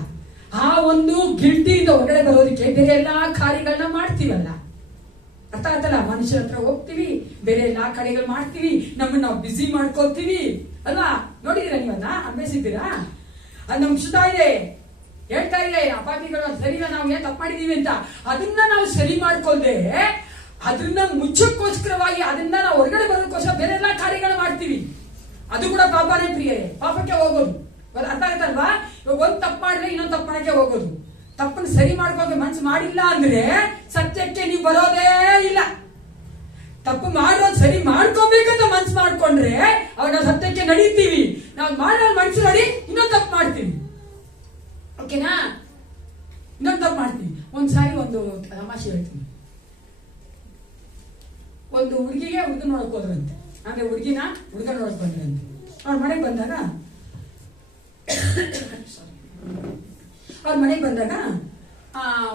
ಆ ಒಂದು ಗಿಲ್ಟಿಯಿಂದ ಹೊರಗಡೆ ಬರೋದಕ್ಕೆ ಬೇರೆ ಎಲ್ಲಾ ಕಾರ್ಯಗಳನ್ನ ಮಾಡ್ತೀವಲ್ಲ. ಅರ್ಥ ಆಯ್ತಲ್ಲ? ಮನುಷ್ಯರ ಹತ್ರ ಹೋಗ್ತೀವಿ, ಬೇರೆ ಎಲ್ಲಾ ಕಾರ್ಯಗಳು ಮಾಡ್ತೀವಿ, ನಮ್ಮನ್ನ ನಾವು ಬಿಸಿ ಮಾಡ್ಕೋತೀವಿ ಅಲ್ವಾ? ನೋಡಿದೀರಾ ನೀವನ್ನ? ಅಭ್ಯಸಿದ್ದೀರಾ? ಅದು ನಮ್ಗೆ ಸುತ್ತಾ ಇದೆ, ಹೇಳ್ತಾ ಇದೆ ಅಪಾಪಿಗಳು ಸರಿ ನಾವು ಏನ್ ತಪ್ಪು ಮಾಡಿದೀವಿ ಅಂತ. ಅದನ್ನ ನಾವು ಸರಿ ಮಾಡ್ಕೊಳ್ದೆ ಅದನ್ನ ಮುಚ್ಚಕ್ಕೋಸ್ಕರವಾಗಿ ಅದನ್ನ ನಾವು ಹೊರಗಡೆ ಬರೋದಕ್ಕೋಸ್ಕರ ಬೇರೆ ಎಲ್ಲಾ ಕಾರ್ಯಗಳು ಮಾಡ್ತೀವಿ. ಅದು ಕೂಡ ಪಾಪನೇ ಪ್ರಿಯರೇ. ಪಾಪಕ್ಕೆ ಹೋಗೋದು ಅರ್ಥ ಆಗುತ್ತಲ್ವಾ? ಇವಾಗ ಒಂದ್ ತಪ್ಪು ಮಾಡಿದ್ರೆ ಇನ್ನೊಂದು ತಪ್ಪು ಮಾಡಕ್ಕೆ ಹೋಗೋದು. ತಪ್ಪನ್ನು ಸರಿ ಮಾಡ್ಕೋಕೆ ಮನ್ಸು ಮಾಡಿಲ್ಲ ಅಂದ್ರೆ ಸತ್ಯಕ್ಕೆ ನೀವು ಬರೋದೇ ಇಲ್ಲ. ತಪ್ಪು ಮಾಡೋದು ಸರಿ ಮಾಡ್ಕೋಬೇಕಂತ ಮನ್ಸು ಮಾಡ್ಕೊಂಡ್ರೆ ಅವಾಗ ನಾವು ಸತ್ಯಕ್ಕೆ ನಡೀತೀವಿ. ನಾವು ಮಾಡೋ ಮನ್ಸು ನೋಡಿ ಇನ್ನೊಂದು ತಪ್ಪು ಮಾಡ್ತೀವಿ. ಓಕೆನಾ? ಇನ್ನೊಂದು ತಪ್ಪು ಮಾಡ್ತೀವಿ. ಒಂದ್ಸಾರಿ ಒಂದು ತಮಾಷೆ ಹೇಳ್ತೀನಿ. ಒಂದು ಹುಡುಗಿಗೆ ಹುಡುಗ ನೋಡಕ್ ಹೋದ್ರಂತೆ. ಅಂದ್ರೆ ಹುಡುಗಿನ ಹುಡುಗ ನೋಡಕ್ ಬಂದ್ರಂತೆ. ಅವ್ರ ಮನೆಗೆ ಬಂದಾಗ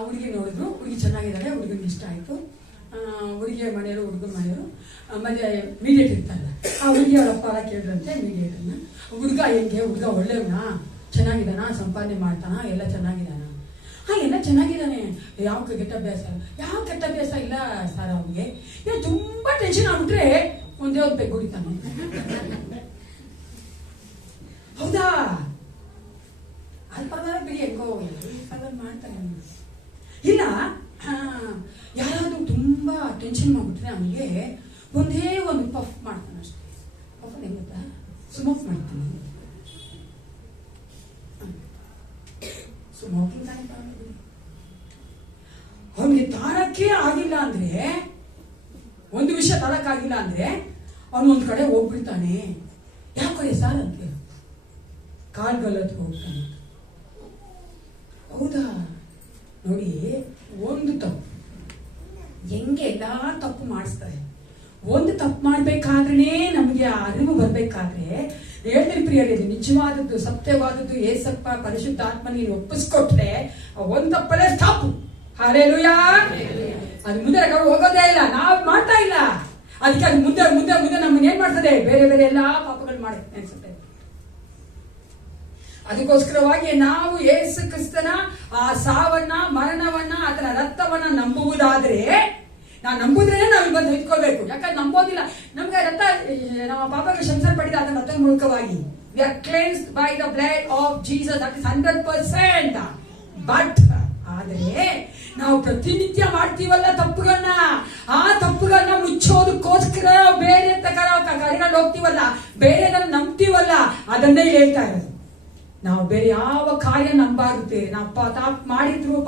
ಹುಡುಗಿ ನೋಡಿದ್ರು. ಹುಡುಗಿ ಚೆನ್ನಾಗಿದ್ದಾಳೆ, ಹುಡುಗನಿಗೆ ಇಷ್ಟ ಆಯ್ತು. ಹುಡುಗಿಯ ಮನೆಯವರು ಹುಡುಗನ ಮನೆಯವರು ಮತ್ತೆ ಮೀಡಿಯೇಟ್ ಇರ್ತಾರಲ್ಲ, ಆ ಹುಡುಗಿ ಅವರ ಅಪ್ಪ ಕೇಳಿದ್ರಂತೆ ಮೀಡಿಯೇಟರ್ನ, ಹುಡುಗ ಹೆಂಗೆ, ಹುಡುಗ ಒಳ್ಳೆಯವನ, ಚೆನ್ನಾಗಿದ್ದಾನ, ಸಂಪಾದನೆ ಮಾಡ್ತಾನ, ಎಲ್ಲ ಚೆನ್ನಾಗಿದ್ದಾನ? ಎಲ್ಲ ಚೆನ್ನಾಗಿದ್ದಾನೆ. ಯಾವ ಕೆಟ್ಟ ಅಭ್ಯಾಸ? ಯಾವ ಕೆಟ್ಟ ಅಭ್ಯಾಸ ಇಲ್ಲ ಸರ್ ಅವ್ನಿಗೆ. ತುಂಬಾ ಟೆನ್ಷನ್ ಆಗ್ಬಿಟ್ರೆ ಒಂದೇ ಒಂದು ಪೆಗ್ ಹೊಡಿತಾನೆ. ಹೌದಾ? ಅದು ಪರವಾಗಿಲ್ಲ ಬಿಡಿ, ಹೆಂಗೋ ಮಾಡ್ತಾನೆ. ಇಲ್ಲ ಯಾರಾದ್ರೂ ತುಂಬಾ ಟೆನ್ಷನ್ ಮಾಡ್ಬಿಟ್ರೆ ಅವನಿಗೆ ಒಂದೇ ಒಂದು ಪಫ್ ಮಾಡ್ತಾನೆ ಅಷ್ಟೇ. ಪಫ್ ಹೆಂಗ್ ಗೊತ್ತಾ? ಸ್ಮೋಕ್ ಮಾಡ್ತಾನೆ. ಸ್ಮೋಕಿಂಗ್ ಅವನಿಗೆ ತಾರಕ್ಕೆ ಆಗಿಲ್ಲ ಅಂದ್ರೆ ಒಂದು ನಿಮಿಷ ತರಕ್ಕಾಗಿಲ್ಲ ಅಂದ್ರೆ ಅವನು ಒಂದ್ ಕಡೆ ಹೋಗ್ಬಿಡ್ತಾನೆ. ಯಾಕೆ ಸಾರ್ ಅಂತ ಕಾಲ್ಗಲ್ಲತ್ತು ಹೋಗ್ತಾನೆ. ಹೌದಾ? ನೋಡಿ, ಒಂದು ತಪ್ಪು ಹೆಂಗೆ ಎಲ್ಲಾ ತಪ್ಪು ಮಾಡಿಸ್ತಾರೆ. ಒಂದು ತಪ್ಪು ಮಾಡ್ಬೇಕಾದ್ರೆ ನಮ್ಗೆ ಅರಿವು ಬರ್ಬೇಕಾದ್ರೆ ಹೇಳ್ತೀನಿ ಪ್ರಿಯರೇ, ನಿಜವಾದದ್ದು ಸತ್ಯವಾದದ್ದು ಏಸಪ್ಪ ಪರಿಶುದ್ಧಾತ್ಮ ನೀನು ಒಪ್ಪಿಸ್ಕೊಟ್ರೆ ಒಂದ್ ತಪ್ಪಲ್ಲೇ ತಪ್ಪು. ಹಲ್ಲೆಲೂಯಾ. ಅದು ಮುಂದೆ ಹೋಗೋದೇ ಇಲ್ಲ, ನಾವ್ ಮಾಡ್ತಾ ಇಲ್ಲ. ಅದಕ್ಕೆ ಅದು ಮುಂದೆ ಮುಂದೆ ಮುಂದೆ ನಮ್ಮನ್ನ ಏನ್ ಮಾಡ್ತದೆ, ಬೇರೆ ಬೇರೆ ಎಲ್ಲಾ ಪಾಪಗಳು ಮಾಡಿ ಅನ್ಸುತ್ತೆ. ಅದಕ್ಕೋಸ್ಕರವಾಗಿ ನಾವು ಯೇಸು ಕ್ರಿಸ್ತನ ಆ ಸಾವನ್ನ, ಮರಣವನ್ನ, ಆತನ ರಕ್ತವನ್ನ ನಂಬುವುದಾದ್ರೆ, ನಾವು ನಂಬುದ್ರೆ ನಾವು ಇವತ್ತು ನಿಂತ್ಕೊಳ್ಬೇಕು. ಯಾಕಂದ್ರೆ ನಂಬೋದಿಲ್ಲ, ನಮ್ಗೆ ರಕ್ತ ನಮ್ಮ ಪಾಪಕ್ಕೆ ಕ್ಷಮಿಸಲ್ಪಟ್ಟಿದೆ ಅದರ ರಕ್ತದ ಮೂಲಕವಾಗಿ. We are cleansed by the blood of Jesus. That is 100%. But ಆದ್ರೆ ನಾವು ಪ್ರತಿನಿತ್ಯ ಮಾಡ್ತೀವಲ್ಲ ತಪ್ಪುಗಳನ್ನ, ಆ ತಪ್ಪುಗಳನ್ನ ಮುಚ್ಚೋದಕ್ಕೋಸ್ಕರ ಬೇರೆ ಕಾರ್ಯಗಳು ಹೋಗ್ತೀವಲ್ಲ, ಬೇರೆದನ್ನ ನಂಬ್ತೀವಲ್ಲ, ಅದನ್ನೇ ಹೇಳ್ತಾ ಇರೋದು. ನಾವು ಬೇರೆ ಯಾವ ಕಾರ್ಯ ನಂಬಾರುತ್ತೆ. ನಾವು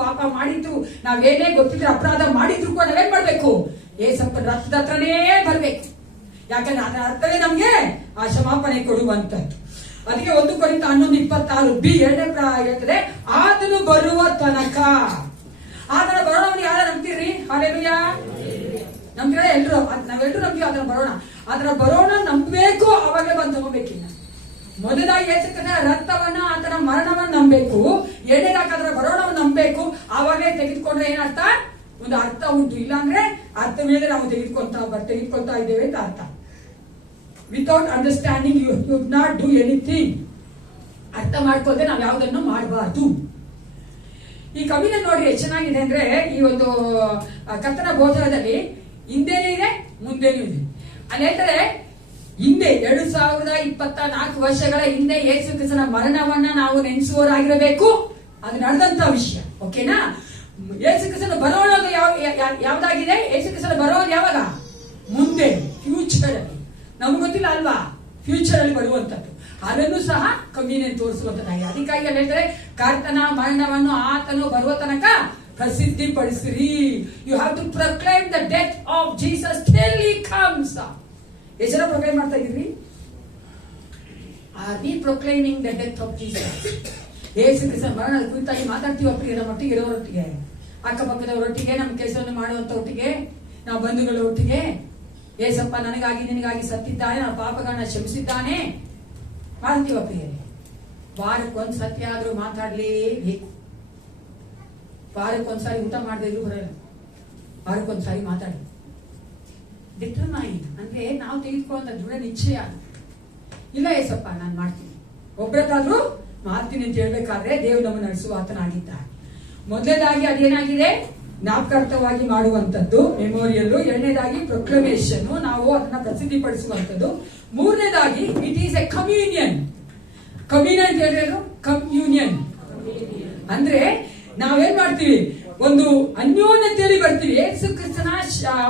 ಪಾಪ ಮಾಡಿದ್ರು ನಾವೇನೇ ಗೊತ್ತಿದ್ರೆ ಅಪರಾಧ ಮಾಡಿದ್ರು ಕೂಡ ನಾವೇನ್ ಮಾಡ್ಬೇಕು, ಏಸಪ್ಪ ರಕ್ತದ ಹತ್ರನೇ ಬರ್ಬೇಕು. ಯಾಕಂದ್ರೆ ಅದರ ಅರ್ಥವೇ ನಮ್ಗೆ ಆ ಕ್ಷಮಾಪಣೆ ಕೊಡುವಂತದ್ದು. ಅದಕ್ಕೆ 1 ಕೊರಿಂಥ 11:26b ಹೇಳ್ತದೆ, ಆತನು ಬರುವ ತನಕ. ಆತನ ಬರೋಣವನ್ನು ಯಾರು ನಂಬ್ತೀರಿ? ಹಲ್ಲೆಲೂಯಾ. ನಮ್ಗೆ ನಾವೆಲ್ಲರೂ ನಂಬ್ತೀವಿ ಅದನ್ನ ಬರೋಣ. ಅದರ ಬರೋಣ ನಂಬಬೇಕು, ಅವಾಗಲೇ ಬಂದು ತಗೋಬೇಕಿಲ್ಲ. ಮೊದಲಾಗಿ ಯೇಸುಕ್ರಿಸ್ತನ ರಕ್ತವನ್ನ, ಆತನ ಮರಣವನ್ನ ನಂಬಬೇಕು. ಎರಡನೇದಾಗಿ ಅದರ ಬರೋಣವನ್ನು ನಂಬಬೇಕು. ಆವಾಗಲೇ ತೆಗೆದುಕೊಂಡ್ರೆ ಏನರ್ಥ, ಒಂದು ಅರ್ಥ ಉಂಟು. ಇಲ್ಲಾಂದ್ರೆ ಅರ್ಥವಿಲ್ಲದೆ ನಾವು ತೆಗೆದುಕೊಳ್ತಾ ಇದ್ದೇವೆ ಅಂತ ಅರ್ಥ. Without understanding you should not do anything. ಅರ್ಥ ಮಾಡ್ಕೊಳ್ಳದೆ ನಾವು ಯಾವುದನ್ನು ಮಾಡಬಾರ್ದು. ಈ ಕವಿನ ನೋಡ್ರಿ ಎಷ್ಟು ಚೆನ್ನಾಗಿದೆ ಅಂದ್ರೆ, ಈ ಒಂದು ಕರ್ತನ ಭೋಜನದಲ್ಲಿ ಹಿಂದೆನೂ ಇದೆ ಮುಂದೆನೂ ಇದೆ. ಅಲ್ಲಿ ಹೇಳ್ತಾರೆ, ಹಿಂದೆ 2024 ವರ್ಷಗಳ ಹಿಂದೆ ಯೇಸು ಕ್ರಿಸ್ತನ ಮರಣವನ್ನ ನಾವು ನೆನೆಸುವವರಾಗಿರಬೇಕು. ಅದು ನಡೆದಂತ ವಿಷಯ. ಓಕೆನಾ? ಯೇಸು ಕ್ರಿಸ್ತನ ಬರೋಣ ಯಾವ್ದಾಗಿದೆ? ಯೇಸು ಕ್ರಿಸ್ತನ ಬರೋದು ಯಾವಾಗ? ಮುಂದೆ, ಫ್ಯೂಚರ್ ಅಲ್ಲಿ. ನಮ್ಗೆ ಗೊತ್ತಿಲ್ಲ ಅಲ್ವಾ, ಫ್ಯೂಚರ್ ಅಲ್ಲಿ ಬರುವಂತದ್ದು. ಅದನ್ನು ಸಹ ಕಮ್ಯುನಿಯನ್ ತೋರಿಸುವಂತದ್ದಾಗಿದೆ. ಅದಕ್ಕಾಗಿ ಅಲ್ಲಿ ಹೇಳ್ತಾರೆ, ಕರ್ತನ ಮರಣವನ್ನು ಆತನು ಬರುವ ತನಕ ಪ್ರಸಿದ್ಧಿ ಪಡಿಸಿರಿ. You have to proclaim the death of Jesus till he comes. ಎಷ್ಟು ಜನ ಪ್ರೊಕ್ಲೈಮ್ ಮಾಡ್ತಾ ಇದ್ದೀರಿ? Are we proclaiming the death of Jesus? ಯೇಸು ಕ್ರಿಸ್ತನ ಮರಣದ ಕುರಿತಾಗಿ ಮಾತಾಡ್ತೀವಿ ಪ್ರಿಯ, ನಮ್ಮೊಟ್ಟಿಗೆ ಇರೋರೊಟ್ಟಿಗೆ, ಅಕ್ಕಪಕ್ಕದವರೊಟ್ಟಿಗೆ, ನಮ್ಮ ಕೆಲಸವನ್ನು ಮಾಡುವಂತ ಒಟ್ಟಿಗೆ, ನಾವು ಬಂಧುಗಳ ಒಟ್ಟಿಗೆ. ಏಸಪ್ಪ ನನಗಾಗಿ ನಿನಗಾಗಿ ಸತ್ತಿದ್ದಾನೆ, ನನ್ನ ಪಾಪಗಳನ್ನ ಕ್ಷಮಿಸಿದ್ದಾನೆ ಮಾಡ್ತೀವ ಪ್ರಿಯರೇ. ವಾರಕ್ಕೊಂದ್ ಸತ್ಯ ಆದ್ರೂ ಮಾತಾಡ್ಲೇಬೇಕು. ವಾರಕ್ಕೊಂದ್ಸಾರಿ ಊಟ ಮಾಡದೇ ಇದ್ರು ಬರಲ್ಲ, ವಾರಕ್ಕೊಂದ್ಸಾರಿ ಮಾತಾಡಿ. ಡಿಟರ್ಮೈನ್ ಅಂದ್ರೆ ನಾವು ತೆಗೆದುಕೊಳ್ಳುವಂತ ದೃಢ ನಿಶ್ಚಯ. ಇಲ್ಲ ಏಸಪ್ಪ ನಾನು ಮಾಡ್ತೀನಿ, ಒಬ್ಬರತ್ತಾದ್ರೂ ಮಾಡ್ತೀನಿ ಅಂತ ಹೇಳ್ಬೇಕಾದ್ರೆ ದೇವರು ನಮ್ಮನ್ನು ನಡೆಸುವ ಆತನಾಗಿದ್ದಾನೆ. ಮೊದಲನೇದಾಗಿ ಅದೇನಾಗಿದೆ, ಜ್ಞಾಪಕಾರ್ಥವಾಗಿ ಮಾಡುವಂತದ್ದು ಮೆಮೋರಿಯಲ್. ಎರಡನೇದಾಗಿ ಪ್ರೊಕ್ಲಮೇಷನ್, ನಾವು ಅದನ್ನ ಪ್ರಸಿದ್ಧಿಪಡಿಸುವಂತದ್ದು. ಮೂರನೇದಾಗಿ it is A communion. Communion ಅಂತ ಹೇಳಿದ್ರು ಕಮ್ಯೂನಿಯನ್ ಅಂದ್ರೆ ನಾವೇನ್ ಮಾಡ್ತೀವಿ, ಒಂದು ಅನ್ಯೋನ್ಯತೆಯಲ್ಲಿ ಬರ್ತೀವಿ. ಯೇಸು ಕ್ರಿಸ್ತನ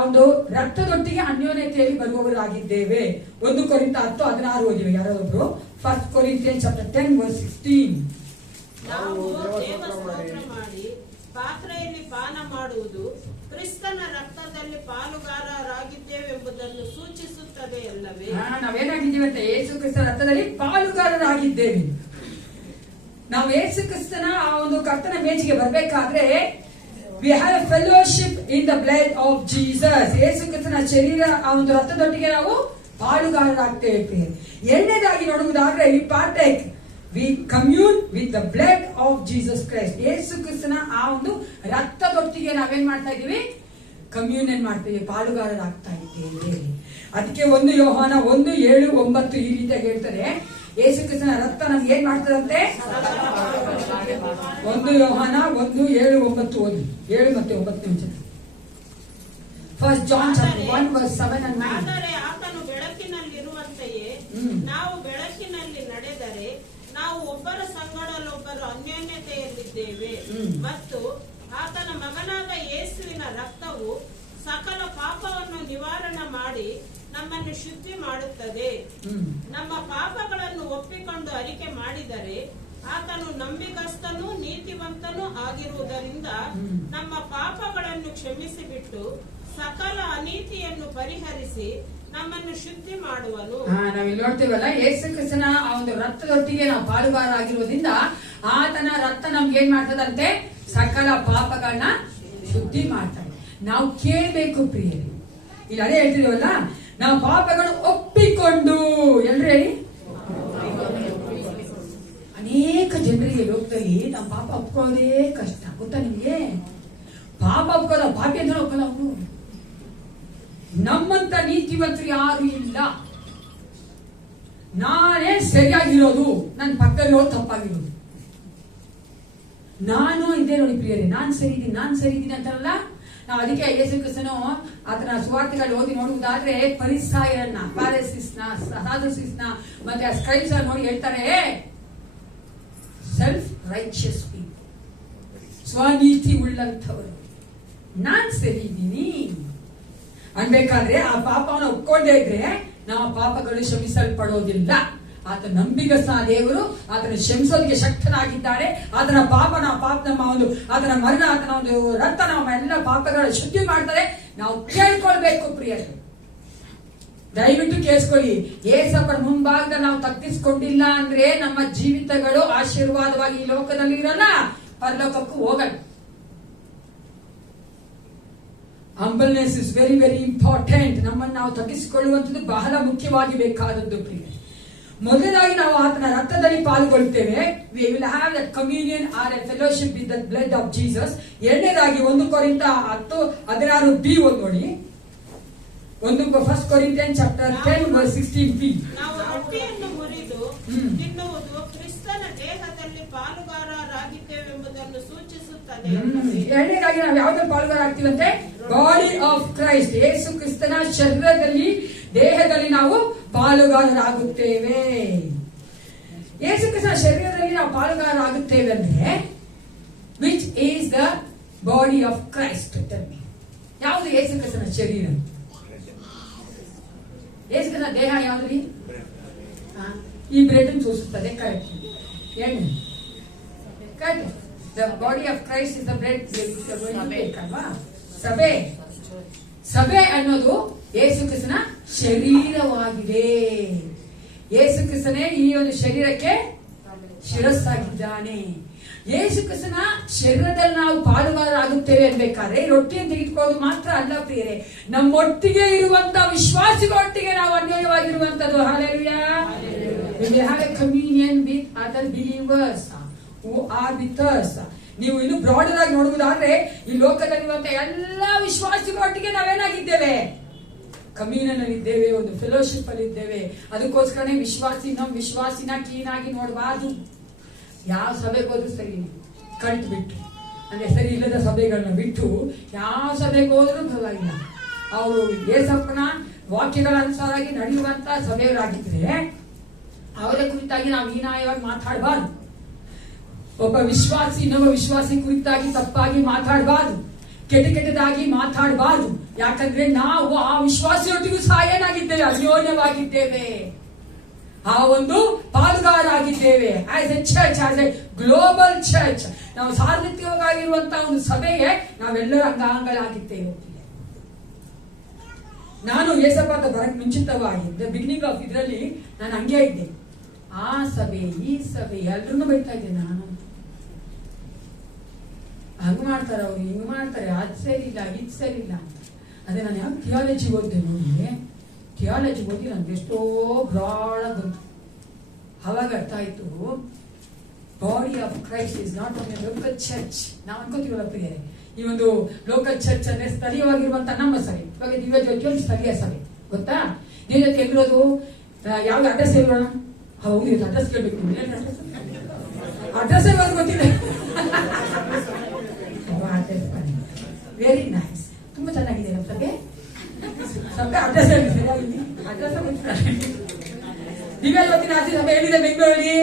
ಒಂದು ರಕ್ತದೊಟ್ಟಿಗೆ ಅನ್ಯೋನ್ಯತೆಯಲ್ಲಿ ಬರುವವರಾಗಿದ್ದೇವೆ. 1 ಕೊರಿಂಥ 10:16 ಓದಿವೆ ಯಾರಾದ್ರು. 1 Corinthians chapter 10:16. ನಾವು ದೇವಸ್ತೋತ್ರ ಮಾಡಿ ಪಾತ್ರೆಯಲ್ಲಿ ಪಾನ ಮಾಡುವುದು ಕ್ರಿಸ್ತನ ರಕ್ತದಲ್ಲಿ ಪಾಲುಗಾರರಾಗಿದ್ದೇವೆಂಬುದನ್ನು ಸೂಚಿಸುತ್ತದೆ ಅಲ್ಲವೇ? ನಾವೇನಾಗಿದ್ದೀವಿ ಅಂತ, ಯೇಸು ಕ್ರಿಸ್ತನ ರಕ್ತದಲ್ಲಿ ಪಾಲುಗಾರರಾಗಿದ್ದೇವೆ. ನಾವು ಯೇಸು ಕ್ರಿಸ್ತನ ಆ ಒಂದು ಕರ್ತನ ಮೇಜಿಗೆ ಬರ್ಬೇಕಾದ್ರೆ we have a fellowship in the blood of Jesus. ಯೇಸು ಕ್ರಿಸ್ತನ ಶರೀರ ಆ ಒಂದು ರಕ್ತದೊಟ್ಟಿಗೆ ನಾವು ಪಾಲುಗಾರರಾಗ್ತೇವೆ. ಎರಡನೇದಾಗಿ ನೋಡುವುದಾದ್ರೆ we commune with the blood of Jesus Christ. ಯೇಸು ಕ್ರಿಸ್ತನ ಆ ಒಂದು ರಕ್ತದೊಟ್ಟಿಗೆ ನಾವೇನ್ ಮಾಡ್ತಾ ಇದ್ದೀವಿ, ಕಮ್ಯೂನಿಯನ್ ಮಾಡ್ತೀವಿ, ಪಾಲುಗಾರರಾಗ್ತಾ ಇದ್ದೇವೆ. ಅದಕ್ಕೆ 1 ಯೋಹಾನ 1:7-9 ಈ ರೀತಿಯಾಗಿ ಹೇಳ್ತಾರೆ, ಯೇಸು ಕ್ರಿಸ್ತನ ರಕ್ತ ನಮ್ಗೆ ಏನ್ ಮಾಡ್ತದಂತೆ. 1 ಯೋಹಾನ 1:7-9 ಓದಿ, 7 ಮತ್ತು 9 ನಿಮಿಷ. 1 John 1:7-9. ಆದರೆ ಆತನು ಬೆಳಕಿನಲ್ಲಿರುವಂತೆಯೇ ನಾವು ಬೆಳಕಿನಲ್ಲಿ ನಡೆದರೆ ನಾವು ಒಬ್ಬರ ಸಂಗಡಲೊಬ್ಬರು ಅನ್ಯೋನ್ಯತೆಯಲ್ಲಿದ್ದೇವೆ. ಮತ್ತು ಆತನ ಮಗನಾದ ಯೇಸುವಿನ ರಕ್ತವು ಸಕಲ ಪಾಪವನ್ನು ನಿವಾರಣೆ ಮಾಡಿ ನಮ್ಮನ್ನು ಶುದ್ಧಿ ಮಾಡುತ್ತದೆ. ನಮ್ಮ ಪಾಪಗಳನ್ನು ಒಪ್ಪಿಕೊಂಡು ಅರಿಕೆ ಮಾಡಿದರೆ ಆತನು ನಂಬಿಗಸ್ತನೂ ನೀತಿವಂತನೂ ಆಗಿರುವುದರಿಂದ ನಮ್ಮ ಪಾಪಗಳನ್ನು ಕ್ಷಮಿಸಿಬಿಟ್ಟು ಸಕಲ ಅನೀತಿಯನ್ನು ಪರಿಹರಿಸಿ ನಮ್ಮನ್ನು ಶುದ್ಧಿ ಮಾಡುವನು. ನಾವಿಲ್ಲಿ ನೋಡ್ತೀವಲ್ಲ, ಯೇಸು ಕ್ರಿಸ್ತನ ಆ ಒಂದು ರಕ್ತದೊಟ್ಟಿಗೆ ನಾವು ಪಾಲುಗಾರ ಆಗಿರೋದ್ರಿಂದ ಆತನ ರಕ್ತ ನಮ್ಗೆ ಏನ್ ಮಾಡ್ತದಂತೆ? ಸಕಲ ಪಾಪಗಳನ್ನ ಶುದ್ಧಿ ಮಾಡ್ತಾರೆ. ನಾವು ಕೇಳಬೇಕು ಪ್ರಿಯರೇ. ಇಲ್ಲಿ ಅದೇ ಹೇಳ್ತಿದೀವಲ್ಲ, ನಾವು ಪಾಪಗಳನ್ನು ಒಪ್ಪಿಕೊಂಡು, ಎಲ್ರು ಹೇಳಿ, ಅನೇಕ ಜನರಿಗೆ ಲೋಕದಲ್ಲಿ ನಮ್ಮ ಪಾಪ ಒಪ್ಕೊಳ್ಳೋದೇ ಕಷ್ಟ. ಗೊತ್ತಾ ನಿಮ್ಗೆ? ಪಾಪ ಒಪ್ಕೊಳ್ಳೋ, ಪಾಪಿ ಅಂತ ಒಪ್ಕೊಳ್ಳೋ ಅವರು. ನಮ್ಮಂತ ನೀತಿವಂತರು ಯಾರು ಇಲ್ಲ. ನಾನೇ ಸರಿಯಾಗಿರೋದು, ನನ್ನ ಪಕ್ಕದಲ್ಲಿರೋದು ತಪ್ಪಾಗಿರೋದು. ನಾನು ಇದ್ದೇ ನೋಡಿ ಪ್ರಿಯರೇ, ನಾನ್ ಸರಿ ಇದ್ದೀನಿ ಅಂತಾರಲ್ಲ. ನಾವು ಅದಕ್ಕೆ ಯೇಸು ಕ್ರಿಸ್ತನು ಆತನ ಸುವಾರ್ತೆಗಳು ಓದಿ ನೋಡುವುದಾದ್ರೆ ಫರಿಸಾಯರನ್ನ, ಸಾದುಸಿಸ್ನ ಮತ್ತೆ ಸ್ಕ್ರೈಬ್ಸ್ ನೋಡಿ ಹೇಳ್ತಾರೆ, ಸೆಲ್ಫ್ ರೈಚಿಯಸ್ ಪೀಪಲ್, ಸ್ವನೀತಿ ಉಳ್ಳಂಥವರು, ನಾನ್ ಸರಿ ಇದ್ದೀನಿ ಅನ್ಬೇಕಾದ್ರೆ ಆ ಪಾಪವನ್ನು ಒಪ್ಕೊಂಡೇ ಇದ್ರೆ ನಮ್ಮ ಪಾಪಗಳು ಕ್ಷಮಿಸಲ್ಪಡೋದಿಲ್ಲ. ಆತ ನಂಬಿಗಸ್ತ ದೇವರು, ಆತನ ಕ್ಷಮಿಸೋದಕ್ಕೆ ಶಕ್ತನಾಗಿದ್ದಾನೆ. ಆತನ ಆತನ ಮರಣ, ಆತನ ಒಂದು ರಕ್ತ ನಮ್ಮ ಎಲ್ಲ ಪಾಪಗಳ ಶುದ್ಧಿ ಮಾಡ್ತಾರೆ. ನಾವು ಕೇಳ್ಕೊಳ್ಬೇಕು ಪ್ರಿಯರೇ, ದಯವಿಟ್ಟು ಕೇಳಿಸ್ಕೊಳ್ಳಿ. ಏಸಪ್ಪನ ಮುಂಭಾಗದಲ್ಲಿ ನಾವು ತಪ್ಪಿಸ್ಕೊಂಡಿಲ್ಲ ಅಂದ್ರೆ ನಮ್ಮ ಜೀವಿತಗಳು ಆಶೀರ್ವಾದವಾಗಿ ಈ ಲೋಕದಲ್ಲಿ ಇರಲ್ಲ, ಪರಲೋಕಕ್ಕೂ ಹೋಗಲ್ಲ. Humbleness is very very important. ನಮ್ಮನ್ನು ನಾವು ತಗ್ಗಿಸಿಕೊಳ್ಳುವಂಥದ್ದು ಬಹಳ ಮುಖ್ಯವಾಗಿ ಬೇಕಾದದ್ದು ಪ್ರಿಯ. ಮೊದಲಾಗಿ ನಾವು ಆತನ ರಕ್ತದಲ್ಲಿ ಪಾಲ್ಗೊಳ್ತೇವೆ. We will have that communion or a fellowship with the blood of Jesus. ಎರಡನೇದಾಗಿ 1 ಕೊರಿಂಥ 10:16b ನೋಡಿ. 1 ಕೊರಿಂಥಿಯನ್ ಚಾಪ್ಟರ್ 10:16b. ನಾವು ರೊಟ್ಟಿಯನ್ನು ಮುರಿದು ತಿನ್ನುವುದು ಕ್ರಿಸ್ತನ ದೇಹದಲ್ಲಿ ಪಾಲುಗಾರರಾಗಿದ್ದೇವೆಂಬುದನ್ನು ಸೂಚಿಸುತ್ತದೆ. ಎರಡನೇದಾಗಿ ನಾವು ಯಾವ್ದ್ರಲ್ಲಿ ಪಾಲುಗಾರ ಆಗ್ತೀವಂತೆ? ಬಾಡಿ ಆಫ್ ಕ್ರೈಸ್ಟ್, ಯೇಸು ಕ್ರಿಸ್ತನ ಶರೀರದಲ್ಲಿ, ದೇಹದಲ್ಲಿ ನಾವು ಪಾಲುಗಾರರಾಗುತ್ತೇವೆ. ಯೇಸು ಕ್ರಿಸ್ತನ ಶರೀರದಲ್ಲಿ ನಾವು ಪಾಲುಗಾರರಾಗುತ್ತೇವೆ ಅಂದ್ರೆ which is the body of Christ? ಯಾವುದು ಯೇಸು ಕ್ರಿಸ್ತನ ಶರೀರ? ಯೇಸು ಕ್ರಿಸ್ತನ ದೇಹ ಯಾವ್ದ್ರಿ? ಈ ಬ್ರೆಡ್ ಸೂಚಿಸುತ್ತದೆ. ಕರೆಕ್ಟ್. ಏನು correct? The body of Christ is the bread. ಸಭೆ ಅನ್ನೋದು ಯೇಸು ಕ್ರಿಸ್ತನ ಶರೀರವಾಗಿದೆ. ಯೇಸು ಕ್ರಿಸ್ತನೇ ಈ ಒಂದು ಶರೀರಕ್ಕೆ ಶಿರಸ್ಸಾಗಿದ್ದಾನೆ. ಯೇಸು ಕ್ರಿಸ್ತನ ಶರೀರದಲ್ಲಿ ನಾವು ಪಾಲುಗಾರರಾಗುತ್ತೇವೆ ಅನ್ಬೇಕಾದ್ರೆ ರೊಟ್ಟಿಯನ್ನು ತೆಗೆದುಕೊಳ್ಳೋದು ಮಾತ್ರ ಅಲ್ಲ ಪ್ರಿಯರೇ, ನಮ್ಮೊಟ್ಟಿಗೆ ಇರುವಂತ ವಿಶ್ವಾಸಿಗಳೊಟ್ಟಿಗೆ ನಾವು ಅನ್ಯಾಯವಾಗಿರುವಂತದ್ದು. Hallelujah. We will have a communion with other believers who are with us. ನೀವು ಇನ್ನು ಬ್ರಾಡರ್ ಆಗಿ ನೋಡುವುದಾದ್ರೆ ಈ ಲೋಕದಲ್ಲಿರುವಂತ ಎಲ್ಲಾ ವಿಶ್ವಾಸಿಗಳೊಟ್ಟಿಗೆ ನಾವೇನಾಗಿದ್ದೇವೆ? ಕಮ್ಯೂನಿಯನ್ ಅಲ್ಲಿ ಇದ್ದೇವೆ, ಒಂದು ಫೆಲೋಶಿಪ್ ಅಲ್ಲಿ ಇದ್ದೇವೆ. ಅದಕ್ಕೋಸ್ಕರನೇ ವಿಶ್ವಾಸಿನ ಕ್ಲೀನಾಗಿ ನೋಡಬಾರ್ದು. ಯಾವ ಸಭೆಗೆ ಹೋದ್ರೂ ಸರಿ ಕಲ್ಟ್ ಬಿಟ್ಟು ಅಂದ್ರೆ ಸರಿ ಇಲ್ಲದ ಸಭೆಗಳನ್ನ ಬಿಟ್ಟು ಯಾವ ಸಭೆಗೆ ಹೋದ್ರೂ ಪರವಾಗಿಲ್ಲ, ಅವರು ಏಸಪ್ಪನ ವಾಕ್ಯಗಳ ಅನುಸಾರವಾಗಿ ನಡೆಯುವಂತ ಸಭೆಗಳಾಗಿದ್ರೆ ಅವರ ಕುರಿತಾಗಿ ನಾವು ಹೀನಾಯವಾಗಿ ಮಾತಾಡಬಾರ್ದು. ಒಬ್ಬ ವಿಶ್ವಾಸಿ ಇನ್ನೊಬ್ಬ ವಿಶ್ವಾಸಿ ಕುರಿತಾಗಿ ತಪ್ಪಾಗಿ ಮಾತಾಡಬಾರ್ದು, ಕೆಟ್ಟದಾಗಿ ಮಾತಾಡಬಾರ್ದು. ಯಾಕಂದ್ರೆ ನಾವು ಆ ವಿಶ್ವಾಸಿಯೊಟ್ಟಿಗೂ ಸಹ ಏನಾಗಿದ್ದೇವೆ? ಅನ್ಯೋನ್ಯವಾಗಿದ್ದೇವೆ, ಆ ಒಂದು ಪಾಲುಗಾರ ಆಗಿದ್ದೇವೆ. As A church, as A global church, ನಾವು ಸಾರ್ವತ್ರಿಕವಾಗಿರುವಂತಹ ಒಂದು ಸಭೆಗೆ ನಾವೆಲ್ಲರೂ ಅಂಗಾಂಗಗಳಾಗಿದ್ದೇವೆ. ನಾನು ಏಸಪ್ಪ ಬರಕ್ ಮುಂಚಿತವಾಗಿ ಬಿಗಿನಿಂಗ್ ಆಫ್ ಇದರಲ್ಲಿ ನಾನು ಹಂಗೆ ಇದ್ದೆ. ಆ ಸಭೆ ಈ ಸಭೆ ಎಲ್ರನ್ನೂ ಬೈತಾ ಇದ್ದೆ. ನಾನು ಹಂಗ ಮಾಡ್ತಾರೆ, ಅವ್ರು ಹಿಂಗ್ ಮಾಡ್ತಾರೆ, ಅದ್ ಸರಿ ಇಲ್ಲ ಇದ್ ಸರಿ ಇಲ್ಲ ಅಂತ. ಅದೇ ನಾನು ಯಾವ ಥಿಯಾಲಜಿ ಓದ್ದೆ ನೋಡಿ, ಥಿಯಾಲಜಿ ಓದಿ ನನ್ಗೆ ಎಷ್ಟೋ ಬ್ರಾಡ್ ಬಂತು. ಅವಾಗ ಅರ್ಥ ಆಯ್ತು, body of Christ is not only local church. ನಾವು ಅನ್ಕೋತೀವಲ್ಲ ಪ್ರಿಯರೇ, ಈ ಒಂದು ಲೋಕಲ್ ಚರ್ಚ್ ಅಂದ್ರೆ ಸ್ಥಳೀಯವಾಗಿರುವಂತ ನಮ್ಮ ಸಭೆ. ಇವಾಗ ದಿವ್ಯ ಜ್ಯೋತಿ ಒಂದು ಸ್ಥಳೀಯ ಸಭೆ, ಗೊತ್ತಾ? ದಿವ್ಯ ಜ್ಯೋತಿ ಎಲ್ಲಿರೋದು? ಯಾವ್ದು ಅಡ್ರೆಸ್ ಹೇಳೋಣ? ಹೌದು, ಅಡ್ರೆಸ್ ಕೇಳ್ಬೇಕು. ಅಡ್ರೆಸ್ ಯಾವಾಗ ಗೊತ್ತಿಲ್ಲ. ವೆರಿ ನೈಸ್, ತುಂಬಾ ಚೆನ್ನಾಗಿದೆ ನಮ್ಮ ಸಭೆ. ಸಭೆ ಅಡ್ರೆಸ್ ಹೇಳಿ, ಅಡ್ರೆಸ್ ದಿವ್ಯ ಜ್ಯೋತಿ ನಾಸಿ ಸಭೆ ಹೇಳಿದೆ ಬೆಂಗಳೂರಲ್ಲಿ.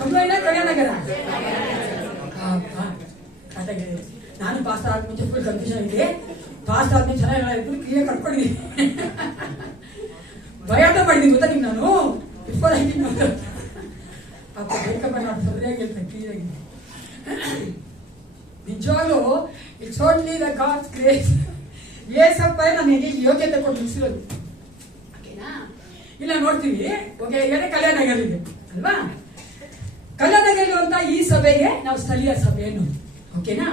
ಕಂಪ್ಲೇಂಟ್ ಕಲ್ಯಾಣನಗರ. ನಾನು ಪಾಸ್ ಆದ ಮುಂಚೆ ಫುಲ್ ಕನ್ಫ್ಯೂಷನ್ ಇದೆ. ಪಾಸ್ ಆದ್ಮೇಲೆ ಚೆನ್ನಾಗಿ ಕ್ಲಿಯರ್ ಕಟ್ಕೊಂಡಿದ್ದೀನಿ. ಭಯಾಟ ಮಾಡಿದ್ದೀನಿ ಗೊತ್ತಾ ನಿಮ್ಗೆ ನಾನು ಬಿಫೋರ್ ಆಗಿದ್ದೀನಿ. ಅಪ್ಪ ಬೇಕಪ್ಪ ನಾನು ಸರಿಯಾಗಿ ಹೇಳ್ತೇನೆ ಕ್ಲಿಯರ್ ಆಗಿ. ನಿಜವಾಗ್ಲೂ it's only the God's grace. ಏಸಪ್ಪ ನನಗೆ ಯೋಗ್ಯತೆ ಕೊಟ್ಟು ನಿಲ್ಸಿರೋದು. ಓಕೆನಾ? ಇಲ್ಲ ನೋಡ್ತೀವಿ, ಓಕೆ, ಏನೇ ಕಲ್ಯಾಣಗಲ್ಲಿದೆ ಅಲ್ವಾ? ಕಲ್ಯಾಣಗಲ್ಲಿರುವಂತ ಈ ಸಭೆಗೆ ನಾವು ಸ್ಥಳೀಯ ಸಭೆಯನ್ನು, ಓಕೆನಾ?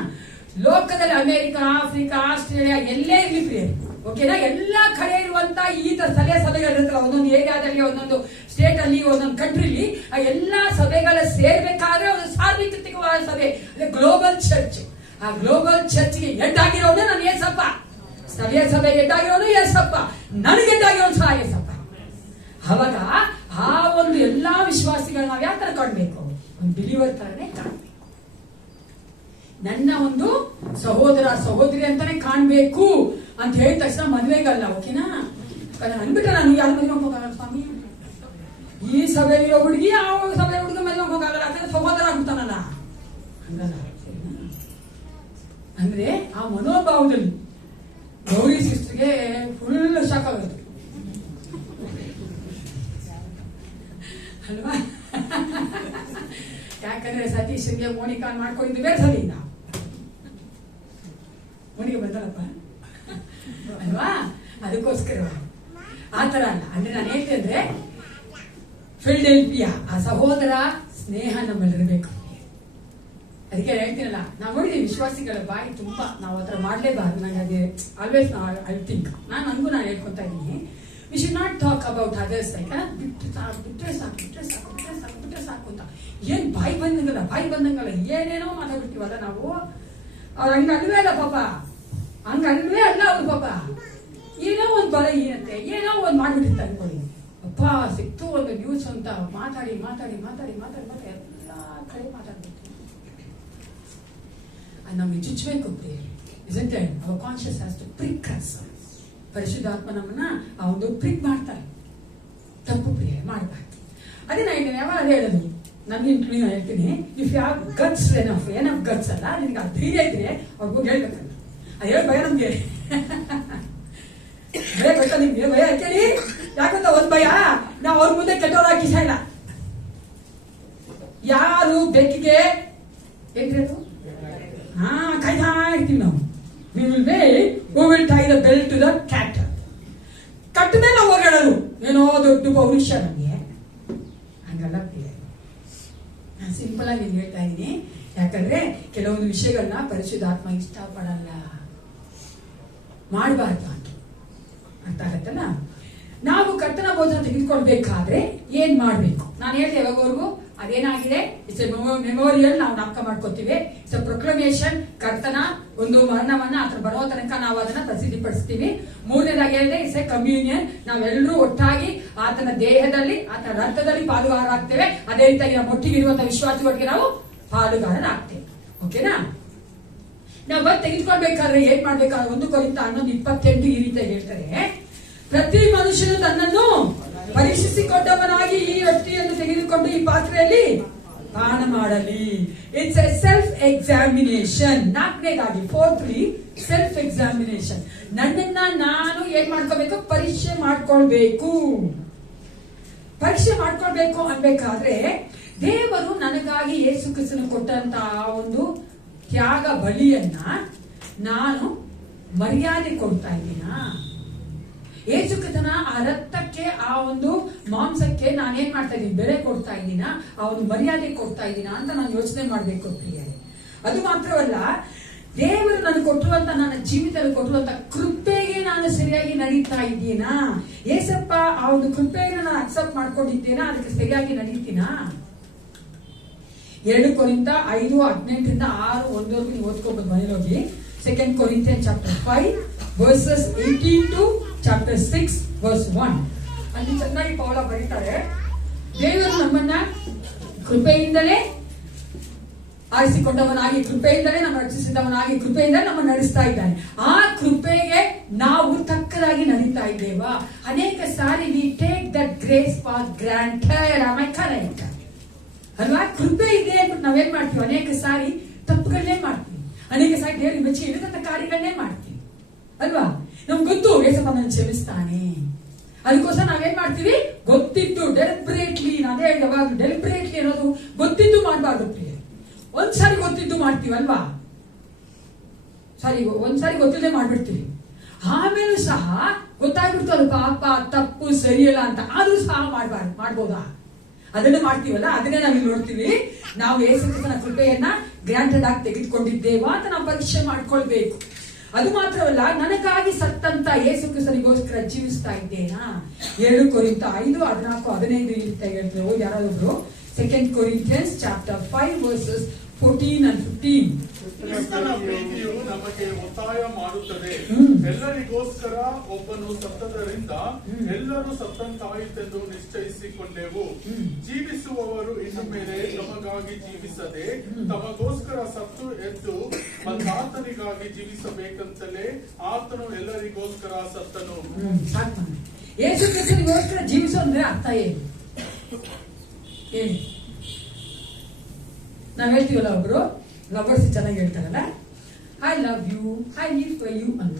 ಲೋಕದಲ್ಲಿ ಅಮೆರಿಕ, ಆಫ್ರಿಕಾ, ಆಸ್ಟ್ರೇಲಿಯಾ ಎಲ್ಲೇ ಇರಲಿ ಪ್ರಿಯ, ಓಕೆನಾ, ಎಲ್ಲಾ ಕಡೆ ಇರುವಂತ ಈ ಸ್ಥಳೀಯ ಸಭೆಗಳಿರುತ್ತಲ್ಲ, ಒಂದೊಂದು ಏರಿಯಾದಲ್ಲಿ, ಒಂದೊಂದು ಸ್ಟೇಟ್ ಅಲ್ಲಿ, ಒಂದೊಂದು ಕಂಟ್ರಿಲಿ, ಆ ಎಲ್ಲಾ ಸಭೆಗಳ ಸೇರ್ಬೇಕಾದ್ರೆ ಒಂದು ಸಾರ್ವತ್ರಿಕವಾದ ಸಭೆ, ಗ್ಲೋಬಲ್ ಚರ್ಚ್. ಆ ಗ್ಲೋಬಲ್ ಚರ್ಚ್ಗೆ ಎಡ್ಡಾಗಿರೋದು ನಾನು ಏಸಪ್ಪ. ಸ್ಥಳೀಯ ಸಭೆಗೆ ಎಡ್ಡಾಗಿರೋದು ಏಸಪ್ಪ, ನನಗೆ ಎಡ್ಡಾಗಿರೋದು ಸಹ ಏಸಪ್ಪ. ಅವಾಗ ಆ ಒಂದು ಎಲ್ಲಾ ವಿಶ್ವಾಸಿಗಳನ್ನ ನಾವು ಯಾವ ತರ ಕಾಣ್ಬೇಕು? ಒಂದು ಬಿಲಿವರ್ ತರನೇ ಕಾಣ್ಬೇಕು. ನನ್ನ ಒಂದು ಸಹೋದರ ಸಹೋದರಿ ಅಂತಾನೆ ಕಾಣ್ಬೇಕು ಅಂತ ಹೇಳಿದ ತಕ್ಷಣ ಮದ್ವೆಗಲ್ಲ, ಓಕೆನಾ? ಅನ್ಬಿಟ್ರೆ ನಾನು ಯಾರು ಮದುವೆ ಹೋಗಲ್ಲ ಸ್ವಾಮಿ, ಈ ಸಭೆಯಲ್ಲಿರೋ ಹುಡುಗಿ ಆ ಸಭೆ ಹುಡುಗ ಮದುವೆ ಹೋಗಲ್ಲ, ಯಾಕಂದ್ರೆ ಸಹೋದರ ಆಗ್ತಾನಲ್ಲ, ಹಂಗಲ್ಲ. ಅಂದ್ರೆ ಆ ಮನೋಭಾವದಲ್ಲಿ ಗೌರಿ ಸಿಸ್ಟರ್ಗೆ ಫುಲ್ ಶಾಕ್ ಆಗುತ್ತೆ ಅಲ್ವಾ? ಯಾಕಂದ್ರೆ ಸತೀಶ್ಗೆ ಮೋನಿಕಾ ಮಾಡ್ಕೊಂಡಿದ್ದು ಬೇರೆ ಸರಿಯಿಂದ ಮೋನಿಗೆ ಬಂದಲ್ಲಪ್ಪ ಅಲ್ವಾ? ಅದಕ್ಕೋಸ್ಕರ ಆ ತರ ಅಲ್ಲ. ಅಂದ್ರೆ ನಾನು ಹೇಳ್ತೇನೆ, ಫಿಲ್ಡೆಲ್ಫಿಯಾ ಆ ಸಹೋದರ ಸ್ನೇಹ ನಮ್ಮಲ್ಲಿರಬೇಕು. ಅದಕ್ಕೆ ಹೇಳ್ತೀನಲ್ಲ, ನಾವು ನೋಡಿದೀವಿ ವಿಶ್ವಾಸಿಗಳ ಬಾಯಿ ತುಂಬಾ ನಾವು ಆತರ ಮಾಡ್ಲೇಬಾರ್ದು. ನಂಗೆ ಅದೇ ಆಲ್ವೇಸ್ ಐ ಥಿಂಕ್ ನನಗೂ ನಾನು ಹೇಳ್ಕೊಂತ ಇದ್ದೀನಿ, we should not talk about others. ಬಿಟ್ರೆ ಸಾಕು ಅಂತ ಏನ್ ಬಾಯಿ ಬಂದಂಗಲ್ಲ ಏನೇನೋ ಮಾತಾಡ್ಬಿಡ್ತೀವಲ್ಲ ನಾವು. ಅವ್ರು ಹಂಗ ಅಲ್ವೇ ಅಲ್ಲ ಪಾಪ, ಹಂಗ ಅಲ್ವೇ ಅಲ್ಲ ಅವ್ರು ಪಾಪ. ಏನೋ ಒಂದ್ ಬರ ಏನಂತೆ, ಏನೋ ಒಂದ್ ಮಾಡ್ಬಿಟ್ಟಿರ್ತಾರೆ ಅನ್ಕೊಳ್ಳಿ. ಅಪ್ಪ ಸಿಕ್ತು ಒಂದು ನ್ಯೂಸ್ ಅಂತ ಮಾತಾಡಿ ಎಲ್ಲ ಕಡೆ ಮಾತಾಡ್ಬಿಡ್ತೀವಿ. ನಮ್ಗೆ ಚುಚ್ಚಬೇಕು isn't it? Our conscience has to prick us. ಪರಿಶುದ್ಧಾತ್ಮ ನಮ್ಮನ್ನ ಆ ಒಂದು ಪ್ರಿಕ್ ಮಾಡ್ತಾರೆ. ತಪ್ಪು ಪ್ರಿಯ ಮಾಡಬಾರ್ದು. ಅದೇ ನಾ ಹೇಳ್ತೀನಿ, ಯಾವಾಗ ಅದೇ ಹೇಳೋದು ನನ್ನ ಇಂಟರ್ವ್ಯೂ ಹೇಳ್ತೀನಿ, if you have guts enough guts ಅಲ್ಲ, ನಿನ್ಗೆ ಅದು ಧೈರ್ಯ ಇದ್ರೆ ಅವ್ರಿಗೂ ಹೇಳ್ಬೇಕಲ್ಲ. ಅದು ಹೇಳಿ ಭಯ ನಮ್ಗೆ ಭಯ ಗೊತ್ತಾ ನಿಮ್ಗೆ? ಭಯ ಕೇಳಿ ಯಾಕಂತ ಒಂದ್ ಭಯ, ನಾವು ಅವ್ರ ಮುಂದೆ ಕೆಟ್ಟವರಾಗಿ ಇಲ್ಲ. ಯಾರು ಬೆಕ್ಕಿಗೆ ಏನ್ರೇನು ಕಾಯ್ತಾ ಇರ್ತೀವಿ ನಾವು. We will wait, who will tie the belt to the cat. ಕಟ್ಟ ಮೇಲೆ ನಾವು ಹೋಗಾಡೋದು ಏನೋ ದೊಡ್ಡ ಪೌರುಷ ನಮಗೆ. ಹಂಗಲ್ಲ ಪ್ರಿಯ, ನಾನು ಸಿಂಪಲ್ ಆಗಿ ಹೇಳ್ತಾ ಇದ್ದೀನಿ. ಯಾಕಂದ್ರೆ ಕೆಲವೊಂದು ವಿಷಯಗಳನ್ನ ಪರಿಶುದ್ಧಾತ್ಮ ಇಷ್ಟಪಡಲ್ಲ, ಮಾಡಬಾರ್ದು ಅಂತ ಅರ್ಥ ಆಗತ್ತಲ್ಲ. ನಾವು ಕರ್ತನ ಬೋಧನ ತೆಗೆದುಕೊಳ್ಬೇಕಾದ್ರೆ ಏನ್ ಮಾಡ್ಬೇಕು? ನಾನು ಹೇಳಿದೆ ಯಾವಾಗವರೆಗೂ ಅದೇನಾಗಿದೆ, ಇಟ್ಸ್ ಎ ಮೆಮೋರಿಯಲ್, ನಾವು ಜ್ಞಾಪಕ ಮಾಡ್ಕೋತೀವಿ. ಇಟ್ಸ್ ಎ ಪ್ರೊಕ್ಲಮೇಶನ್, ಕರ್ತನ ಒಂದು ಮರಣವನ್ನ ಆತರ ಬರೋ ತನಕ ನಾವು ಅದನ್ನ ಪ್ರಸಿದ್ಧಿಪಡಿಸ್ತೀವಿ. ಮೂರನೇದಾಗಿ ಹೇಳಿದೆ, ಇಟ್ಸ್ ಎ ಕಮ್ಯೂನಿಯನ್, ನಾವೆಲ್ಲರೂ ಒಟ್ಟಾಗಿ ಆತನ ದೇಹದಲ್ಲಿ ಆತನ ರಕ್ತದಲ್ಲಿ ಪಾಲುಗಾರರಾಗ್ತೇವೆ. ಅದೇ ರೀತಿಯಾಗಿ ನಮ್ಮ ಒಟ್ಟಿಗಿರುವಂತಹ ವಿಶ್ವಾಸಗಳಿಗೆ ನಾವು ಪಾಲುಗಾರರಾಗ್ತೇವೆ. ಓಕೆನಾ? ನಾವು ಬಂದು ತೆಗೆದುಕೊಳ್ಬೇಕಾದ್ರೆ ಏನ್ ಮಾಡ್ಬೇಕಾದ್ರೆ 1 ಕೊರಿಂಥ 11:28 ಈ ರೀತಿ ಹೇಳ್ತಾರೆ, ಪ್ರತಿ ಮನುಷ್ಯನು ತನ್ನನ್ನು ಪರೀಕ್ಷಿಸಿಕೊಂಡವನಾಗಿ ಈ ರೊಟ್ಟಿಯನ್ನು ತೆಗೆದುಕೊಂಡು ಈ ಪಾತ್ರೆಯಲ್ಲಿ ಪಾನ ಮಾಡಲಿ. It's a self examination. 4ನೇದಾಗಿ 4th ಸೆಲ್ಫ್ ಎಕ್ಸಾಮಿನೇಷನ್. ನನ್ನನ್ನ ನಾನು ಏನ್ ಮಾಡ್ಕೋಬೇಕು? ಪರೀಕ್ಷೆ ಮಾಡ್ಕೊಳ್ಬೇಕು. ಪರೀಕ್ಷೆ ಮಾಡ್ಕೊಳ್ಬೇಕು ಅನ್ಬೇಕಾದ್ರೆ ದೇವರು ನನಗಾಗಿ ಯೇಸು ಕ್ರಿಸ್ತನು ಕೊಟ್ಟಂತ ಒಂದು ತ್ಯಾಗ ಬಲಿಯನ್ನ ನಾನು ಮರ್ಯಾದೆ ಕೊಡ್ತಾ ಇದ್ದೀನಾ? ಯೇಸು ಕ್ರಿಸ್ತನ ಆ ರಕ್ತಕ್ಕೆ, ಆ ಒಂದು ಮಾಂಸಕ್ಕೆ ನಾನೇನ್ ಮಾಡ್ತಾ ಇದ್ದೀನಿ? ಬೆಲೆ ಕೊಡ್ತಾ ಇದ್ದೀನ? ಆ ಒಂದು ಮರ್ಯಾದೆ ಕೊಡ್ತಾ ಇದ್ದೀನ ಅಂತ ನಾನು ಯೋಚನೆ ಮಾಡ್ಬೇಕು ಪ್ರಿಯರೇ. ಅದು ಮಾತ್ರವಲ್ಲ, ದೇವರು ನನಗೆ ಕೊಟ್ಟಿರುವಂತ, ನನ್ನ ಜೀವಿತದಲ್ಲಿ ಕೊಟ್ಟಿರುವಂತ ಕೃಪೆಗೆ ನಾನು ಸರಿಯಾಗಿ ನಡೀತಾ ಇದ್ದೀನಾ? ಏಸಪ್ಪ ಆ ಒಂದು ಕೃಪೆಯನ್ನು ನಾನು ಅಕ್ಸೆಪ್ಟ್ ಮಾಡ್ಕೊಂಡಿದ್ದೇನಾ? ಅದಕ್ಕೆ ಸರಿಯಾಗಿ ನಡೀತೀನಾ? 2 ಕೊರಿಂಥ 5:18 6 1 ನೀವು ಓದ್ಕೋಬಹುದು ಮನೇಲಿ. 2 Corinthians chapter 5 verses 18 to chapter 6 verse 1. ಅಲ್ಲಿ ಚೆನ್ನಾಗಿ ಪೌಲ ಬರೀತಾರೆ, ದೇವರು ನಮ್ಮನ್ನ ಕೃಪೆಯಿಂದಲೇ ಆರಿಸಿಕೊಂಡವನಾಗಿ, ಕೃಪೆಯಿಂದಲೇ ನಮ್ಮ ರಕ್ಷಿಸಿದವನಾಗಿ, ಕೃಪೆಯಿಂದ ನಮ್ಮ ನಡೆಸ್ತಾ ಇದ್ದಾನೆ. ಆ ಕೃಪೆಗೆ ನಾವು ತಕ್ಕದಾಗಿ ನಡೀತಾ ಇದ್ದೇವಾ? ಅನೇಕ ಸಾರಿ we take that grace for granted. Am I correct? ಅಲ್ವಾ? ಕೃಪೆ ಇದೆ ಅಂದ್ಬಿಟ್ಟು ನಾವೇನ್ ಮಾಡ್ತೀವಿ? ಅನೇಕ ಸಾರಿ ತಪ್ಪುಗಳನ್ನೇ ಮಾಡ್ತೀವಿ. ಅನೇಕ ಸಾರಿ ದೇವರಿಗೆ ಮೆಚ್ಚಿ ಇರದಂತ ಕಾರ್ಯಗಳನ್ನೇ ಮಾಡ್ತೀವಿ ಅಲ್ವಾ? ನಮ್ಗೆ ಗೊತ್ತು ಏಸಪ್ಪ ನನ್ನ ಕ್ಷಮಿಸ್ತಾನೆ. ಅದಕ್ಕೋಸ್ಕರ ನಾವೇನ್ ಮಾಡ್ತೀವಿ? ಗೊತ್ತಿದ್ದು ಡೆಲಿಬ್ರೇಟ್ಲಿ, ಅದೇ ಯಾವಾಗ ಡೆಲಿಬ್ರೇಟ್ಲಿ ಅನ್ನೋದು ಗೊತ್ತಿದ್ದು ಮಾಡಬಾರ್ದು ಪ್ರಿಯ. ಒಂದ್ಸಾರಿ ಗೊತ್ತಿದ್ದು ಮಾಡ್ತೀವಲ್ವಾ? ಒಂದ್ಸಾರಿ ಗೊತ್ತಿಲ್ಲದೆ ಮಾಡ್ಬಿಡ್ತೀವಿ. ಆಮೇಲೂ ಸಹ ಗೊತ್ತಾಗ್ಬಿಡ್ತು ಅದು ಪಾಪ ತಪ್ಪು ಸರಿಯಲ್ಲ ಅಂತ, ಆದ್ರೂ ಸಹ ಮಾಡ್ಬೋದಾ? ಅದನ್ನು ಮಾಡ್ತೀವಲ್ಲ, ಅದನ್ನೇ ನಾವಿಲ್ಲಿ ನೋಡ್ತೀವಿ. ನಾವು ಯೇಸು ಕ್ರಿಸ್ತನ ಕೃಪೆಯನ್ನ ಗ್ರಾಂಟೆಡ್ ಆಗಿ ತೆಗೆದುಕೊಂಡಿದ್ದೇವಾ ಅಂತ ನಾವು ಪರೀಕ್ಷೆ ಮಾಡ್ಕೊಳ್ಬೇಕು. ಅದು ಮಾತ್ರವಲ್ಲ, ನನಗಾಗಿ ಸತ್ತಂತ ಯೇಸು ಕ್ರಿಸ್ತನಿಗೋಸ್ಕರ ಜೀವಿಸ್ತಾ ಇದ್ದೇನಾ? 2 ಕೊರಿಂಥ 5:14-15 ಅಂತ ಹೇಳ್ತೇವೆ. ಯಾರಾದ್ರು 2 Corinthians chapter 5 verses 14 and 15. ಕ್ರಿಸ್ತನ ಪ್ರೀತಿಯು ನಮಗೆ ಒತ್ತಾಯ ಮಾಡುತ್ತದೆ. ಎಲ್ಲರಿಗೋಸ್ಕರ ಒಬ್ಬನು ಸತ್ತದರಿಂದ ಎಲ್ಲರೂ ಸತ್ತಂತಾಯಿತೆಂದು ನಿಶ್ಚಯಿಸಿಕೊಂಡೆವು. ಜೀವಿಸುವವರು ಇನ್ನು ಮೇಲೆ ತಮಗಾಗಿ ಜೀವಿಸದೆ ತಮಗೋಸ್ಕರ ಸತ್ತು ಎದ್ದು ಮತ್ತಾತನಿಗಾಗಿ ಜೀವಿಸಬೇಕಂತಲೇ ಆತನು ಎಲ್ಲರಿಗೋಸ್ಕರ ಸತ್ತನು. ಯೇಸು ಕ್ರಿಸ್ತನಿಗೋಸ್ಕರ ಜೀವಿಸೋದ್ರೆ ಅರ್ಥ ಏನು? ನಾವ್ ಹೇಳ್ತೀವಲ್ಲ, ಒಬ್ರು ಲವರ್ಸ್ ಚೆನ್ನಾಗಿ ಹೇಳ್ತಾರಲ್ಲ, I love you, I live for you ಅಂತ.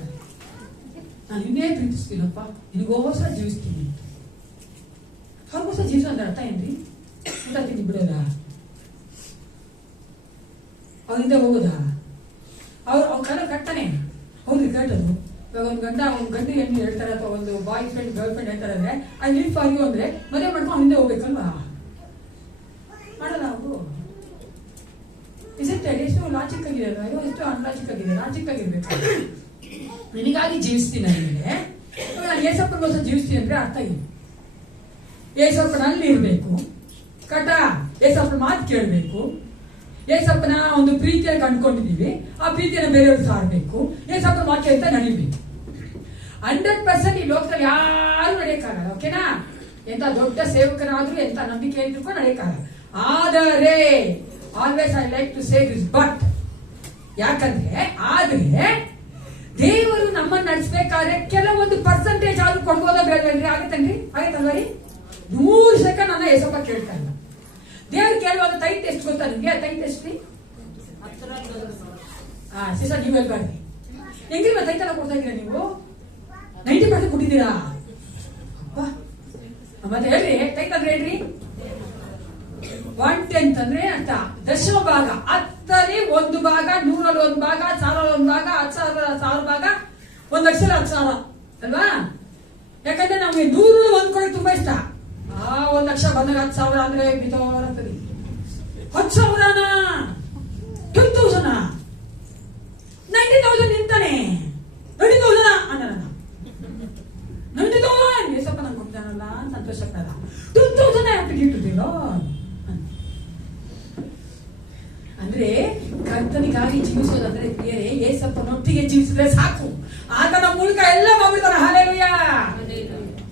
ನಾನು ಇನ್ನೇ ಪ್ರೀತಿಸ್ತೀನಪ್ಪ, ನಿನಗೋಸ್ಕರ ಜೀವಿಸ್ತೀನಿ. ಅವ್ರಿಗೋಸ್ಕರ ಜೀವಿಸೋ ಅಂದ್ರೆ ಅರ್ಥ ಏನ್ರಿ? ಊಟತೀನಿ ಬಿಡೋದ? ಅವರಿಂದ ಹೋಗೋದಾ? ಅವ್ರ ಕಾಲ ಕಟ್ತಾನೆ. ಹೌದು, ಕೇಟದು. ಇವಾಗ ಒಂದು ಗಂಡು ಹೆಣ್ಣು ಹೇಳ್ತಾರೆ, ಅಥವಾ ಒಂದು ಬಾಯ್ ಫ್ರೆಂಡ್ ಗರ್ಲ್ ಫ್ರೆಂಡ್ ಹೇಳ್ತಾರೆ ಅಂದ್ರೆ ಐ ಲಿವ್ ಫಾರ್ ಯು ಅಂದ್ರೆ ಮದುವೆ ಮಾಡ್ಕೊಂಡು ಅವನಿಂದ ಹೋಗ್ಬೇಕಲ್ವಾ? ಮಾಡಲ್ಲ ಅವರು. ಎಷ್ಟು ಲಾಜಿಕ್ ಆಗಿದೆ, ಎಷ್ಟು ಅನ್ಲಾಜಿಕ್ ಆಗಿದೆ. ಲಾಜಿಕ್ ಆಗಿರ್ಬೇಕು. ನಿನಗಾಗಿ ಜೀವಿಸ್ತೀನಿ ಅಂದ್ರೆ, ನಾನು ಏಸಪ್ಪನಿಗೋಸ್ಕರ ಜೀವಿಸ್ತೀನಿ ಅಂದ್ರೆ ಅರ್ಥ ಏನು? ಏಸಪ್ಪನಲ್ಲಿ ಇರ್ಬೇಕು, ಏಸಪ್ಪನ ಮಾತು ಕೇಳಬೇಕು, ಏಸಪ್ಪನ ಒಂದು ಪ್ರೀತಿಯನ್ನು ಕಂಡುಕೊಂಡಿದ್ದೀವಿ, ಆ ಪ್ರೀತಿಯನ್ನು ಬೇರೆಯವ್ರು ಸಾರಬೇಕು, ಏಸಪ್ಪನ ವಾಕ್ಯ ಅಂತ ನಡೀಬೇಕು. 100% ಈ ಲೋಕದಲ್ಲಿ ಯಾರು ನಡೆಯಕ್ಕಾಗಲ್ಲ. ಓಕೆನಾ? ಎಂತ ದೊಡ್ಡ ಸೇವಕರಾದ್ರೂ, ಎಂತ ನಂಬಿಕೆ ಇದ್ರೂ ನಡೆಯಕ್ಕಾಗಲ್ಲ. ಆದರೆ always I like to say this but, ಯಾಕಂದ್ರೆ ಆದ್ರೆ ದೇವರು ನಮ್ಮನ್ನ ನಡೆಸಬೇಕಾದ್ರೆ ಕೆಲವೊಂದು ಪರ್ಸೆಂಟೇಜ್ ಆದ್ರೂ ಕೊಡ್ಬೋದಾ ಬೇಡವೇನ್ರಿ? ಆಗತ್ತನ್ರಿ? ಆಗತ್ತಲ್ವ ರೀ? 100% ನನ್ನ ಏಸಪ್ಪ ಕೇಳ್ತಾ ಇಲ್ಲ. ದೇವ್ರು ಕೇಳುವಾಗ ತೈಟ್ ಎಷ್ಟು ಗೊತ್ತಾ ನಿಮ್ಗೆ? ತೈಟ್ ಎಷ್ಟು ರೀ? ಸಿಸ್ಟರ್ ನೀವು ಹೇಳ್ಬಾರ್ದು. ಹೆಂಗ್ರಿ ತೈತೆಲ್ಲ ಕೊಡ್ತಾ ಇದ್ದೀರಾ ನೀವು? 90% ಕೊಟ್ಟಿದ್ದೀರಾ? ಮತ್ತೆ ಹೇಳ್ರಿ, ತೈಟ್ ಅಂದ್ರೆ ಹೇಳ್ರಿ. 1/10 ಅಂದ್ರೆ ಅರ್ಥ ದಶಮ ಭಾಗ. 10ರಲ್ಲಿ 1 ಭಾಗ, 100ರಲ್ಲಿ 1 ಭಾಗ, 1000ರಲ್ಲಿ 1 ಭಾಗ, 10,000 ಭಾಗ, 1 ಲಕ್ಷದಲ್ಲಿ 10,000 ಅಲ್ವಾ? ಯಾಕಂದ್ರೆ ನಮ್ಗೆ 100ರಲ್ಲಿ 1 ಕೊಡೋಕೆ ತುಂಬಾ ಇಷ್ಟ. 1 ಲಕ್ಷ ಬಂದಾಗ 10,000 ಅಂದ್ರೆ ಬಿದ್ದೋಗ್ತದೆ. 10,000 10,000 90,000 ನಿಂತಾನೆ. 90,000 ಅಣ್ಣ 90,000 ಏಸಪ್ಪ ನಂಗೆ ಕೊಡ್ತಾನಲ್ಲ, ಸಂತೋಷ ಆಗ್ತದ. 2,000 ಇಟ್ಟಿದ್ದೀರೋ ಅಂದ್ರೆ ಕರ್ತನಿಗಾಗಿ ಜೀವಿಸೋದಂದ್ರೆ ಬೇರೆ, ಏಸಪ್ಪನೊಟ್ಟಿಗೆ ಜೀವಿಸಿದ್ರೆ ಸಾಕು. ಆತನ ಮೂಲಕ ಎಲ್ಲ ಮಾಡ್ಬಿಡ್ತಾನೆ. Hallelujah.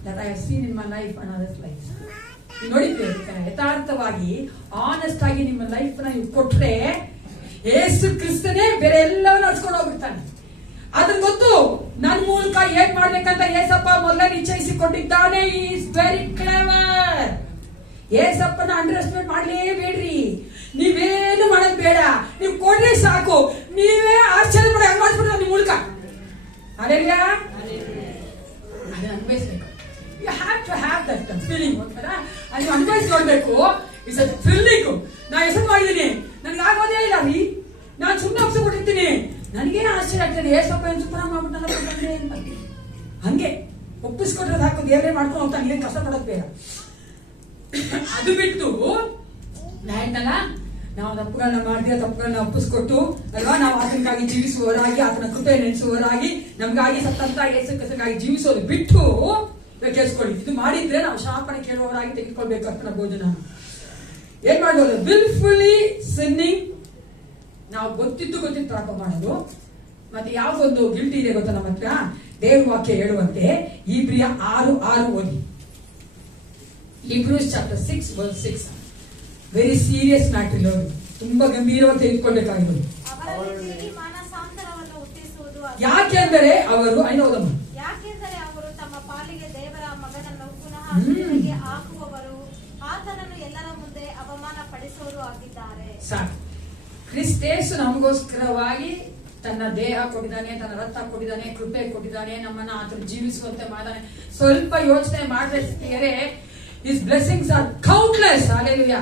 That I have seen in my life and others' lives. ನೋಡಿದ್ವಿ, ಯಥಾರ್ಥವಾಗಿ ಆನೆಸ್ಟ್ ಆಗಿ ನಿಮ್ಮ ಲೈಫ್ ನ ನೀವು ಕೊಟ್ರೆ ಯೇಸು ಕ್ರಿಸ್ತನೇ ಬೇರೆ ಎಲ್ಲವನ್ನ ನಡ್ಸ್ಕೊಂಡು ಹೋಗ್ಬಿಡ್ತಾನೆ. ಅದನ್ನ ಗೊತ್ತು ನನ್ನ ಮೂಲಕ ಏನ್ ಮಾಡ್ಬೇಕಂತ ಏಸಪ್ಪ ಮೊದಲೇ ನಿಶ್ಚಯಿಸಿಕೊಂಡಿದ್ದಾನೆ. Is very clever. ಏಸಪ್ಪನ ಅಂಡರ್ ಎಸ್ಟಿಮೇಟ್ ಮಾಡ್ಲೇಬೇಡ್ರಿ. ನೀವೇನು ಮಾಡೋದ್ ಬೇಡ, ನೀವು ಕೊಡ್ರೆ ಸಾಕು. ನೀವೇ ಆಶ್ಚರ್ಯ ಪಡ ಹೆಂಗ್ ಮಾಡಿಸ್ಬಿಡ್ತಾರೆ ನಿಮ್ ಮೂಲಕ. ಅಲ್ಲೆಲ್ಲ ಅದನ್ನ ಅನ್ವಯಿಸ್ಬೇಕು. You have to have that feeling. ನೀವು ಅನ್ವಯಿಸ್ಕೊಳ್ಬೇಕು. It's a thrilling. ನಾ ಹೆಸರು ಮಾಡಿದ್ದೀನಿ, ನನ್ಗೆ ಆಗೋದೇ ಇಲ್ಲ ರೀ, ನಾನು ಸುಮ್ಮನೆ ಒಪ್ಪಿಸ್ಬಿಟ್ಟಿರ್ತೀನಿ. ನನಗೇನು ಆಶ್ಚರ್ಯ ಆಗ್ತದೆ, ಏಸಪ್ಪ ಏನು ಸೂಪರ್ ಮಾಡ್ಬಿಟ್ಟಾರೆ ಅಂತ. ಹಂಗೆ ಒಪ್ಪಿಸ್ಕೊಟ್ರೆ ಸಾಕು, ದೇವರೇ ಮಾಡ್ಕೊಂಡು ಹೋಗ್ತಾನೆ, ಏನ್ ಕಷ್ಟ ಪಡೋದು ಬೇಡ. ಅದು ಬಿಟ್ಟು ನಾಯ್ತಲ್ಲ, ನಾವು ತಪ್ಪುಗಳನ್ನ ಮಾಡಿದ್ರೆ ತಪ್ಪುಗಳನ್ನ ಒಪ್ಪಿಸ್ಕೊಟ್ಟು ಅಲ್ವಾ, ನಾವು ಆತನಿಗಾಗಿ ಜೀವಿಸುವವರಾಗಿ, ಆತನ ಕೃಪೆ ನೆನೆಸುವವರಾಗಿ, ನಮ್ಗಾಗಿ ಸತ್ತಂತ ಯೇಸು ಕ್ರಿಸ್ತನಿಗಾಗಿ ಜೀವಿಸೋದು ಬಿಟ್ಟು ಕೇಳಿಸ್ಕೊಳ್ಳಿ. ಇದು ಮಾಡಿದ್ರೆ ನಾವು ಶಾಪನೆ ಕೇಳುವವರಾಗಿ ತೆಗೆದುಕೊಳ್ಬೇಕು ಆತನ ಭೋಜನ. ಏನ್ ಮಾಡ್ಬೋದು? ವಿಲ್ಫುಲಿ ಸಿನ್ನಿಂಗ್. ನಾವು ಗೊತ್ತಿದ್ದು ಪಾಪ ಮಾಡೋದು. ಮತ್ತೆ ಯಾವ್ದೊಂದು ಗಿಲ್ಟಿ ಇದೆ ಗೊತ್ತಾ ನಮ್ಮ ಹತ್ರ? ದೇವ್ರ ವಾಕ್ಯ ಹೇಳುವಂತೆ ಇಬ್ರಿಯ 6:6 ಓದಿ. Hebrews chapter 6 verse 6. Very serious matter ಇದು. ತುಂಬಾ ಗಂಭೀರವಾಗಿ ತೆಗೆದುಕೊಳ್ಬೇಕಾಗಿರೋದು. ಯಾಕೆಂದರೆ ಅವರು ಯಾಕೆಂದರೆ ಅವರು ತಮ್ಮ ಪಾಲಿಗೆ ದೇವರ ಮಗನನ್ನು ಪುನಃ ಹಾಕುವವರು, ಆತನನ್ನು ಎಲ್ಲರ ಮುಂದೆ ಅವಮಾನ ಪಡಿಸುವವರು ಆಗಿದ್ದಾರೆ. ಸಾಕು. ಕ್ರಿಸ್ತೇಸು ನಮಗೋಸ್ಕರವಾಗಿ ತನ್ನ ದೇಹ ಕೊಟ್ಟಿದ್ದಾನೆ, ತನ್ನ ರಕ್ತ ಕೊಟ್ಟಿದ್ದಾನೆ, ಕೃಪೆ ಕೊಟ್ಟಿದ್ದಾನೆ, ನಮ್ಮನ್ನ ಆತನು ಜೀವಿಸುವಂತೆ ಮಾಡಿದಾನೆ. ಸ್ವಲ್ಪ ಯೋಚನೆ ಮಾಡಿದ್ರೆ His blessings are countless. Hallelujah.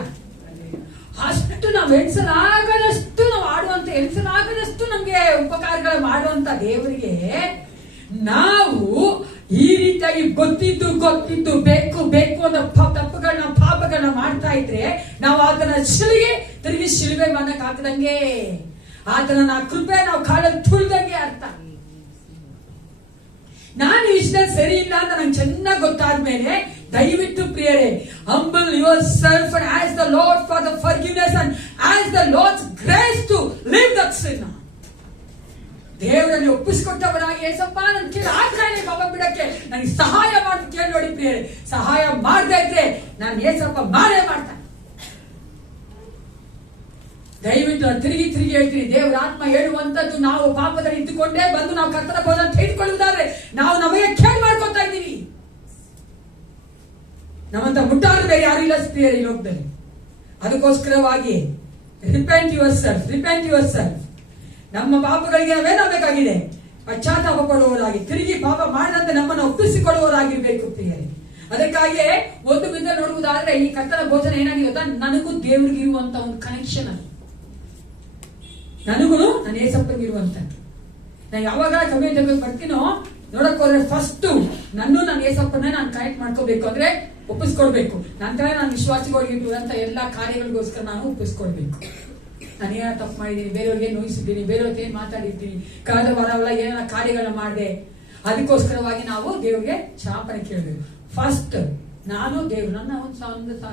ಅಷ್ಟು ನಾವು ಎಣಿಸಲಾಗದಷ್ಟು, ನಾವು ಆಡುವಂತೆ ಎಣಿಸಲಾಗದಷ್ಟು ನಮ್ಗೆ ಉಪಕಾರಗಳು ಮಾಡುವ ಇರುವಂತ ದೇವರಿಗೆ ನಾವು ಈ ರೀತಿಯಾಗಿ ಗೊತ್ತಿದ್ದು ಬೇಕು ಅನ್ನೋ ತಪ್ಪುಗಳನ್ನ ಪಾಪಗಳನ್ನ ಮಾಡ್ತಾ ಇದ್ರೆ ನಾವು ಆತನ ತಿರುಗಿ ಶಿಲುಬೆ ಮನಕ್ ಹಾಕದಂಗೆ, ಆತನ ಕೃಪೆ ನಾವು ಕಾಲಲ್ಲಿ ತುಳಿದಂಗೆ ಅರ್ಥ. ನಾನು ವಿಷಯದಲ್ಲಿ ಸರಿ ಇಲ್ಲ ಅಂತ ನಂಗೆ ಚೆನ್ನಾಗಿ ಗೊತ್ತಾದ್ಮೇಲೆ ದಯವಿಟ್ಟು ಪ್ರಿಯರೇ, humble yourself and ask the Lord for the forgiveness and ask the Lord's grace to leave that sin. ದೇವರಲ್ಲಿ ಒಪ್ಪಿಸಿಕೊಟ್ಟವರಾಗಿ ಏಸಪ್ಪ ನನ್ನ ಕೇಳಿ ಆಗ್ತಾನೆ ಪಾಪ ಬಿಡಕ್ಕೆ ನನಗೆ ಸಹಾಯ ಮಾಡಿ ಕೇಳಿ ನೋಡಿ ಪ್ರಿಯರೇ, ಸಹಾಯ ಮಾಡದೇ ಇದ್ರೆ ನಾನು ಏಸಪ್ಪ ಮಾಡೇ ಮಾಡ್ತಾನೆ. ದಯವಿಟ್ಟು ನಾನು ತಿರುಗಿ ಹೇಳ್ತೀನಿ, ದೇವರ ಆತ್ಮ ಹೇಳುವಂತದ್ದು ನಾವು ಪಾಪದಲ್ಲಿ ಇದ್ದುಕೊಂಡೇ ಬಂದು ನಾವು ಕರ್ತನ ಬೋಧನೆ ತೆಗೆದುಕೊಳ್ಳುವುದಾದ್ರೆ ನಾವು ನಮಗೆ ಕೇಳಿ ಮಾಡ್ಕೊತಾ ಇದ್ದೀವಿ. ನಮ್ಮಂತ ಮುಟ್ಟಾರು ಬೇರೆ ಯಾರು ಇಲ್ಲ ಪ್ರಿಯರೇ ಈ ಲೋಕದಲ್ಲಿ. ಅದಕ್ಕೋಸ್ಕರವಾಗಿ ರಿಪೆಂಟ್ ಯುವರ್ ಸೆಲ್ಫ್. ನಮ್ಮ ಪಾಪಗಳಿಗೆ ನಾವೇನಾಗಬೇಕಾಗಿದೆ? ಪಶ್ಚಾತ್ತಾಪ ಪಡುವವರಾಗಿ, ತಿರುಗಿ ಪಾಪ ಮಾಡದಂತೆ ನಮ್ಮನ್ನು ಒಪ್ಪಿಸಿಕೊಳ್ಳುವವರಾಗಿರ್ಬೇಕು ಪ್ರಿಯರೇ. ಅದಕ್ಕಾಗಿ ಒಂದು ವಿಧ ನೋಡುವುದಾದ್ರೆ ಈ ಕರ್ತನ ಭೋಜನ ಏನಾಗಿದೆ ಗೊತ್ತಾ, ನನಗೂ ದೇವರಿಗೆ ಇರುವಂತ ಒಂದು ಕನೆಕ್ಷನ್. ಅದು ನನಗೂ ನನ್ನ ಏಸಪ್ಪನಿರುವಂತದ್ದು. ನಾನು ಯಾವಾಗ ಕಮ್ಮಿ ಬರ್ತೀನೋ ನೋಡಕ್ ಹೋದ್ರೆ ಫಸ್ಟ್ ನನ್ನ ಏಸಪ್ಪನ ನಾನು ಕನೆಕ್ಟ್ ಮಾಡ್ಕೋಬೇಕು, ಅಂದ್ರೆ ಒಪ್ಪಿಸ್ಕೊಳ್ಬೇಕು. ನಂತರ ನಾನು ವಿಶ್ವಾಸಿಗಳಿಗಿರುವಂತ ಎಲ್ಲಾ ಕಾರ್ಯಗಳಿಗೋಸ್ಕರ ನಾನು ಒಪ್ಪಿಸ್ಕೊಳ್ಬೇಕು. ನಾನು ಏನಾರ ತಪ್ಪು ಮಾಡಿದ್ದೀನಿ, ಬೇರೆಯವ್ರಿಗೆ ನೋಯಿಸಿದ್ದೀನಿ, ಬೇರೆಯವ್ರಿಗೆ ಏನ್ ಮಾತಾಡಿದ್ದೀನಿ, ಕಳೆದ ವಾರವೆಲ್ಲ ಏನಾರ ಕಾರ್ಯಗಳನ್ನ ಮಾಡಿದೆ, ಅದಕ್ಕೋಸ್ಕರವಾಗಿ ನಾವು ದೇವ್ರಿಗೆ ಕ್ಷಮಾಪಣೆ ಕೇಳಬೇಕು. ಫಸ್ಟ್ ನಾನು ದೇವ್ರು ನನ್ನ ಒಂದು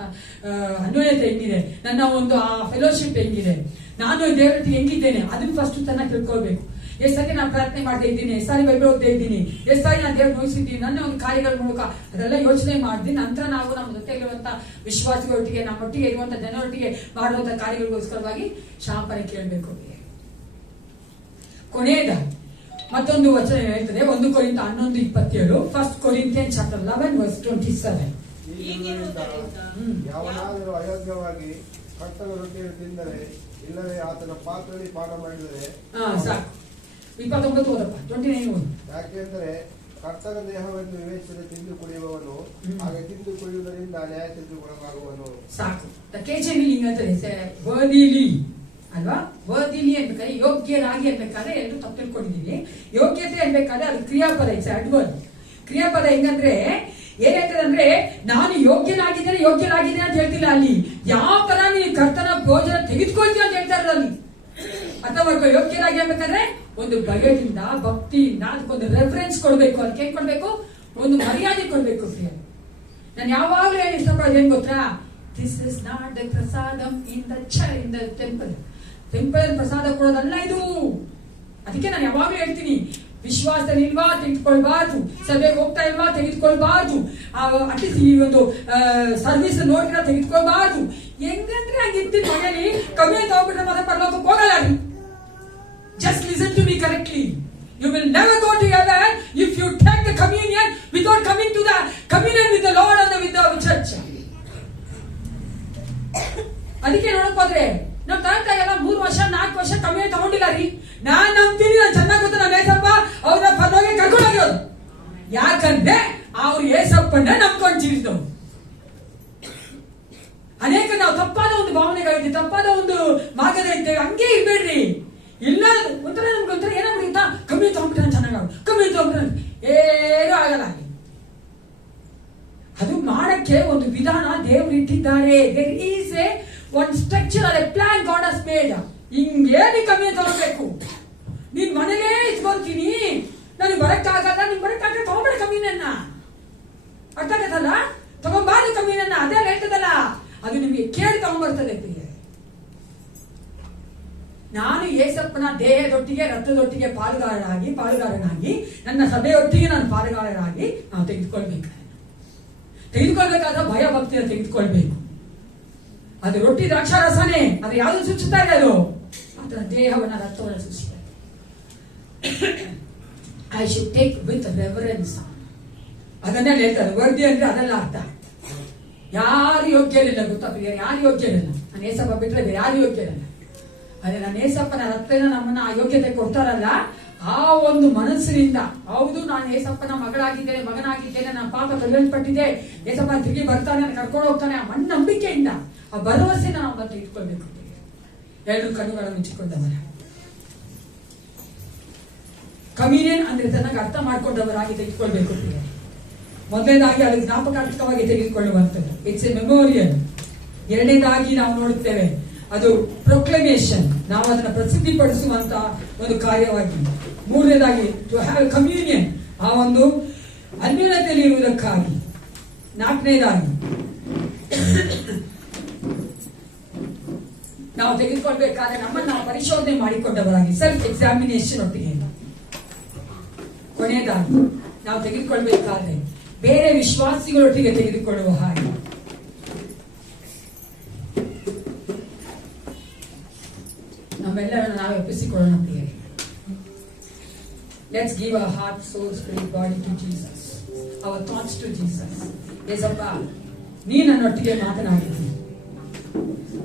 ಅನ್ವಯತೆ ಹೆಂಗಿದೆ, ನನ್ನ ಒಂದು ಆ ಫೆಲೋಶಿಪ್ ಹೆಂಗಿದೆ, ನಾನು ದೇವರ ಹೆಂಗಿದ್ದೇನೆ, ಅದನ್ನ ಫಸ್ಟ್ ಚೆನ್ನಾಗಿ ತಿಳ್ಕೊಳ್ಬೇಕು. ಎಷ್ಟು ಸಾರಿ ನಾನು ಪ್ರಾರ್ಥನೆ ಮಾಡದೇ ಇದ್ದೀನಿ, ಎಷ್ಟು ಸಾರಿ ಬೈಬಲ್ ಓದದೇ ಇದ್ದೀನಿ, ಎಷ್ಟು ಸಾರಿ ನಾನು ದೇವ್ರು ನೋಯಿಸಿದ್ದೀನಿ, ನನ್ನ ಒಂದು ಕಾರ್ಯಗಳ ಮೂಲಕ ಅದೆಲ್ಲ ಯೋಚನೆ ಮಾಡಿದ್ದೀನಿ. ನಂತರ ನಾವು ನಮ್ಮ ಜೊತೆಗಿರುವಂತ ವಿಶ್ವಾಸಿಗಳೊಟ್ಟಿಗೆ, ನಮ್ಮೊಟ್ಟಿಗೆ ಇರುವಂತ ಜನರೊಟ್ಟಿಗೆ ಮಾಡುವಂತ ಕಾರ್ಯಗಳಿಗೋಸ್ಕರವಾಗಿ ಕ್ಷಮಾಪಣೆ ಕೇಳಬೇಕು. ಕೊನೆಯದ ಮತ್ತೊಂದು ವಚನ ಹೇಳ್ತದೆ, 1 ಕೊರಿಂಥ 11:27, 1 Corinthians chapter 11 verse 27. ಯಾವನಾದರೂ ಅಯೋಗ್ಯವಾಗಿ ಕರ್ತನ ರೊಟ್ಟಿಯನ್ನು ತಿಂದರೆ, ಇಲ್ಲವೇ ಆತನ ಪಾತ್ರೆಯಲ್ಲಿ ಪಾನ ಮಾಡಿದರೆ ಸಾಕು. 29 ಓದಪ್ಪ, 29 ಓದು. ಯಾಕೆಂದರೆ ಕರ್ತನ ದೇಹವನ್ನು ವಿವೇಚನೆ ತಿಂದು ಕುಡಿಯುವವನು ಹಾಗೆ ತಿಂದು ಕುಡಿಯುವುದರಿಂದ ನ್ಯಾಯ ತೀರ್ಪಿಗೆ ಒಳಗಾಗುವನು. ಸಾಕು. ಕೇಜೆಲಿ ಹಿಂಗಂತದೆ ವರ್ದಿಲಿ ಅಲ್ವಾ, ವರ್ದಿಲಿ ಅನ್ಬೇಕಾದ್ರೆ ಯೋಗ್ಯರಾಗಿ ಅನ್ಬೇಕಾದ್ರೆ ಎಲ್ಲರೂ ತಪ್ಪು ತಿಳ್ಕೊಂಡಿದ್ದೀವಿ. ಯೋಗ್ಯತೆ ಅನ್ಬೇಕಾದ್ರೆ ಅದು ಕ್ರಿಯಾಪದ, ಇಟ್ಸ್ ಅಡ್ವರ್ಬ್. ಕ್ರಿಯಾಪದ ಹೆಂಗಂದ್ರೆ ಏನಾಯ್ತದೆ ಅಂದ್ರೆ ನಾನು ಯೋಗ್ಯನಾಗಿದ್ದೇನೆ ಅಂತ ಹೇಳ್ತಿಲ್ಲ ಅಲ್ಲಿ, ಯಾವ ತರ ನೀನು ಕರ್ತನ ಭೋಜನ ತೆಗೆದುಕೊಳ್ತೀಯ ಅಂತ ಹೇಳ್ತಾರಲ್ಲ ಅಲ್ಲಿ. ಅಥವಾ ಯೋಗ್ಯರಾಗಿ ಆಗ್ಬೇಕಾದ್ರೆ ಒಂದು ಭಯದಿಂದ, ಭಕ್ತಿಯಿಂದ ಅದಕ್ಕೊಂದು ರೆಫರೆನ್ಸ್ ಕೊಡ್ಬೇಕು. ಅದಕ್ಕೆ ಏನ್ ಕೊಡ್ಬೇಕು? ಒಂದು ಮರ್ಯಾದೆ ಕೊಡ್ಬೇಕು. ನಾನು ಯಾವಾಗ್ಲೂ ಏನ್ ಇಷ್ಟಪಡೋದು ಏನ್ ಗೊತ್ತಾ, this is not the prasadam in the temple. Temple ಪ್ರಸಾದ ಕೊಡೋದಲ್ಲ ಇದು. ಅದಕ್ಕೆ ನಾನು ಯಾವಾಗ್ಲೂ ಹೇಳ್ತೀನಿ, ವಿಶ್ವಾಸದಲ್ಲಿ ಇಲ್ವಾ ತೆಗೆದುಕೊಳ್ಬಾರ್ದು, ಸಭೆಗೆ ಹೋಗ್ತಾ ಇಲ್ವಾ ತೆಗೆದುಕೊಳ್ಬಾರ್ದು, ಅಟ್ಲೀಸ್ಟ್ ಈ ಒಂದು ಸರ್ವಿಸ್ ನೋಡಿದ್ರೆ ತೆಗೆದುಕೊಳ್ಬಾರ್ದು. ಹೆಂಗಂದ್ರೆ ಹಂಗಿರ್ತೀನಿ ಮನೆಯಲ್ಲಿ ಕಮ್ಮಿ ತಗೊಂಡ್ಬಿಟ್ರೆ ಮತ್ತೆ ಪರಲೋಕಕ್ಕೆ ಹೋಗಲ್ಲ. Just listen to me correctly. You will never go to heaven if you take the communion without coming to the communion with the Lord and with the church. ಅದಕ್ಕೆ ನೋಡಕ್ ಹೋದ್ರೆ ನಾವ್ ತಗೊಂತಾ ಎಲ್ಲ 3 ವರ್ಷ 4 ವರ್ಷ ಕಮ್ಮಿ ತಗೊಂಡಿಲ್ಲ ರೀ. ನಾನ್ ನಂಬ್ತೀನಿ, ನಾನು ಚೆನ್ನಾಗಿ ಗೊತ್ತು, ನಾನು ಏಸಪ್ಪ ಅವ್ರ ಪರವಾಗಿ ಕರ್ಕೊಂಡೋಗಿರೋದು. ಯಾಕಂದ್ರೆ ಅವ್ರು ಏಸಪ್ಪನ್ನೇ ನಂಬ್ಕೊಂಡು ಜೀವಿಸಿದವು. ಅನೇಕ ನಾವು ತಪ್ಪಾದ ಒಂದು ಭಾವನೆಗಳಿದ್ದೆ, ತಪ್ಪಾದ ಒಂದು ಮಾರ್ಗದ ಇದ್ದೇವೆ. ಹಂಗೆ ಇರ್ಬೇಡ್ರಿ. ಇಲ್ಲ ಒಂಥರ ನಮ್ಗೊಂಥರ ಏನಾಗ್ಬಿಡುತ್ತಾ, ಕಮ್ಮಿ ತಗೊಂಡ್ಬಿಟ್ರೆ ಚೆನ್ನಾಗ, ಕಮ್ಮಿ ತಗೊಂಡ್ಬಿಟ್ರೆ ಏನೂ ಆಗಲ್ಲ. ಅದು ಮಾಡಕ್ಕೆ ಒಂದು ವಿಧಾನ ದೇವರು ಇಟ್ಟಿದ್ದಾರೆ. There is a one structure or a plan God has made. ಹಿಂಗೇನು ಕಮ್ಮಿ ತಗೋಬೇಕು. ನೀನ್ ಮನೆಗೆ ಇಟ್ಕೊಂತೀನಿ, ನನಗೆ ಬರಕ್ಕಾಗಲ್ಲ, ನೀನ್ ಬರಕ್ಕಾಗ ತಗೊಂಡ್ಬೇಡ ಕಮ್ಮಿನನ್ನ. ಅರ್ಥ ಆಗತ್ತಲ್ಲ? ತಗೊಂಬಾರ್ದು ಕಮ್ಮಿನನ್ನ. ಅದೇ ಹೇಳ್ತದಲ್ಲ, ಅದು ನಿಮ್ಗೆ ಕೇಳಿ ತಗೊಂಡ್ಬರ್ತದೆ. ನಾನು ಏಸಪ್ಪನ ದೇಹದೊಟ್ಟಿಗೆ ರಕ್ತದೊಟ್ಟಿಗೆ ಪಾಲುಗಾರನಾಗಿ ನನ್ನ ಸಭೆಯೊಟ್ಟಿಗೆ ನಾನು ಪಾಲುಗಾರರಾಗಿ ನಾವು ತೆಗೆದುಕೊಳ್ಬೇಕಾದ ಭಯ ಭಕ್ತಿಯನ್ನು ತೆಗೆದುಕೊಳ್ಬೇಕು. ಅದು ರೊಟ್ಟಿ ದ್ರಾಕ್ಷಾರಸನೇ, ಅದು ಯಾವ್ದು ಸೂಚಿಸ್ತಾ ಇದೆ? ಅದು ಅದರ ದೇಹವನ್ನ ರಕ್ತವನ್ನು ಸೂಚಿಸ್ತಾ ಇದೆ. I should take with reverence. ಅದನ್ನೇ ಹೇಳ್ತಾರೆ. ವರ್ದಿ ಅಂದ್ರೆ ಅದೆಲ್ಲ ಅರ್ಥ. ಯಾರು ಯೋಗ್ಯರಿಲ್ಲ ಗೊತ್ತಾ ಪ್ರಿಯ, ಯಾರು ಯೋಗ್ಯರಿಲ್ಲ. ನಾನು ಏಸಪ್ಪ ಬಿಟ್ರೆ ಯಾರು ಯೋಗ್ಯರಿಲ್ಲ. ಅದೇ ನಾನು ಏಸಪ್ಪನ ರಕ್ತನ ನಮ್ಮನ್ನ ಆ ಯೋಗ್ಯತೆ ಕೊಡ್ತಾರಲ್ಲ, ಆ ಒಂದು ಮನಸ್ಸಿನಿಂದ, ಹೌದು ನಾನು ಏಸಪ್ಪನ ಮಗಳಾಗಿದ್ದೇನೆ, ಮಗನಾಗಿದ್ದೇನೆ, ನಾನು ಪಾಪ ತೊಳೆಯಲ್ಪಟ್ಟಿದ್ದೆ, ಏಸಪ್ಪ ತಿರುಗಿ ಬರ್ತಾನೆ, ನಾನು ಕರ್ಕೊಂಡು ಹೋಗ್ತಾನೆ, ಆ ನಂಬಿಕೆಯಿಂದ, ಆ ಭರವಸೆನ ನಾವು ಮತ್ತೆ ಇಟ್ಕೊಳ್ಬೇಕು. 2 ಕಣ್ಣುಗಳನ್ನು ಮುಚ್ಚಿಕೊಂಡವರ ಕಮ್ಯೂನಿಯನ್ ಅಂದ್ರೆ ಚೆನ್ನಾಗಿ ಅರ್ಥ ಮಾಡ್ಕೊಂಡವರಾಗಿ ತೆಗೆದುಕೊಳ್ಬೇಕು. ಮೊದಲನೇದಾಗಿ ಅದು ಜ್ಞಾಪಕಾರ್ಥಕವಾಗಿ ತೆಗೆದುಕೊಳ್ಳುವಂಥದ್ದು, ಇಟ್ಸ್ ಎ ಮೆಮೋರಿಯಲ್. ಎರಡನೇದಾಗಿ ನಾವು ನೋಡುತ್ತೇವೆ ಅದು ಪ್ರೊಕ್ಲಮೇಷನ್, ನಾವು ಅದನ್ನು ಪ್ರಸಿದ್ಧಿಪಡಿಸುವಂತ ಒಂದು ಕಾರ್ಯವಾಗಿ. ಮೂರನೇದಾಗಿ ಟು ಹ್ಯಾವ್ ಕಮ್ಯೂನಿಯನ್, ಆ ಒಂದು ಅನ್ಯೋನ್ಯತೆಯಲ್ಲಿ ಇರುವುದಕ್ಕಾಗಿ. ನಾಲ್ಕನೇದಾಗಿ ನಾವು ತೆಗೆದುಕೊಳ್ಬೇಕಾದ್ರೆ ನಮ್ಮನ್ನು ನಾವು ಪರಿಶೋಧನೆ ಮಾಡಿಕೊಂಡವರಾಗಿ, ಸೆಲ್ಫ್ ಎಕ್ಸಾಮಿನೇಷನ್ ಒಟ್ಟಿಗೆ. ಕೊನೆಯದಾಗಿ ನಾವು ತೆಗೆದುಕೊಳ್ಬೇಕಾದ್ರೆ ಬೇರೆ ವಿಶ್ವಾಸಿಗಳೊಟ್ಟಿಗೆ ತೆಗೆದುಕೊಳ್ಳುವ ಹಾಗೆ. ನಮ್ಮೆಲ್ಲರನ್ನು ನಾವು ಒಪ್ಪಿಸಿಕೊಳ್ಳೋಣ ಪ್ರಿಯರೇ. Let's give our heart, soul, spirit, body to Jesus, our thoughts to Jesus. ಯೇಸಪ್ಪ, ನೀ ನನ್ನೊಟ್ಟಿಗೆ ಮಾತನಾಡಿದ್ದೀನಿ.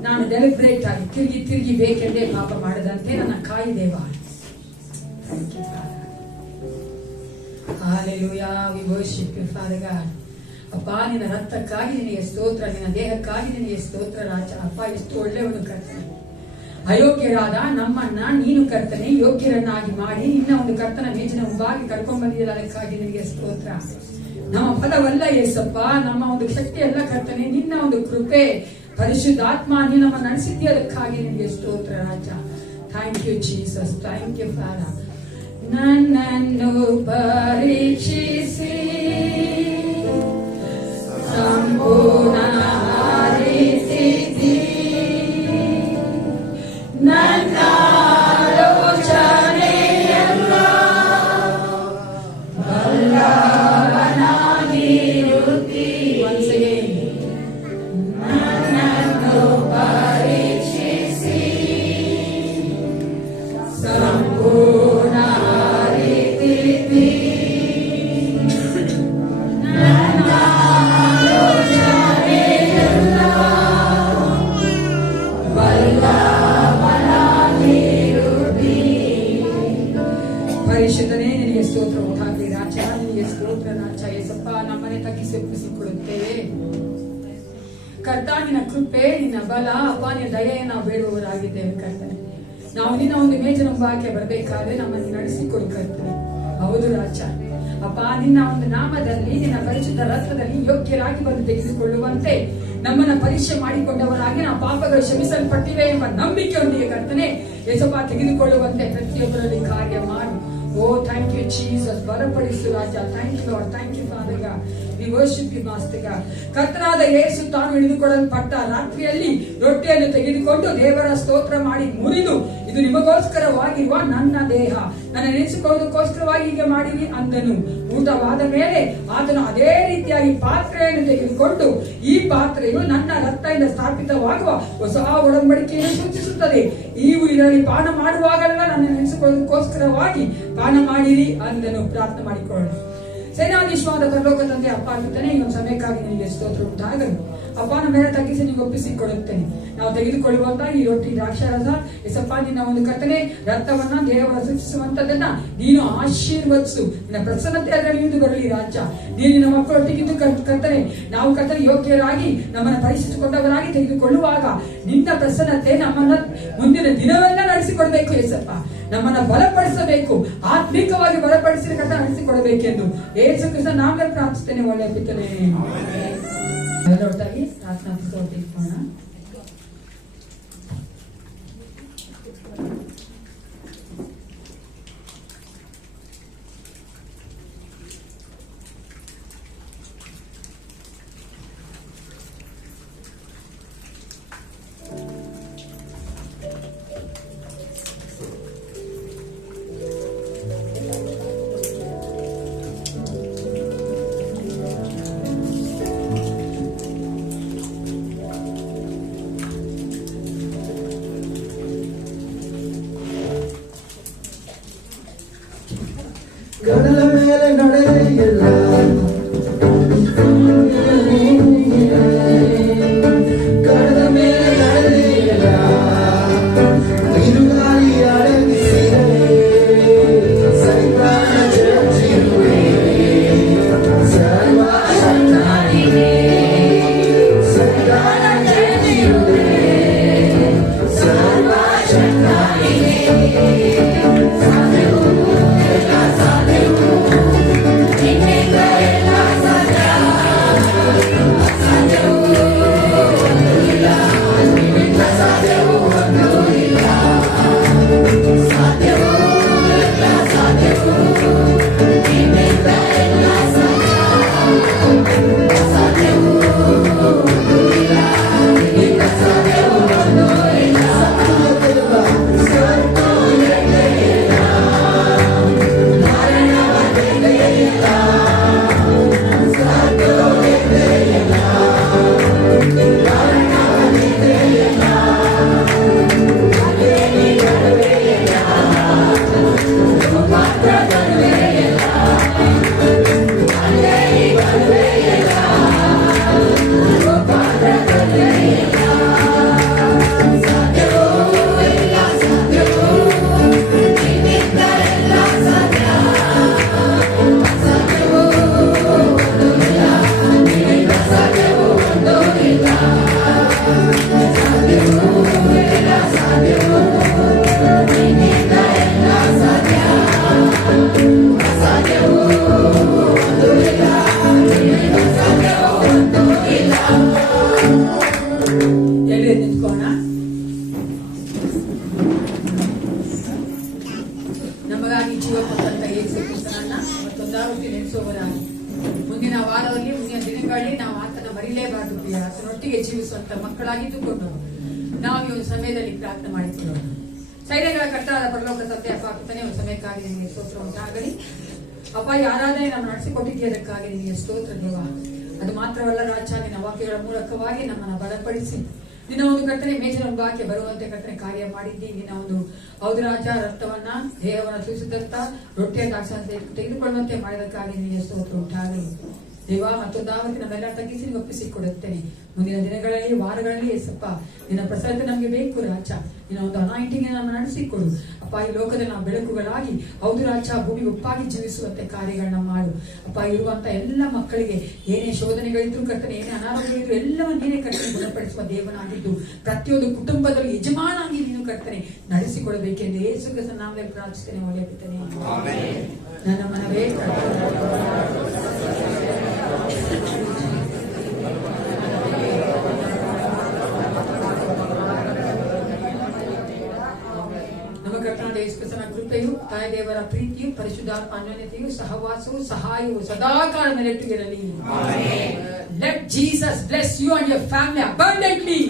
ನಾನು ಡೆಲಿಬ್ರೇಟ್ ಆಗಿ ತಿರುಗಿ ತಿರುಗಿ ಬೇಕೆಂದೇ ಪಾಪ ಮಾಡದಂತೆ ನನ್ನ ಕಾಯಿ ದೇವ. Hallelujah, we worship you, Father God. ಅಪ್ಪ, ನಿನ್ನ ರಕ್ತಕ್ಕಾಗಿ ನಿನಗೆ ಸ್ತೋತ್ರ, ನಿನ್ನ ದೇಹಕ್ಕಾಗಿ ನಿನಗೆ ಸ್ತೋತ್ರ ರಾಜ. ಅಪ್ಪ, ಎಷ್ಟು ಒಳ್ಳೆಯವನು ಕರ್ತನೆ. ಅಯೋಗ್ಯರಾದ ನಮ್ಮನ್ನ ನೀನು ಕರ್ತನೆ ಯೋಗ್ಯರನ್ನಾಗಿ ಮಾಡಿ ನಿನ್ನ ಒಂದು ಕರ್ತನ ಮೇಜಿನ ಮುಂಭಾಗಿ ಕರ್ಕೊಂಡ್ ಬಂದಿಲ್ಲ, ಅದಕ್ಕಾಗಿ ನಿನಗೆ ಸ್ತೋತ್ರ. ನಮ್ಮ ಫಲವಲ್ಲ ಯೇಸಪ್ಪ, ನಮ್ಮ ಒಂದು ಶಕ್ತಿ ಅಲ್ಲ ಕರ್ತನೆ, ನಿನ್ನ ಒಂದು ಕೃಪೆ, ಪರಿಶುದ್ಧಾತ್ಮ ನೀನು ನಮ್ಮ ನಡೆಸಿದ್ದಿ, ಅದಕ್ಕಾಗಿ ನಿನಗೆ ಸ್ತೋತ್ರ ರಾಜ. Thank you Jesus, thank you father. ನನ್ನನ್ನು ಪರೀಕ್ಷಿಸಿ ಸಂಪೂರ್ಣ ಆರಿಸಿದಿ, ನನ್ನ ಆಲೋಚನೆಯೆಲ್ಲ ಬಲ್ಲವನಾಗಿರುತ್ತಿ. ನನ್ನನ್ನು ಪರೀಕ್ಷಿಸಿ ಸಂಪೂರ್ಣ ಆರಿಸಿದಿ, ನನ್ನ ಆಲೋಚನೆಯೆಲ್ಲ ಬಲ್ಲವನಾಗಿರುತ್ತಿ. ಪರಿಶುದ್ಧನೇ ನಿನಗೆ ಸ್ತೋತ್ರ ಉಂಟಾಗಲಿ ರಾಜ, ನಿನಗೆ ಸ್ತೋತ್ರ ರಾಜ. ಯೇಸಪ್ಪ, ನಮ್ಮನೆ ತಗ್ಗಿಸಿ ಒಪ್ಪಿಸಿಕೊಳ್ಳುತ್ತೇವೆ ಕರ್ತ. ನಿನ್ನ ಕೃಪೆ, ನಿನ್ನ ಬಲ, ಅಪ್ಪ ನಿನ್ನ ದಯೆಯನ್ನು ನಾವು ಬೇಡುವವರಾಗಿದ್ದೇವೆ ಕರ್ತನೆ. ನಾವು ನಿನ್ನ ಒಂದು ಮೇಜಿನ ಮುಂಭಾಗಕ್ಕೆ ಬರಬೇಕಾದ್ರೆ ನಮ್ಮನ್ನು ನಡೆಸಿಕೊಡು ಕರ್ತನೆ. ಹೌದು ರಾಜ. ಅಪ್ಪ, ನಿನ್ನ ಒಂದು ನಾಮದಲ್ಲಿ, ನಿನ್ನ ಪರಿಶುದ್ಧ ರಕ್ತದಲ್ಲಿ ಯೋಗ್ಯರಾಗಿ ಬಂದು ತೆಗೆದುಕೊಳ್ಳುವಂತೆ ನಮ್ಮನ್ನ ಪರೀಕ್ಷೆ ಮಾಡಿಕೊಂಡವರಾಗಿ ನಾವು ಪಾಪಗಳು ಕ್ಷಮಿಸಲ್ಪಟ್ಟಿವೆ ಎಂಬ ನಂಬಿಕೆಯೊಂದಿಗೆ ಕರ್ತನೆ ಯೇಸಪ್ಪ ತೆಗೆದುಕೊಳ್ಳುವಂತೆ ಪ್ರತಿಯೊಬ್ಬರಲ್ಲಿ ಕಾರ್ಯ ಮಾಡು. ಓ ಥ್ಯಾಂಕ್ ಯು ಜೀಸಸ್, ಬಲಪಡಿಸು ರಾಜ. Thank you lord, thank you father God. We worship you master God. ಕರ್ತನಾದ ಯೇಸು ತಾನು ಹಿಡಿದುಕೊಳ್ಳಲ್ಪಟ್ಟ ರಾತ್ರಿಯಲ್ಲಿ ರೊಟ್ಟಿಯನ್ನು ತೆಗೆದುಕೊಂಡು ದೇವರ ಸ್ತೋತ್ರ ಮಾಡಿ ಮುರಿದು, ಇದು ನಿಮಗೋಸ್ಕರವಾಗಿರುವ ನನ್ನ ದೇಹ, ನನ್ನ ನೆನೆಸಿಕೊಳ್ಳೋದಕ್ಕೋಸ್ಕರವಾಗಿ ಹೀಗೆ ಮಾಡಿರಿ ಅಂದನು. ಊಟವಾದ ಮೇಲೆ ಆತನು ಅದೇ ರೀತಿಯಾಗಿ ಪಾತ್ರೆಯನ್ನು ತೆಗೆದುಕೊಂಡು, ಈ ಪಾತ್ರೆಯು ನನ್ನ ರಕ್ತದಿಂದ ಸ್ಥಾಪಿತವಾಗುವ ಹೊಸ ಒಡಂಬಡಿಕೆಯನ್ನು ಸೂಚಿಸುತ್ತದೆ. ನೀವು ಇದರಲ್ಲಿ ಪಾನ ಮಾಡುವಾಗಲ್ಲ ನನ್ನ ನೆನೆಸಿಕೊಳ್ಳೋದಕ್ಕೋಸ್ಕರವಾಗಿ ಪಾನ ಮಾಡಿರಿ ಅಂದನು. ಪ್ರಾರ್ಥನೆ ಮಾಡಿಕೊಳ್ಳೋಣ. ಸೇನಾಧೀಶ್ವರ ಪರಲೋಕ ತಂದೆ, ಅಪ್ಪ ಆಗಿದ್ದಾನೆ, ಈ ಒಂದು ಸಮಯಕ್ಕಾಗಿ ನಿನಗೆ ಸ್ತೋತ್ರ ಉಂಟಾಗಲು. ಅಪ್ಪ, ನಮ್ಮ ಮೇಲೆ ತಗ್ಗಿಸಿ ನಿಮಗೆ ಒಪ್ಪಿಸಿಕೊಡುತ್ತೇನೆ. ನಾವು ತೆಗೆದುಕೊಳ್ಳುವಂತ ಈ ರೊಟ್ಟಿ ದ್ರಾಕ್ಷಾರಸ ಯೇಸಪ್ಪ, ನಿನ್ನ ಒಂದು ಕರ್ತನೆ ರಕ್ತವನ್ನ ದೇವರ ಸೃಷ್ಟಿಸುವಂತದನ್ನ ನೀನು ಆಶೀರ್ವದಿಸು. ನಿನ್ನ ಪ್ರಸನ್ನತೆ ಅದರಲ್ಲಿ ಇಳಿದು ಬರಲಿ ರಾಜ. ನೀನು ನಮ್ಮ ಮಕ್ಕಳೊಟ್ಟಿಗಿದ್ದು ಕರ್ತನೆ, ನಾವು ಕರ್ತನೆ ಯೋಗ್ಯರಾಗಿ ನಮ್ಮನ್ನು ಪರೀಕ್ಷಿಸಿಕೊಂಡವರಾಗಿ ತೆಗೆದುಕೊಳ್ಳುವಾಗ ನಿನ್ನ ಪ್ರಸನ್ನತೆ ನಮ್ಮನ್ನ ಮುಂದಿನ ದಿನವೆಲ್ಲ ನಡೆಸಿಕೊಡ್ಬೇಕು ಯೇಸಪ್ಪ. ನಮ್ಮನ್ನ ಬಲಪಡಿಸಬೇಕು, ಆತ್ಮಿಕವಾಗಿ ಬಲಪಡಿಸಿ ಕರ್ತ ನಡೆಸಿಕೊಡಬೇಕೆಂದು ಯೇಸು ಕ್ರಿಸ್ತನ ನಾಮದಲ್ಲಿ ಪ್ರಾರ್ಥಿಸುತ್ತೇನೆ. ಒಳ್ಳೆಯ ಪಿತನೇ, ಎಲ್ಲರೊಟ್ಟಾಗಿ ಪ್ರಾರ್ಥನಾ ಪುಸ್ತಕ ತೆಗೆದುಕೊಳ್ಳೋಣ. ಕಡಲ ಮೇಲೆ ನಡೆಯಲ್ಲ, ಕಡಲ ಮೇಲೆ ನಡೆಯಲ್ಲ, ಬಿರುಗಾಳಿ ಅಡಗಿಸಿದೆ, ಸೈತಾನ ಜಯಿಸಿರುವೆ, ಸರ್ವಶಕ್ತನಿಗೆ ಸೈತಾನ ಜಯಿಸಿರುವೆ, ಸರ್ವಶಕ್ತನಿಗೆ ಸಾಧ್ಯವು ಸದಾವತಿ ನೆನೆಸೋವರಾಗಿ ಮುಂದಿನ ವಾರದಲ್ಲಿ ಮುಂದಿನ ದಿನಗಳಲ್ಲಿ ನಾವು ಆತನ ಮರಿಲೇಬಾರದು ಪ್ರಿಯ. ಆತನೊಟ್ಟಿಗೆ ಜೀವಿಸುವಂತ ಮಕ್ಕಳಾಗಿದ್ದುಕೊಂಡು ನಾವು ಈ ಒಂದು ಸಮಯದಲ್ಲಿ ಪ್ರಾರ್ಥನೆ ಮಾಡಿಕೊಳ್ಳೋಣ. ಸೈನ್ಯಗಳ ಕರ್ತಾದ ಪರಲೋಕ ತಂದೆ ಅಪ್ಪ ಕರ್ತನೇ, ಒಂದು ಸಮಯಕ್ಕಾಗಿ ನಿಮಗೆ ಸ್ತೋತ್ರ ಉಂಟಾಗಲಿ ಅಪ್ಪ. ಈ ಆರಾಧನೆ ನಾವು ನಡೆಸಿಕೊಟ್ಟಿದ್ದೀಯದಕ್ಕಾಗಿ ನಿಮಗೆ ಸ್ತೋತ್ರ ದೇವ. ಅದು ಮಾತ್ರವಲ್ಲ ರಾಜ, ನಿನ್ನ ವಾಕ್ಯಗಳ ಮೂಲಕವಾಗಿ ನಮ್ಮನ್ನು ಬಲಪಡಿಸಿ ನಿನ್ನ ಒಂದು ಕರ್ತನೆ ಮೇಜಿನ ಮುಂಭಾಗಕ್ಕೆ ಬರುವಂತೆ ಕರ್ತನೆ ಕಾರ್ಯ ಮಾಡಿದ್ದಿ. ನಿನ್ನ ಒಂದು ಹೌದು ರಾಜ, ರಕ್ತವನ್ನ ದೇಹವನ್ನ ಸೂಚಿಸಿದಂತ ರೊಟ್ಟಿಯ ದಾಕ್ಷ ತೆಗೆದುಕೊಳ್ಳುವಂತೆ ಮಾಡಿದಕ್ಕಾಗಿ ನಿಮಗೆ ಸ್ತೋತ್ರ ಉಂಟಾಗಲಿ ದೇವ. ಮತ್ತೊಂದಾವತಿ ನಮ್ಮೆಲ್ಲ ತಗ್ಗಿಸಿ ಒಪ್ಪಿಸಿಕೊಡುತ್ತೇನೆ. ಮುಂದಿನ ದಿನಗಳಲ್ಲಿ ವಾರಗಳಲ್ಲಿ ಎಸಪ್ಪ ನಿನ್ನ ಪ್ರಸಾದ ನಮಗೆ ಬೇಕು ರಾಜ. ನಿನ್ನ ಒಂದು ಅನಾಯಿಂಟಿಂಗ್ ನಮ್ಮ ನಡೆಸಿಕೊಡು ಅಪ್ಪ. ಈ ಲೋಕದ ನಾವು ಬೆಳಕುಗಳಾಗಿ ಹೌದು ರಾಜ, ಭೂಮಿ ಉಪ್ಪಾಗಿ ಜೀವಿಸುವಂತೆ ಕಾರ್ಯಗಳನ್ನ ಮಾಡು ಅಪ್ಪ. ಇರುವಂತ ಎಲ್ಲ ಮಕ್ಕಳಿಗೆ ಏನೇ ಶೋಧನೆಗಳಿದ್ರು ಕರ್ತನೆ, ಏನೇ ಅನಾರೋಗ್ಯಗಳಿದ್ರು ಎಲ್ಲವನ್ನ ನೀನೇ ಕರ್ತನೆ ಗುಣಪಡಿಸುವ ದೇವನಾಗಿದ್ದು ಪ್ರತಿಯೊಂದು ಕುಟುಂಬದಲ್ಲೂ ಯಜಮಾನಾಗಿ ನೀನು ಕರ್ತನೆ ನಡೆಸಿಕೊಡಬೇಕೆಂದು ಯೇಸು ಕ್ರಿಸ್ತನ ನಾಮದಲ್ಲಿ ಪ್ರಾರ್ಥಿಸ್ತೇನೆ. ಒಳ್ಳೆಯ ಪಿತನೇ, ನನ್ನ ಮನವೇ ನಮ್ಮ ಕರ್ತನಾದ ಯೇಸು ಕ್ರಿಸ್ತನ ಕೃಪೆಯು, ತಾಯಿ ದೇವರ ಪ್ರೀತಿಯು, ಪರಿಶುದ್ಧಾತ್ಮ ಅನ್ಯೋನ್ಯತೆಯು, ಸಹವಾಸವು, ಸಹಾಯವು ಸದಾಕಾಲ ಮೇಲೆಟ್ಟಿರಲಿ. Let Jesus bless you and your family abundantly.